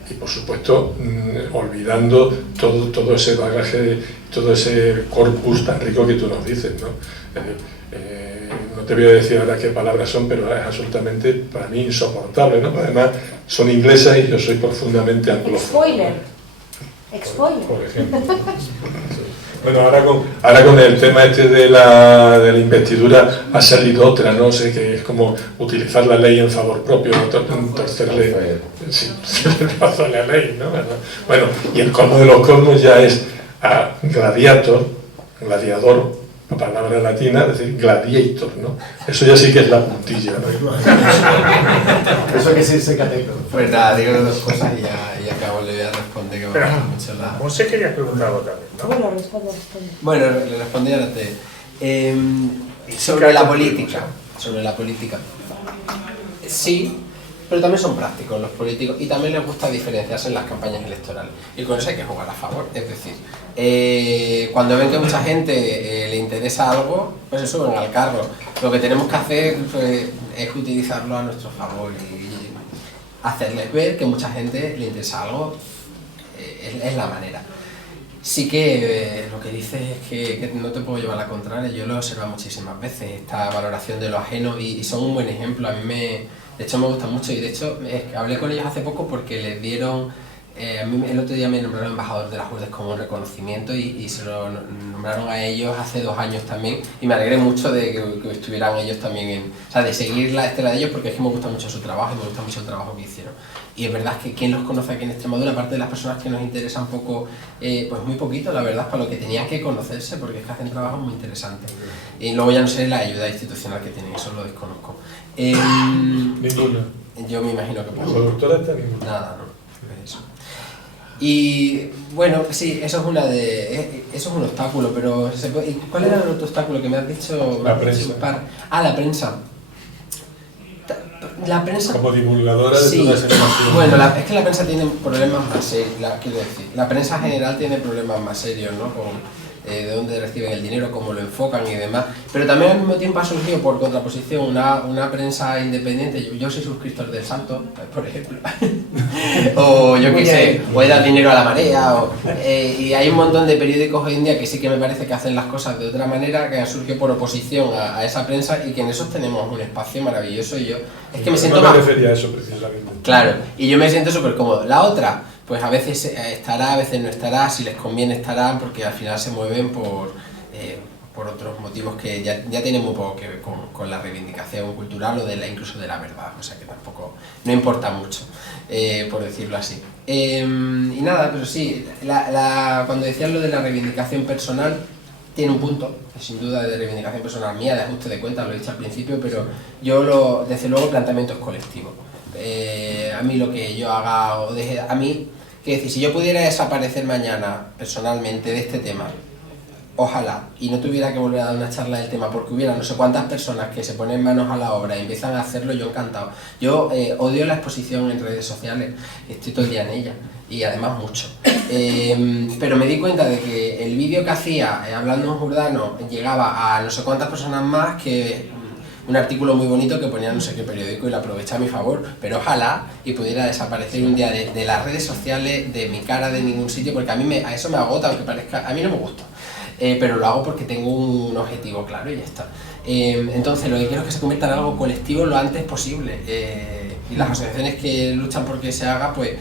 y por supuesto olvidando todo ese bagaje, todo ese corpus tan rico que tú nos dices, ¿no? No te voy a decir ahora qué palabras son, pero es absolutamente, para mí, insoportable, ¿no? Además, son inglesas y yo soy profundamente anglófono. Spoiler. Por ejemplo. Bueno, ahora con el tema este de la investidura ha salido otra, no sé, que es como utilizar la ley en favor propio, torcerle el brazo a la ley, ¿no? Bueno, y el colmo de los colmos ya es a gladiador, palabra latina, es decir, gladiator, ¿no? Eso ya sí que es la puntilla, ¿no? Eso que sí se cateto. Pues nada, digo dos cosas y acabo, le voy a responder que me gusta mucho la... José quería preguntar algo también, ¿no? Bueno, responde. Bueno, le respondí ahora sobre la política. Sí, pero también son prácticos los políticos y también les gusta diferenciarse en las campañas electorales. Y con eso hay que jugar a favor. Es decir, cuando ven que mucha gente le interesa algo, pues se suben al carro. Lo que tenemos que hacer pues, es utilizarlo a nuestro favor y hacerles ver que mucha gente le interesa algo. Es la manera. Sí que lo que dices es que no te puedo llevar a la contraria. Yo lo he observado muchísimas veces, esta valoración de lo ajeno, y son un buen ejemplo. A mí de hecho me gusta mucho, y de hecho hablé con ellos hace poco porque les dieron, a mí el otro día me nombraron embajador de las URSS como un reconocimiento y se lo nombraron a ellos hace 2 años también, y me alegré mucho de que estuvieran ellos también de seguir la estela de ellos, porque es que me gusta mucho su trabajo y me gusta mucho el trabajo que hicieron. Y es verdad que quien los conoce aquí en Extremadura, aparte de las personas que nos interesan un poco, pues muy poquito, la verdad, para lo que tenían que conocerse, porque es que hacen trabajos muy interesantes. Y luego ya no sé la ayuda institucional que tienen, eso lo desconozco. Ninguna. Yo me imagino que por ¿La doctora está ninguna? Nada, no. Eso. Y bueno, sí, eso es un obstáculo, pero ¿y cuál era el otro obstáculo que me has dicho? La prensa. La prensa. La prensa... Como divulgadora de toda esa información. Bueno, es que la prensa tiene problemas más serios, quiero decir. La prensa en general tiene problemas más serios, ¿no? de dónde reciben el dinero, cómo lo enfocan y demás. Pero también al mismo tiempo ha surgido por contraposición una prensa independiente. Yo soy suscriptor del Santo, por ejemplo. O yo qué sé, o he dado dinero a la marea. Y hay un montón de periódicos hoy en día que sí que me parece que hacen las cosas de otra manera, que han surgido por oposición a esa prensa y que en esos tenemos un espacio maravilloso. Y yo es que me siento no me más... refería a eso precisamente. Claro, y yo me siento súper cómodo. La otra, pues a veces estará, a veces no estará, si les conviene estarán, porque al final se mueven por otros motivos que ya tienen muy poco que ver con la reivindicación cultural o incluso de la verdad, o sea que tampoco, no importa mucho, por decirlo así. Y nada, pero sí, cuando decías lo de la reivindicación personal, tiene un punto, sin duda, de reivindicación personal mía, de ajuste de cuentas, lo he dicho al principio, pero yo desde luego el planteamiento es colectivo. A mí lo que yo haga o deje, a mí, quiero decir, si yo pudiera desaparecer mañana personalmente de este tema, ojalá, y no tuviera que volver a dar una charla del tema porque hubiera no sé cuántas personas que se ponen manos a la obra y empiezan a hacerlo, yo encantado. Yo odio la exposición en redes sociales, estoy todo el día en ella y además mucho. Pero me di cuenta de que el vídeo que hacía hablando en Jordano llegaba a no sé cuántas personas más que un artículo muy bonito que ponía no sé qué periódico y lo aproveché a mi favor, pero ojalá y pudiera desaparecer un día de las redes sociales, de mi cara, de ningún sitio, porque a eso me agota, aunque parezca, a mí no me gusta, pero lo hago porque tengo un objetivo claro y ya está. Entonces lo que quiero es que se convierta en algo colectivo lo antes posible, y las asociaciones que luchan por que se haga, pues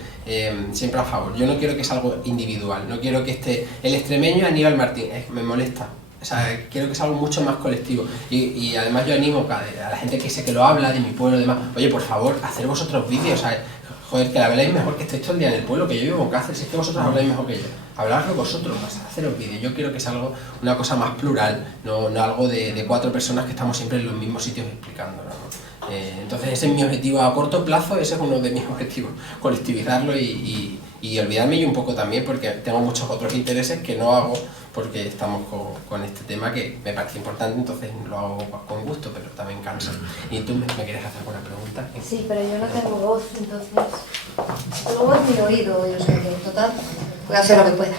siempre a favor. Yo no quiero que sea algo individual, no quiero que esté el extremeño Aníbal Martín, me molesta. O sea, quiero que sea algo mucho más colectivo y además yo animo a la gente que sé que lo habla, de mi pueblo y demás, oye, por favor, hacer vosotros vídeos, o sea, joder, que la habláis mejor, que estéis todo el día en el pueblo, que yo vivo en Cáceres, si es que vosotros habláis mejor que yo, hablarlo vosotros más, haceros vídeos. Yo quiero que sea algo, una cosa más plural, no algo de 4 personas que estamos siempre en los mismos sitios explicándolo, ¿no? Entonces ese es mi objetivo a corto plazo, ese es uno de mis objetivos, colectivizarlo y olvidarme yo un poco también, porque tengo muchos otros intereses que no hago porque estamos con este tema que me parece importante, entonces lo hago con gusto, pero también cansa. ¿Y tú me quieres hacer alguna pregunta? Sí, pero yo no tengo voz, entonces tengo voz ni oído, yo sé que en total voy a hacer lo que pueda.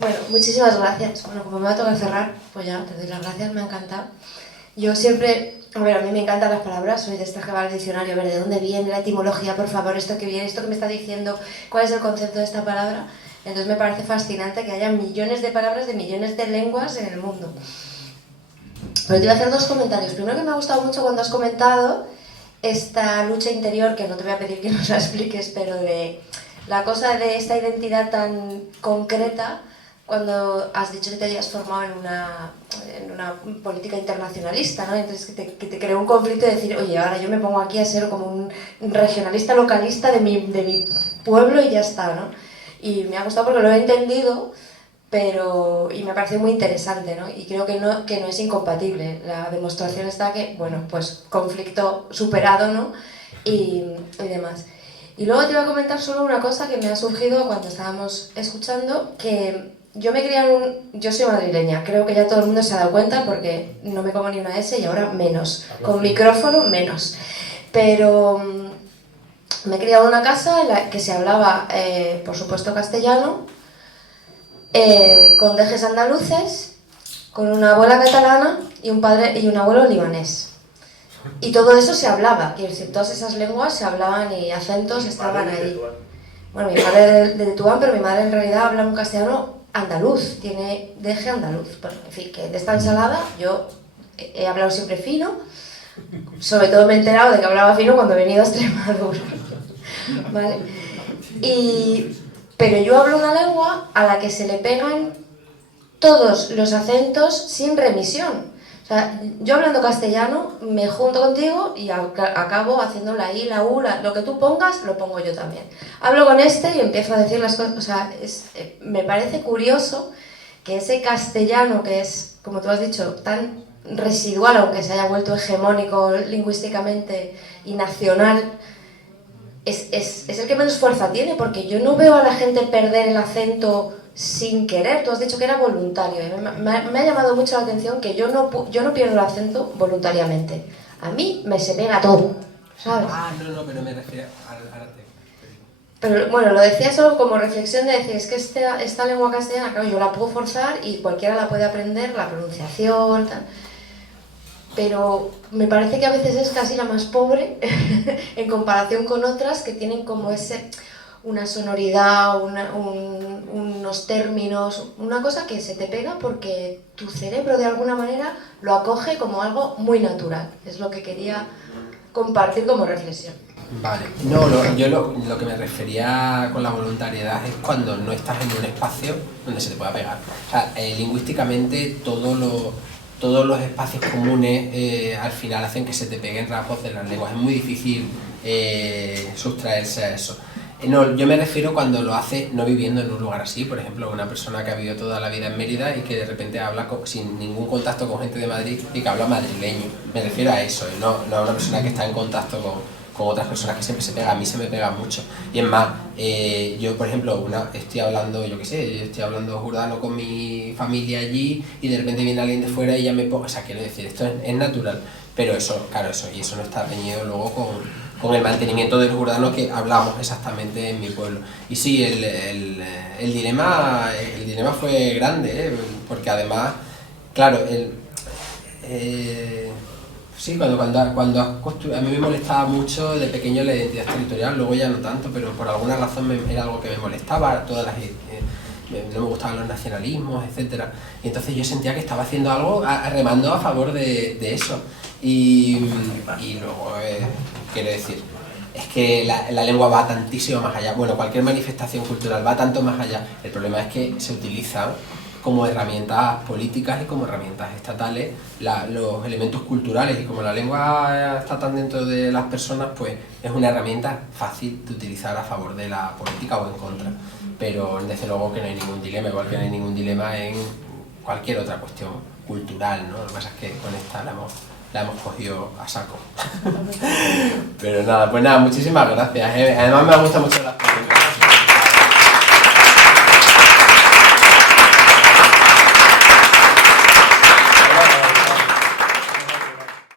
Bueno, muchísimas gracias. Bueno, como me va a tocar cerrar, pues ya, te doy las gracias, me ha encantado. Yo siempre, a mí me encantan las palabras, soy de estas que va al diccionario, a ver de dónde viene la etimología, por favor, esto que viene, esto que me está diciendo, cuál es el concepto de esta palabra. Entonces me parece fascinante que haya millones de palabras de millones de lenguas en el mundo. Pero te voy a hacer 2 comentarios. Primero, que me ha gustado mucho cuando has comentado esta lucha interior, que no te voy a pedir que nos la expliques, pero de la cosa de esta identidad tan concreta, cuando has dicho que te habías formado en una política internacionalista, ¿no? Entonces que te creó un conflicto de decir, oye, ahora yo me pongo aquí a ser como un regionalista localista de mi pueblo y ya está, ¿no? Y me ha gustado porque lo he entendido, y me parece muy interesante, ¿no? Y creo que no es incompatible. La demostración está que, bueno, pues conflicto superado, ¿no? Y demás. Y luego te iba a comentar solo una cosa que me ha surgido cuando estábamos escuchando, que yo me crié yo soy madrileña, creo que ya todo el mundo se ha dado cuenta porque no me como ni una S y ahora menos, con micrófono menos. Pero me he criado en una casa en la que se hablaba, por supuesto, castellano, con dejes andaluces, con una abuela catalana y un padre y un abuelo libanés. Y todo eso se hablaba, quiero decir, todas esas lenguas se hablaban y acentos estaban ahí. Bueno, mi padre de Tetuán, pero mi madre en realidad habla un castellano andaluz, tiene deje andaluz. Bueno, en fin, que de esta ensalada yo he hablado siempre fino, sobre todo me he enterado de que hablaba fino cuando he venido a Extremadura. ¿Vale? Pero yo hablo una lengua a la que se le pegan todos los acentos sin remisión. O sea, yo hablando castellano me junto contigo y acabo haciendo la I, la U, lo que tú pongas, lo pongo yo también. Hablo con este y empiezo a decir las cosas. O sea, me parece curioso que ese castellano que es, como tú has dicho, tan residual, aunque se haya vuelto hegemónico lingüísticamente y nacional, es el que menos fuerza tiene, porque yo no veo a la gente perder el acento sin querer. Tú has dicho que era voluntario. Me ha llamado mucho la atención que yo no pierdo el acento voluntariamente. A mí se pega todo, ¿sabes? No, pero me refiero al arte. Pero bueno, lo decía solo como reflexión de decir, es que esta lengua castellana, claro, yo la puedo forzar y cualquiera la puede aprender, la pronunciación, tal. Pero me parece que a veces es casi la más pobre en comparación con otras que tienen como una sonoridad, unos términos, una cosa que se te pega porque tu cerebro de alguna manera lo acoge como algo muy natural. Es lo que quería compartir como reflexión. Vale, no, yo lo que me refería con la voluntariedad es cuando no estás en un espacio donde se te pueda pegar. O sea, lingüísticamente todos los espacios comunes al final hacen que se te peguen rasgos de las lenguas. Es muy difícil sustraerse a eso. No, yo me refiero cuando lo hace no viviendo en un lugar así. Por ejemplo, una persona que ha vivido toda la vida en Mérida y que de repente habla sin ningún contacto con gente de Madrid y que habla madrileño. Me refiero a eso, no a una persona que está en contacto con otras personas que siempre se pega. A mí se me pega mucho. Y es más, yo por ejemplo, estoy hablando, estoy hablando jordano con mi familia allí y de repente viene alguien de fuera y ya me pongo, o sea, quiero decir, esto es natural, pero eso, claro, eso no está reñido luego con el mantenimiento del jordano que hablamos exactamente en mi pueblo. Y sí, el dilema fue grande, porque además, claro, sí, cuando a mí me molestaba mucho de pequeño la identidad territorial, luego ya no tanto, pero por alguna razón era algo que me molestaba, no me gustaban los nacionalismos, etcétera. Y entonces yo sentía que estaba haciendo algo remando a favor de eso. Y luego, quiero decir, es que la lengua va tantísimo más allá. Bueno, cualquier manifestación cultural va tanto más allá. El problema es que se utilizan como herramientas políticas y como herramientas estatales los elementos culturales, y como la lengua está tan dentro de las personas, pues es una herramienta fácil de utilizar a favor de la política o en contra. Pero desde luego que no hay ningún dilema, igual que no hay ningún dilema en cualquier otra cuestión cultural, ¿no? Lo que pasa es que con esta la hemos cogido a saco. Pero nada, pues nada, muchísimas gracias. Además me gustan mucho las preguntas.